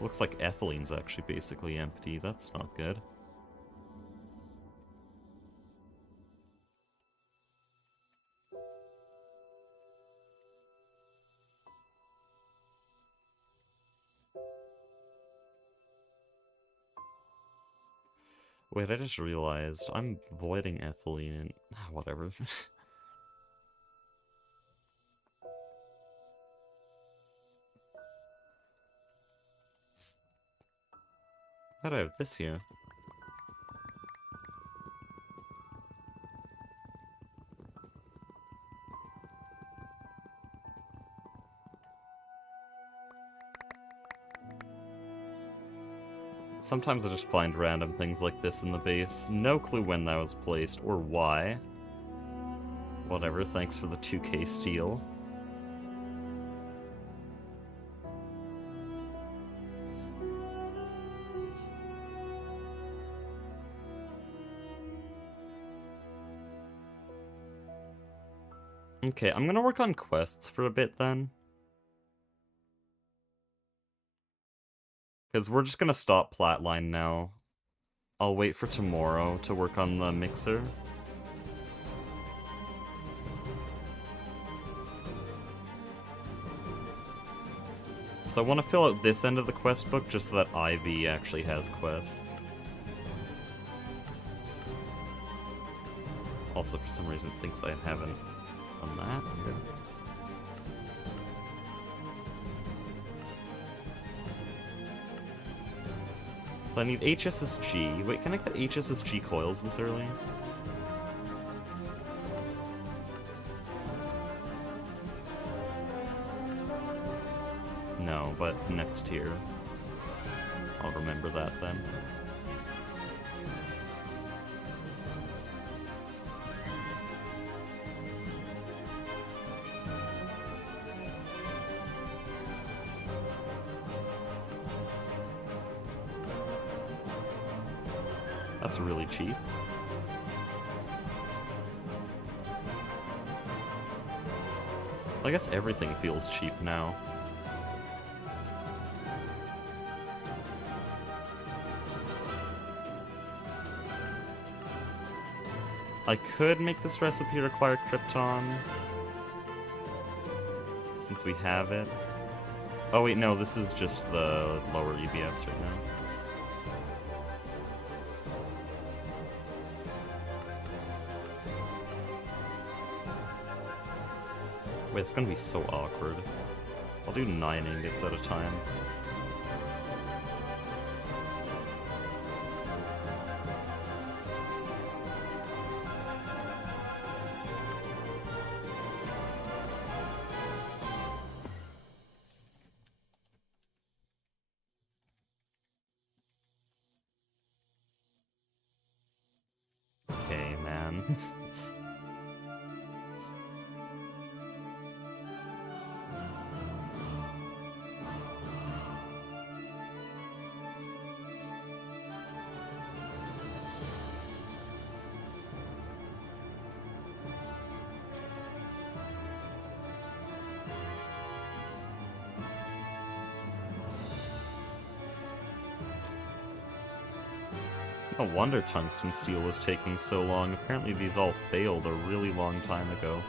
Looks like ethylene's actually basically empty. That's not good. Wait, I just realized I'm avoiding ethylene and... whatever. How do I have this here? Sometimes I just find random things like this in the base. No clue when that was placed, or why. Whatever, thanks for the 2K steel. Okay, I'm gonna work on quests for a bit then. Because we're just gonna stop Platline now. I'll wait for tomorrow to work on the mixer. So I want to fill out this end of the quest book just so that Ivy actually has quests. Also, for some reason, it thinks I haven't done that. Yeah. So I need HSSG. Wait, can I get HSSG coils this early? No, but next tier. I'll remember that then. That's really cheap. I guess everything feels cheap now. I could make this recipe require Krypton, since we have it. Oh wait, no, this is just the lower EBS right now. Wait, it's gonna be so awkward. I'll do 9 ingots at a time. Okay, man. No wonder tungsten steel was taking so long. Apparently these all failed a really long time ago.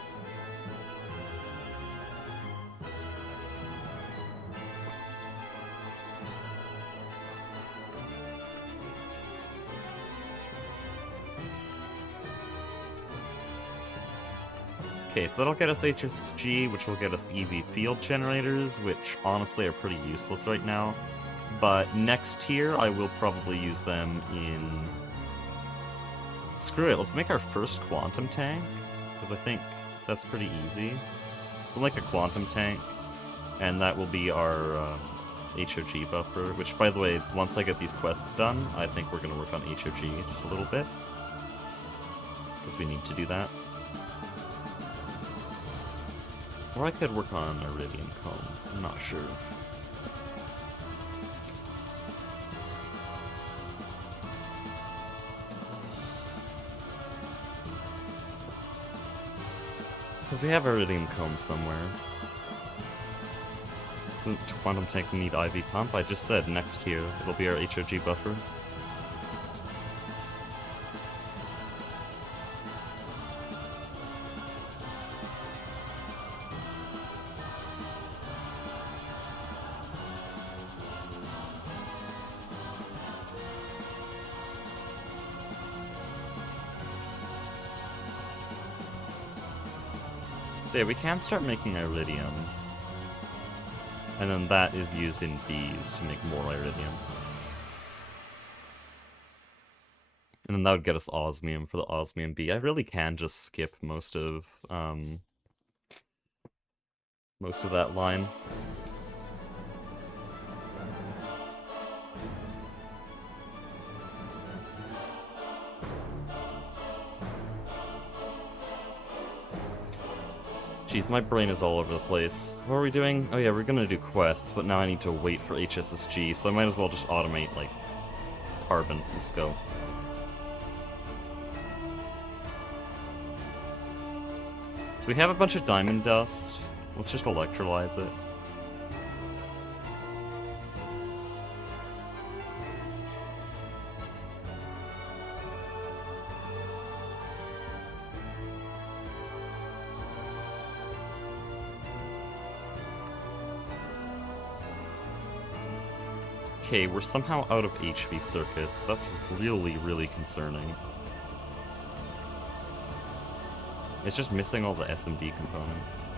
Okay, so that'll get us HSG, which will get us EV field generators, which honestly are pretty useless right now. But next tier, I will probably use them in... Screw it, let's make our first quantum tank, because I think that's pretty easy. We'll make a quantum tank, and that will be our HOG buffer, which, by the way, once I get these quests done, I think we're going to work on HOG just a little bit, because we need to do that. Or I could work on Iridium Comb. I'm not sure. Because we have Iridium Comb somewhere. Doesn't Quantum Tank need IV Pump? I just said next here. It'll be our HOG buffer. So yeah, we can start making Iridium. And then that is used in bees to make more Iridium. And then that would get us Osmium for the Osmium bee. I really can just skip most of that line. Jeez, my brain is all over the place. What are we doing? Oh yeah, we're gonna do quests, but now I need to wait for HSSG, so I might as well just automate, like, Carbon. Let's go. So we have a bunch of diamond dust. Let's just electrolyze it. Okay, we're somehow out of HV circuits. That's really, really concerning. It's just missing all the SMD components.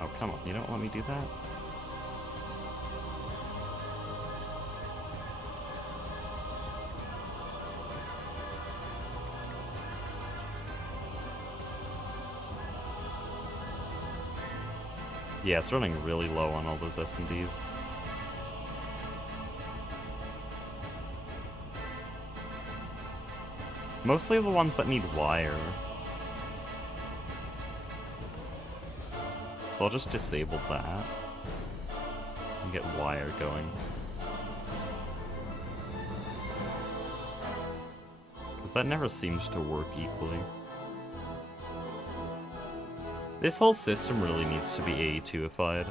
Oh, come on, you don't let me do that? Yeah, it's running really low on all those SMDs. Mostly the ones that need wire. So I'll just disable that. And get wire going. Because that never seems to work equally. This whole system really needs to be AE2ified.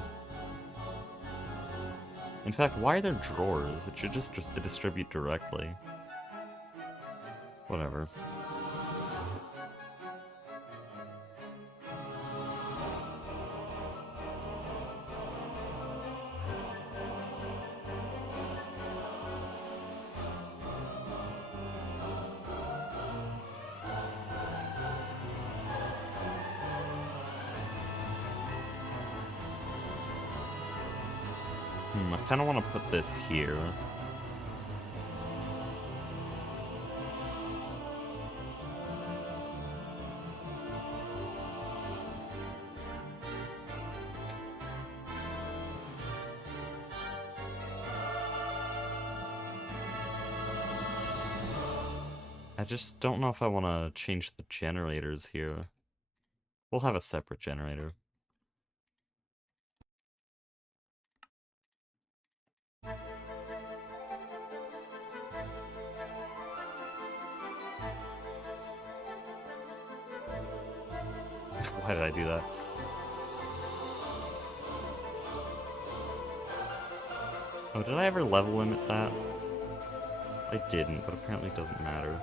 In fact, why are there drawers? It should just distribute directly. Whatever. I kind of want to put this here. I just don't know if I want to change the generators here. We'll have a separate generator. Why did I do that? Oh, did I ever level limit that? I didn't, but apparently it doesn't matter.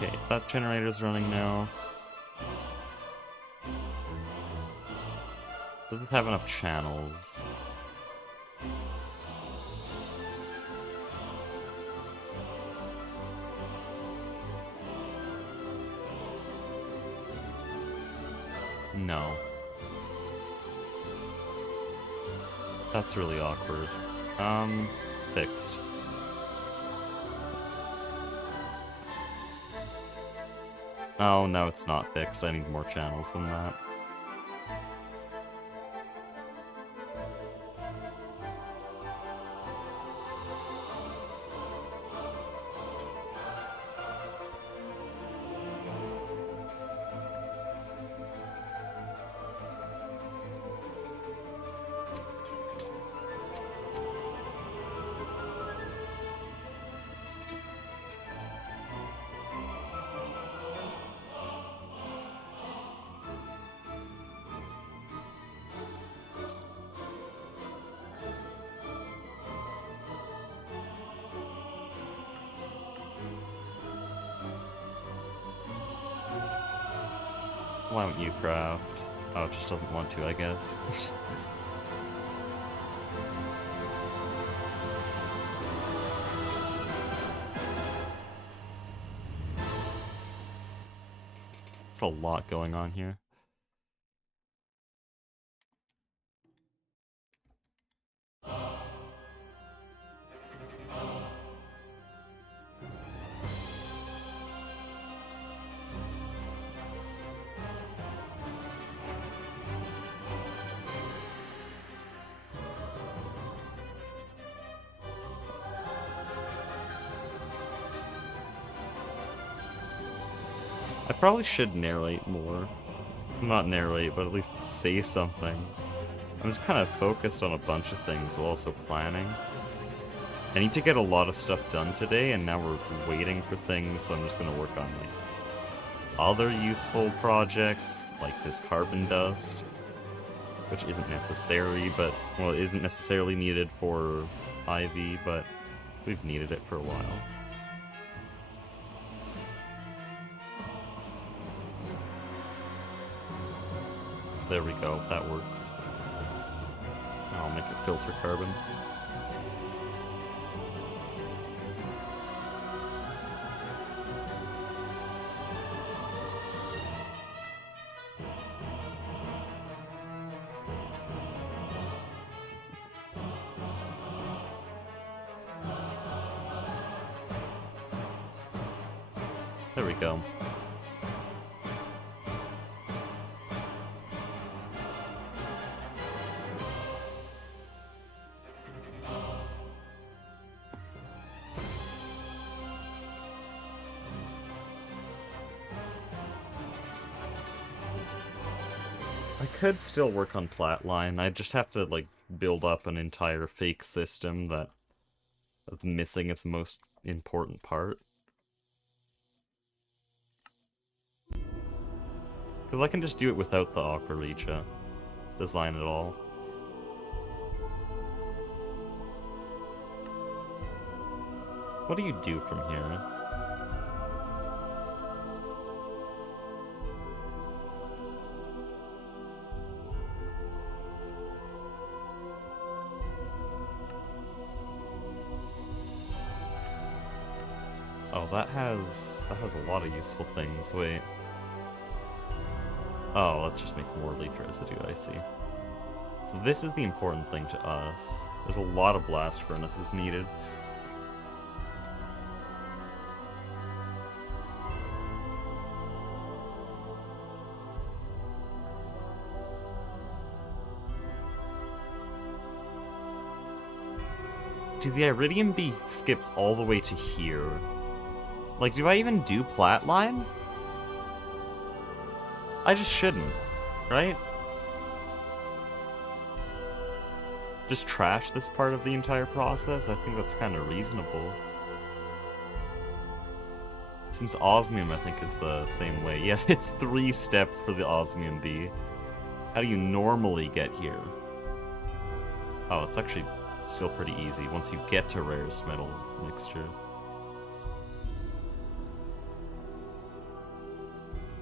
Okay, that generator's running now. Doesn't have enough channels. No. That's really awkward. Fixed. Oh, no, it's not fixed. I need more channels than that. Why don't you craft? Oh, it just doesn't want to, I guess. There's a lot going on here. I probably should narrate more. Not narrate, but at least say something. I'm just kind of focused on a bunch of things while also planning. I need to get a lot of stuff done today, and now we're waiting for things, so I'm just going to work on like other useful projects, like this carbon dust, which isn't necessary, but, well, it isn't necessarily needed for Ivy, but we've needed it for a while. So there we go, that works. I'll make it filter carbon. There we go. I could still work on Platline. I just have to, like, build up an entire fake system that's missing its most important part. Because I can just do it without the Aquaricha design at all. What do you do from here? Oh, that has a lot of useful things. Wait. Oh, let's just make more leaf residue, I see. So this is the important thing to us. There's a lot of blast furnaces needed. Dude, the Iridium Bee skips all the way to here. Like, do I even do Platline? I just shouldn't, right? Just trash this part of the entire process? I think that's kind of reasonable. Since osmium, I think, is the same way. Yeah, it's 3 steps for the osmium bee. How do you normally get here? Oh, it's actually still pretty easy once you get to rarest metal mixture.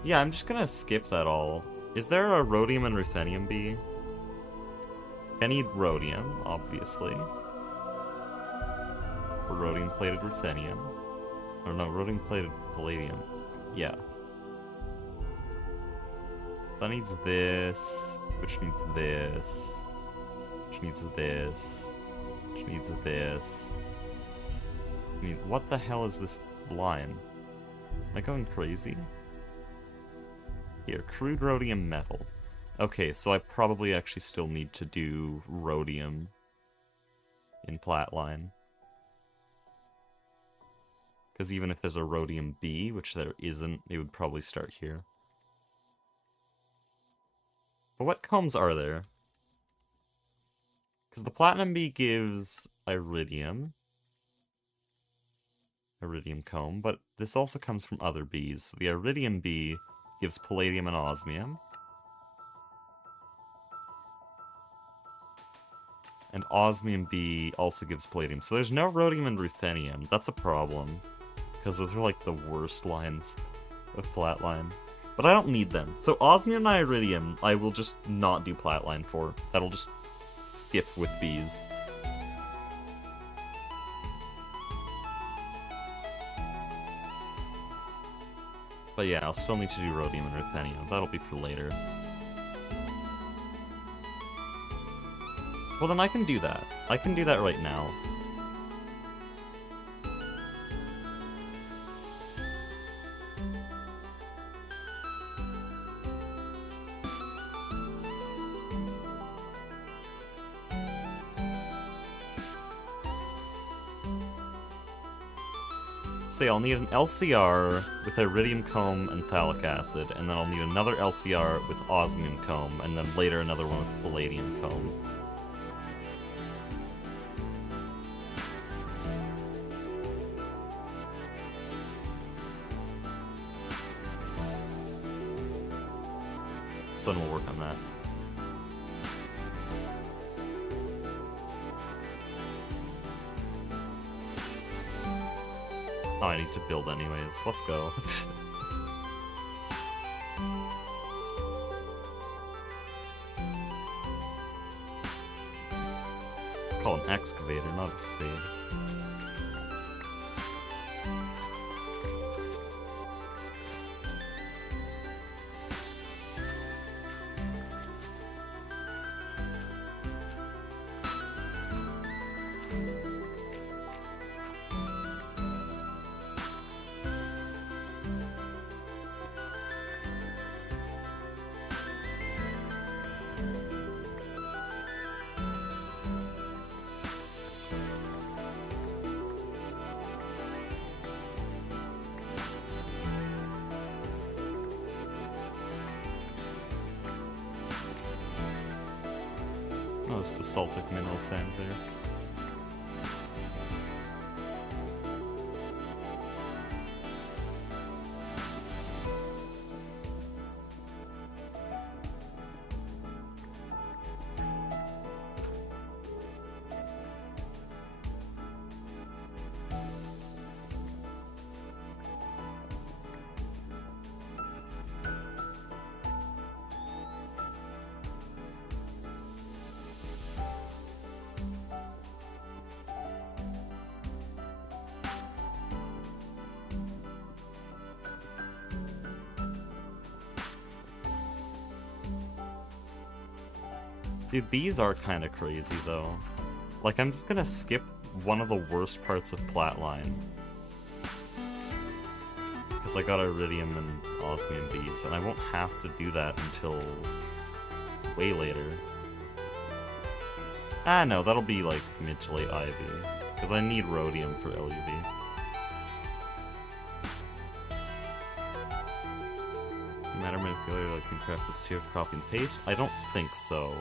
Yeah, I'm just gonna skip that all. Is there a rhodium and ruthenium bee? I need rhodium, obviously. Or rhodium-plated ruthenium. Or no, rhodium-plated palladium. Yeah. So that needs this, which needs this, which needs this, which needs this. I mean, what the hell is this line? Am I going crazy? Here, crude rhodium metal. Okay, so I probably actually still need to do rhodium in Platline. Because even if there's a rhodium B, which there isn't, it would probably start here. But what combs are there? Because the platinum B gives iridium. Iridium comb, but this also comes from other bees. So the iridium bee gives palladium and osmium. And osmium B also gives palladium. So there's no rhodium and ruthenium. That's a problem. Because those are like the worst lines of Platline. But I don't need them. So osmium and iridium, I will just not do Platline for. That'll just skip with bees. But yeah, I'll still need to do rhodium and ruthenium. That'll be for later. Well, then I can do that. I can do that right now. Say I'll need an LCR with iridium comb and phthalic acid, and then I'll need another LCR with osmium comb, and then later another one with palladium comb. So then we'll work on that. Oh, I need to build anyways. Let's go. It's called an excavator, not a spade. Oh, there's basaltic mineral sand there. Dude, these are kind of crazy, though. Like, I'm just gonna skip one of the worst parts of Platline. Because I got iridium and osmium beads, and I won't have to do that until way later. Ah, no, that'll be, like, mid to late Ivy. Because I need rhodium for LUV. Matter manipulator, like, can craft this here, copy and paste? I don't think so.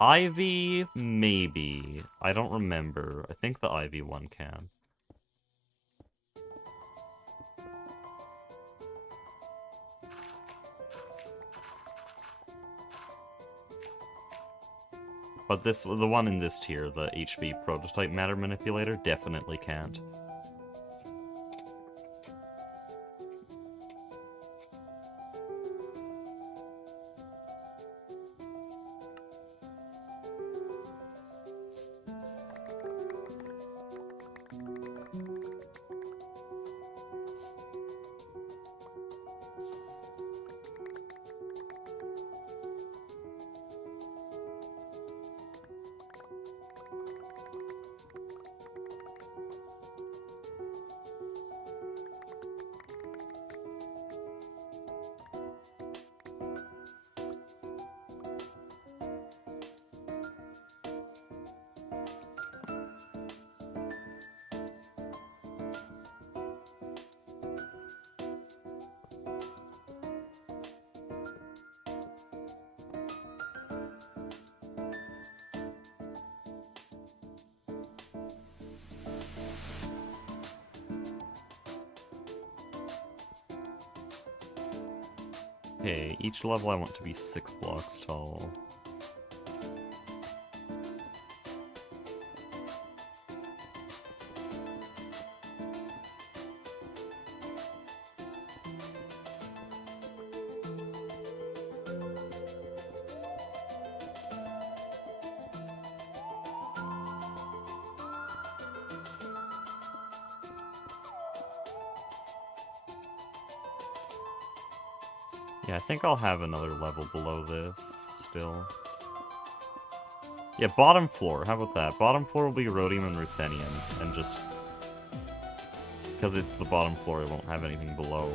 Ivy, maybe. I don't remember. I think the Ivy one can. But this, the one in this tier, the HV prototype matter manipulator, definitely can't. Okay, each level I want to be 6 blocks tall. Yeah, I think I'll have another level below this, still. Yeah, bottom floor, how about that? Bottom floor will be rhodium and ruthenium, and just... because it's the bottom floor, it won't have anything below.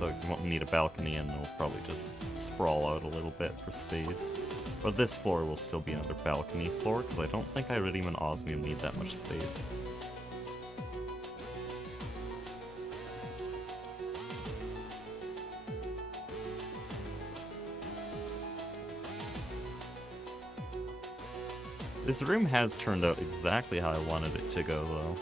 So you won't need a balcony, and it'll probably just sprawl out a little bit for space. But this floor will still be another balcony floor, because I don't think iridium and osmium need that much space. This room has turned out exactly how I wanted it to go, though.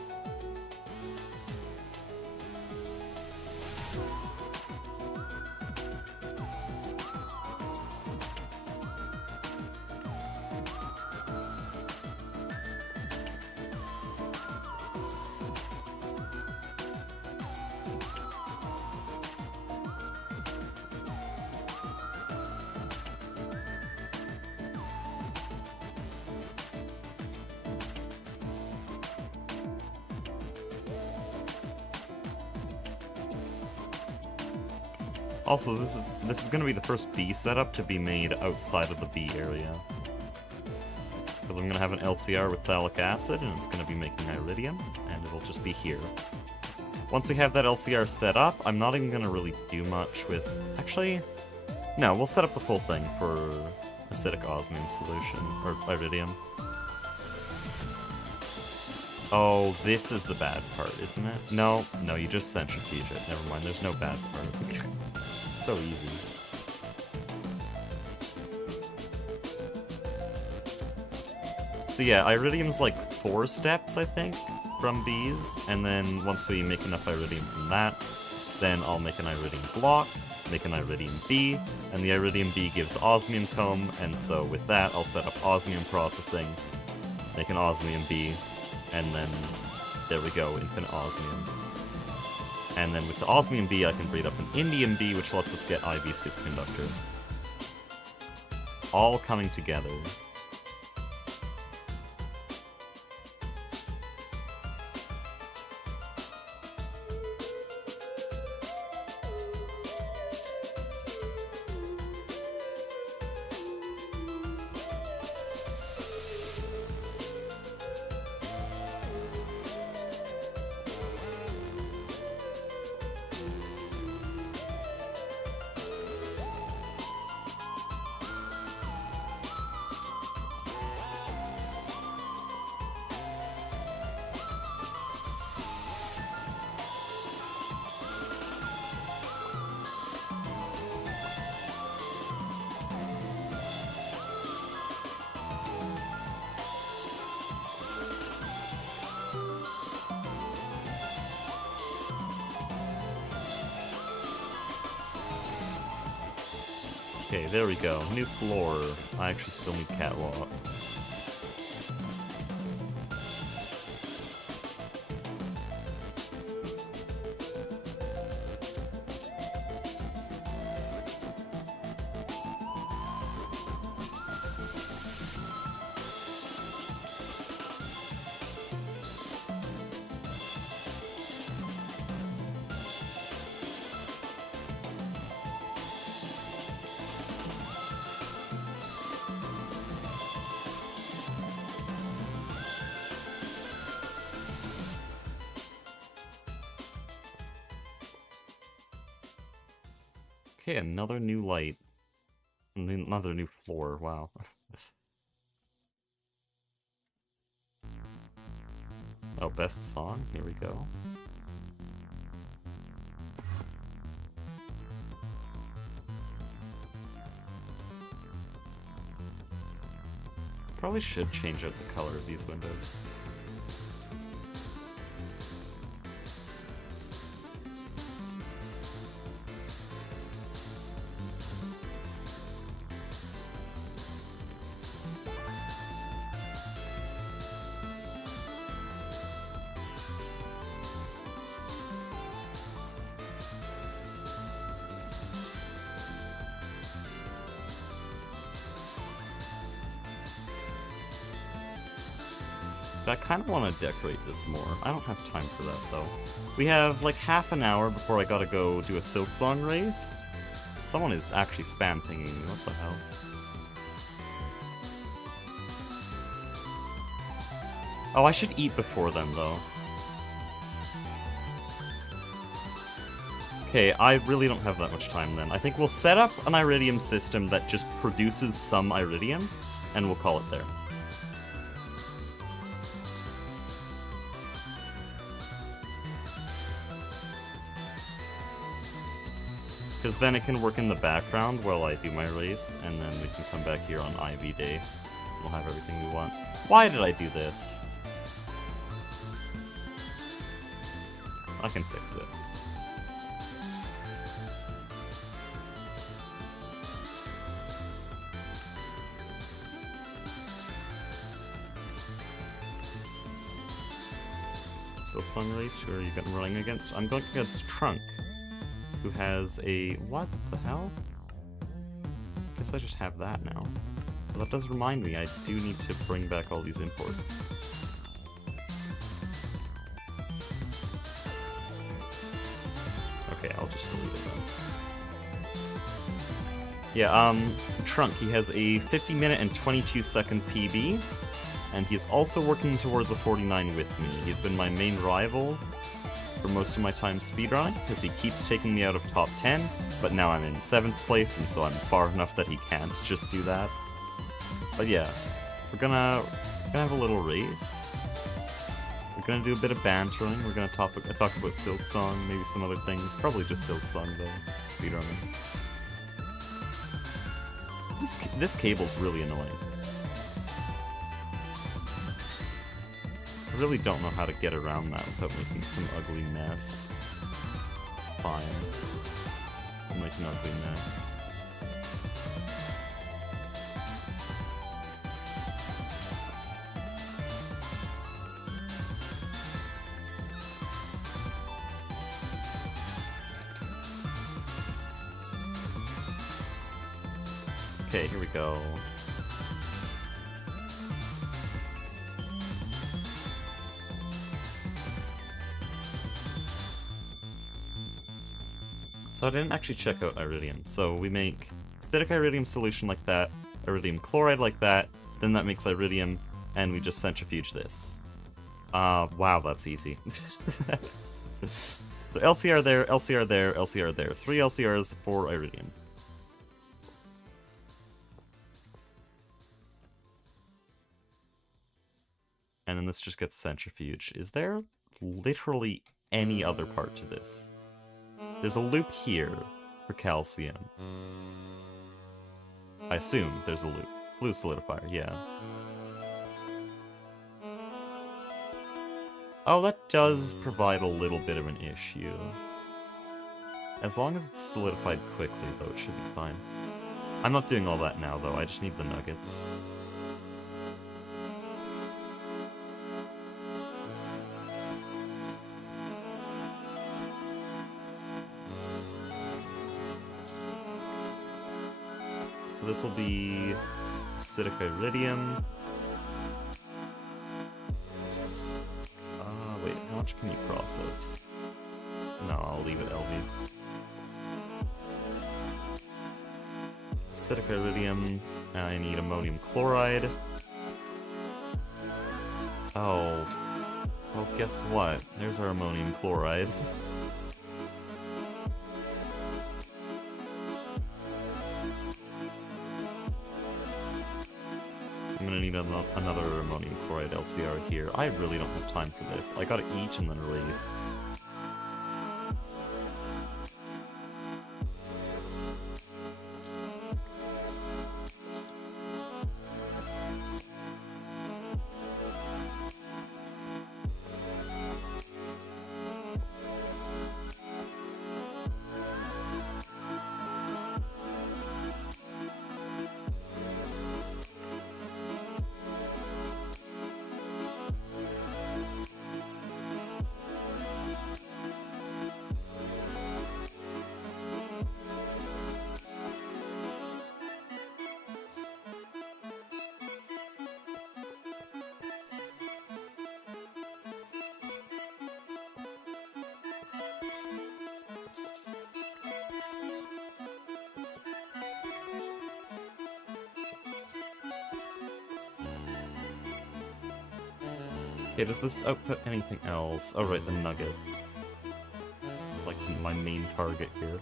Also, this is going to be the first B setup to be made outside of the B area. Because I'm going to have an LCR with phthalic acid, and it's going to be making iridium, and it'll just be here. Once we have that LCR set up, I'm not even going to really do much with... Actually, no, we'll set up the full thing for acidic osmium solution, or iridium. Oh, this is the bad part, isn't it? No, you just centrifuge it. Never mind, there's no bad part. So easy. So yeah, iridium's like 4 steps, I think, from Bs, and then once we make enough iridium from that, then I'll make an iridium block, make an iridium B, and the iridium B gives osmium comb, and so with that I'll set up osmium processing, make an osmium B, and then there we go, infinite osmium. And then with the osmium B, I can breed up an indium B, which lets us get IV superconductor. All coming together. Okay, there we go. New floor. I actually still need catwalks. Okay, another new light. Another new floor, wow. Oh, best song? Here we go. Probably should change out the color of these windows. I kind of want to decorate this more. I don't have time for that, though. We have, like, half an hour before I gotta go do a Silk Song race. Someone is actually spam pinging me. What the hell? Oh, I should eat before them, though. Okay, I really don't have that much time then. I think we'll set up an iridium system that just produces some iridium, and we'll call it there. Because then it can work in the background while I do my race, and then we can come back here on IV Day. We'll have everything we want. Why did I do this? I can fix it. Silksong race, who are you running against? I'm going against Trunk, who has a... what the hell? Guess I just have that now. Well, that does remind me, I do need to bring back all these imports. Okay, I'll just delete it then. Yeah, Trunk, he has a 50-minute and 22-second PB. And he's also working towards a 49 with me. He's been my main rival for most of my time speedrunning, because he keeps taking me out of top 10, but now I'm in 7th place, and so I'm far enough that he can't just do that. But yeah, we're gonna have a little race. We're gonna do a bit of bantering, we're gonna talk about Silk Song, maybe some other things, probably just Silk Song though, speedrunning. This cable's really annoying. I really don't know how to get around that without making some ugly mess. Fine. I'll make an ugly mess. Okay, here we go. So I didn't actually check out iridium. So we make acidic iridium solution like that, iridium chloride like that, then that makes iridium, and we just centrifuge this. Wow, that's easy. So LCR there, LCR there, LCR there. 3 LCRs, 4 iridium. And then this just gets centrifuged. Is there literally any other part to this? There's a loop here for calcium. I assume there's a loop. Blue solidifier, yeah. Oh, that does provide a little bit of an issue. As long as it's solidified quickly, though, it should be fine. I'm not doing all that now, though. I just need the nuggets. So this will be acidic iridium. Wait, how much can you process? No, I'll leave it LV. Acidic iridium. I need ammonium chloride. Oh. Well, guess what? There's our ammonium chloride. I'm gonna need another ammonium chloride LCR here. I really don't have time for this. I gotta eat and then race. Okay, does this output anything else? Oh right, the nuggets. Like my main target here.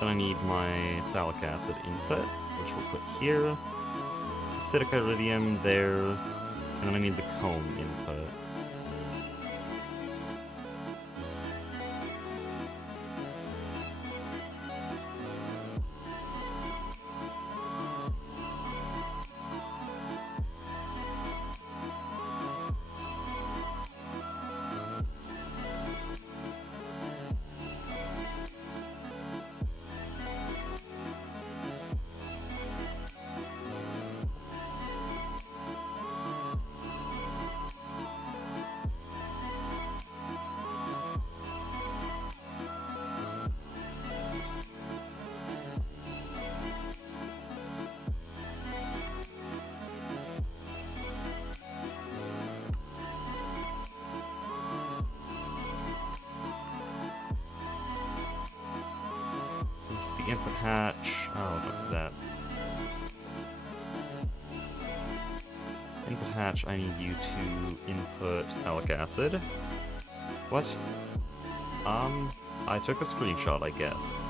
Then I need my phthalic acid input, which we'll put here. Acidic iridium there. And then I need the comb input. The input hatch. Oh, look at that. Input hatch, I need you to input phthalic acid. What? I took a screenshot, I guess.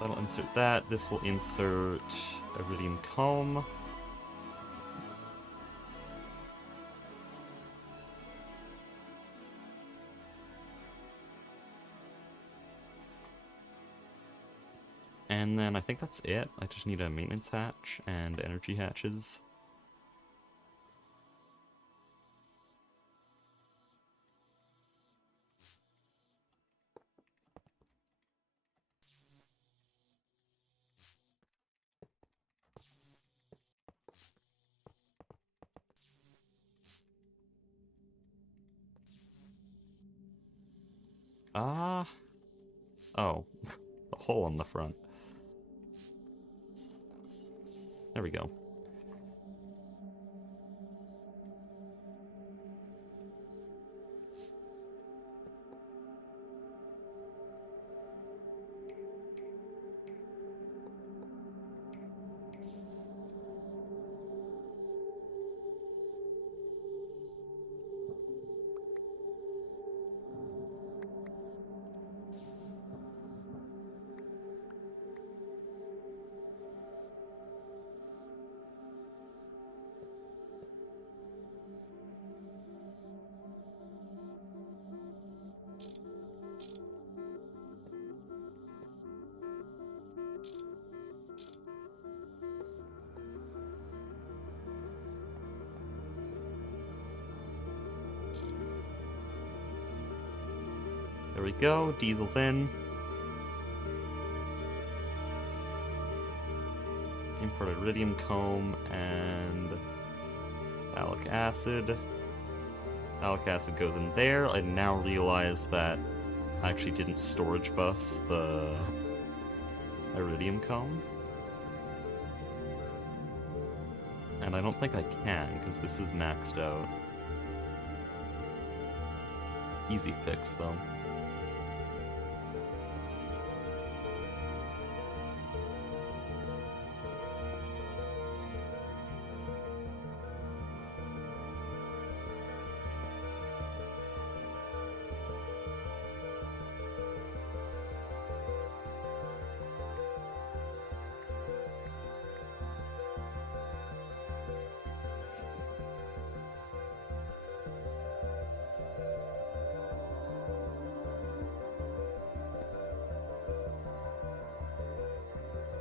That'll insert that. This will insert iridium comb. And then I think that's it. I just need a maintenance hatch and energy hatches. Oh, the hole on the front. There we go. There we go, diesel's in. Import iridium comb and phthalic acid. Phthalic acid goes in there. I now realize that I actually didn't storage bus the iridium comb. And I don't think I can, because this is maxed out. Easy fix, though.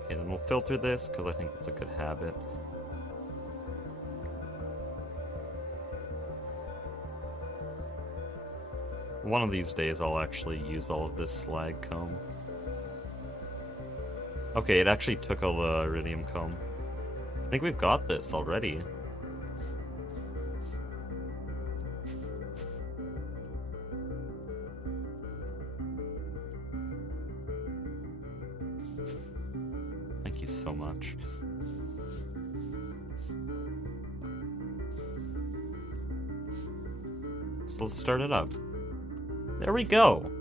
Okay, then we'll filter this, because I think that's a good habit. One of these days I'll actually use all of this slag comb. Okay, it actually took all the iridium comb. I think we've got this already. Thank you so much. So let's start it up. There we go.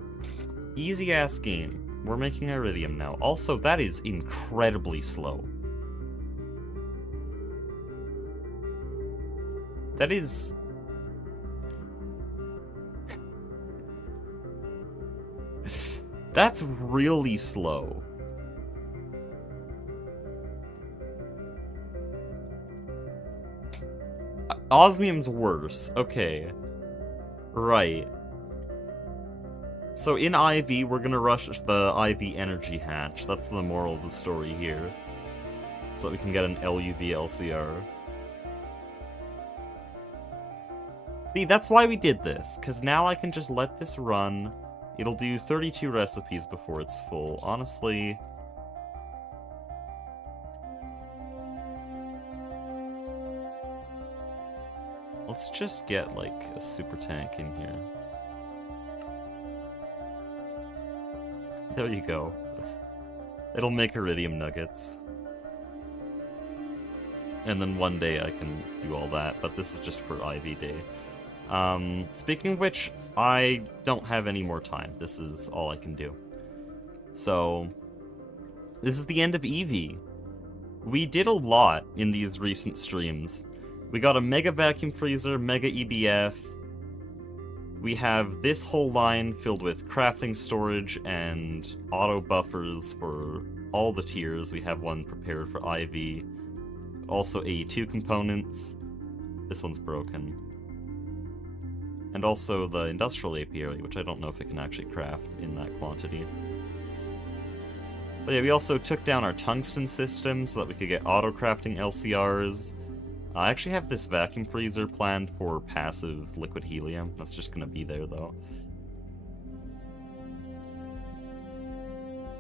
Easy ass game. We're making iridium now. Also, that is incredibly slow. That is... That's really slow. Osmium's worse. Okay. Right. So in IV, we're gonna rush the IV energy hatch. That's the moral of the story here. So that we can get an LUV LCR. See, that's why we did this, because now I can just let this run. It'll do 32 recipes before it's full. Honestly... Let's just get, like, a super tank in here. There you go. It'll make iridium nuggets. And then one day I can do all that, but this is just for IV day. Speaking of which, I don't have any more time. This is all I can do. So, this is the end of EV. We did a lot in these recent streams. We got a mega vacuum freezer, mega EBF. We have this whole line filled with crafting storage and auto buffers for all the tiers. We have one prepared for IV. Also AE2 components. This one's broken. And also the industrial apiary, which I don't know if it can actually craft in that quantity. But yeah, we also took down our tungsten system so that we could get auto-crafting LCRs. I actually have this vacuum freezer planned for passive liquid helium. That's just gonna be there, though.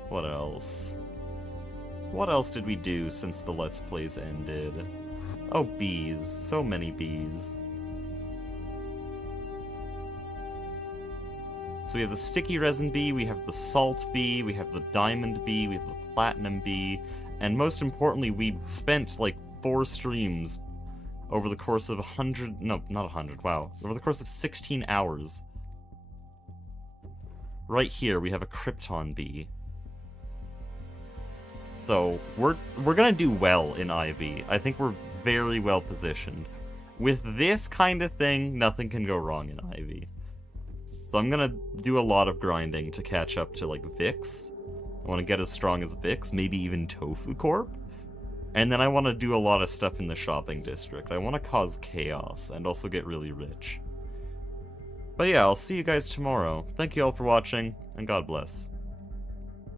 What else? What else did we do since the Let's Plays ended? Oh, bees. So many bees. So we have the sticky resin bee, we have the salt bee, we have the diamond bee, we have the platinum bee, and most importantly, we spent like 4 streams over the course of 100, no, not 100, wow, over the course of 16 hours. Right here, we have a krypton bee. So, we're gonna do well in IV. I think we're very well positioned. With this kind of thing, nothing can go wrong in IV. So I'm gonna do a lot of grinding to catch up to, like, Vix. I want to get as strong as Vix, maybe even Tofu Corp. And then I want to do a lot of stuff in the shopping district. I want to cause chaos and also get really rich. But yeah, I'll see you guys tomorrow. Thank you all for watching, and God bless.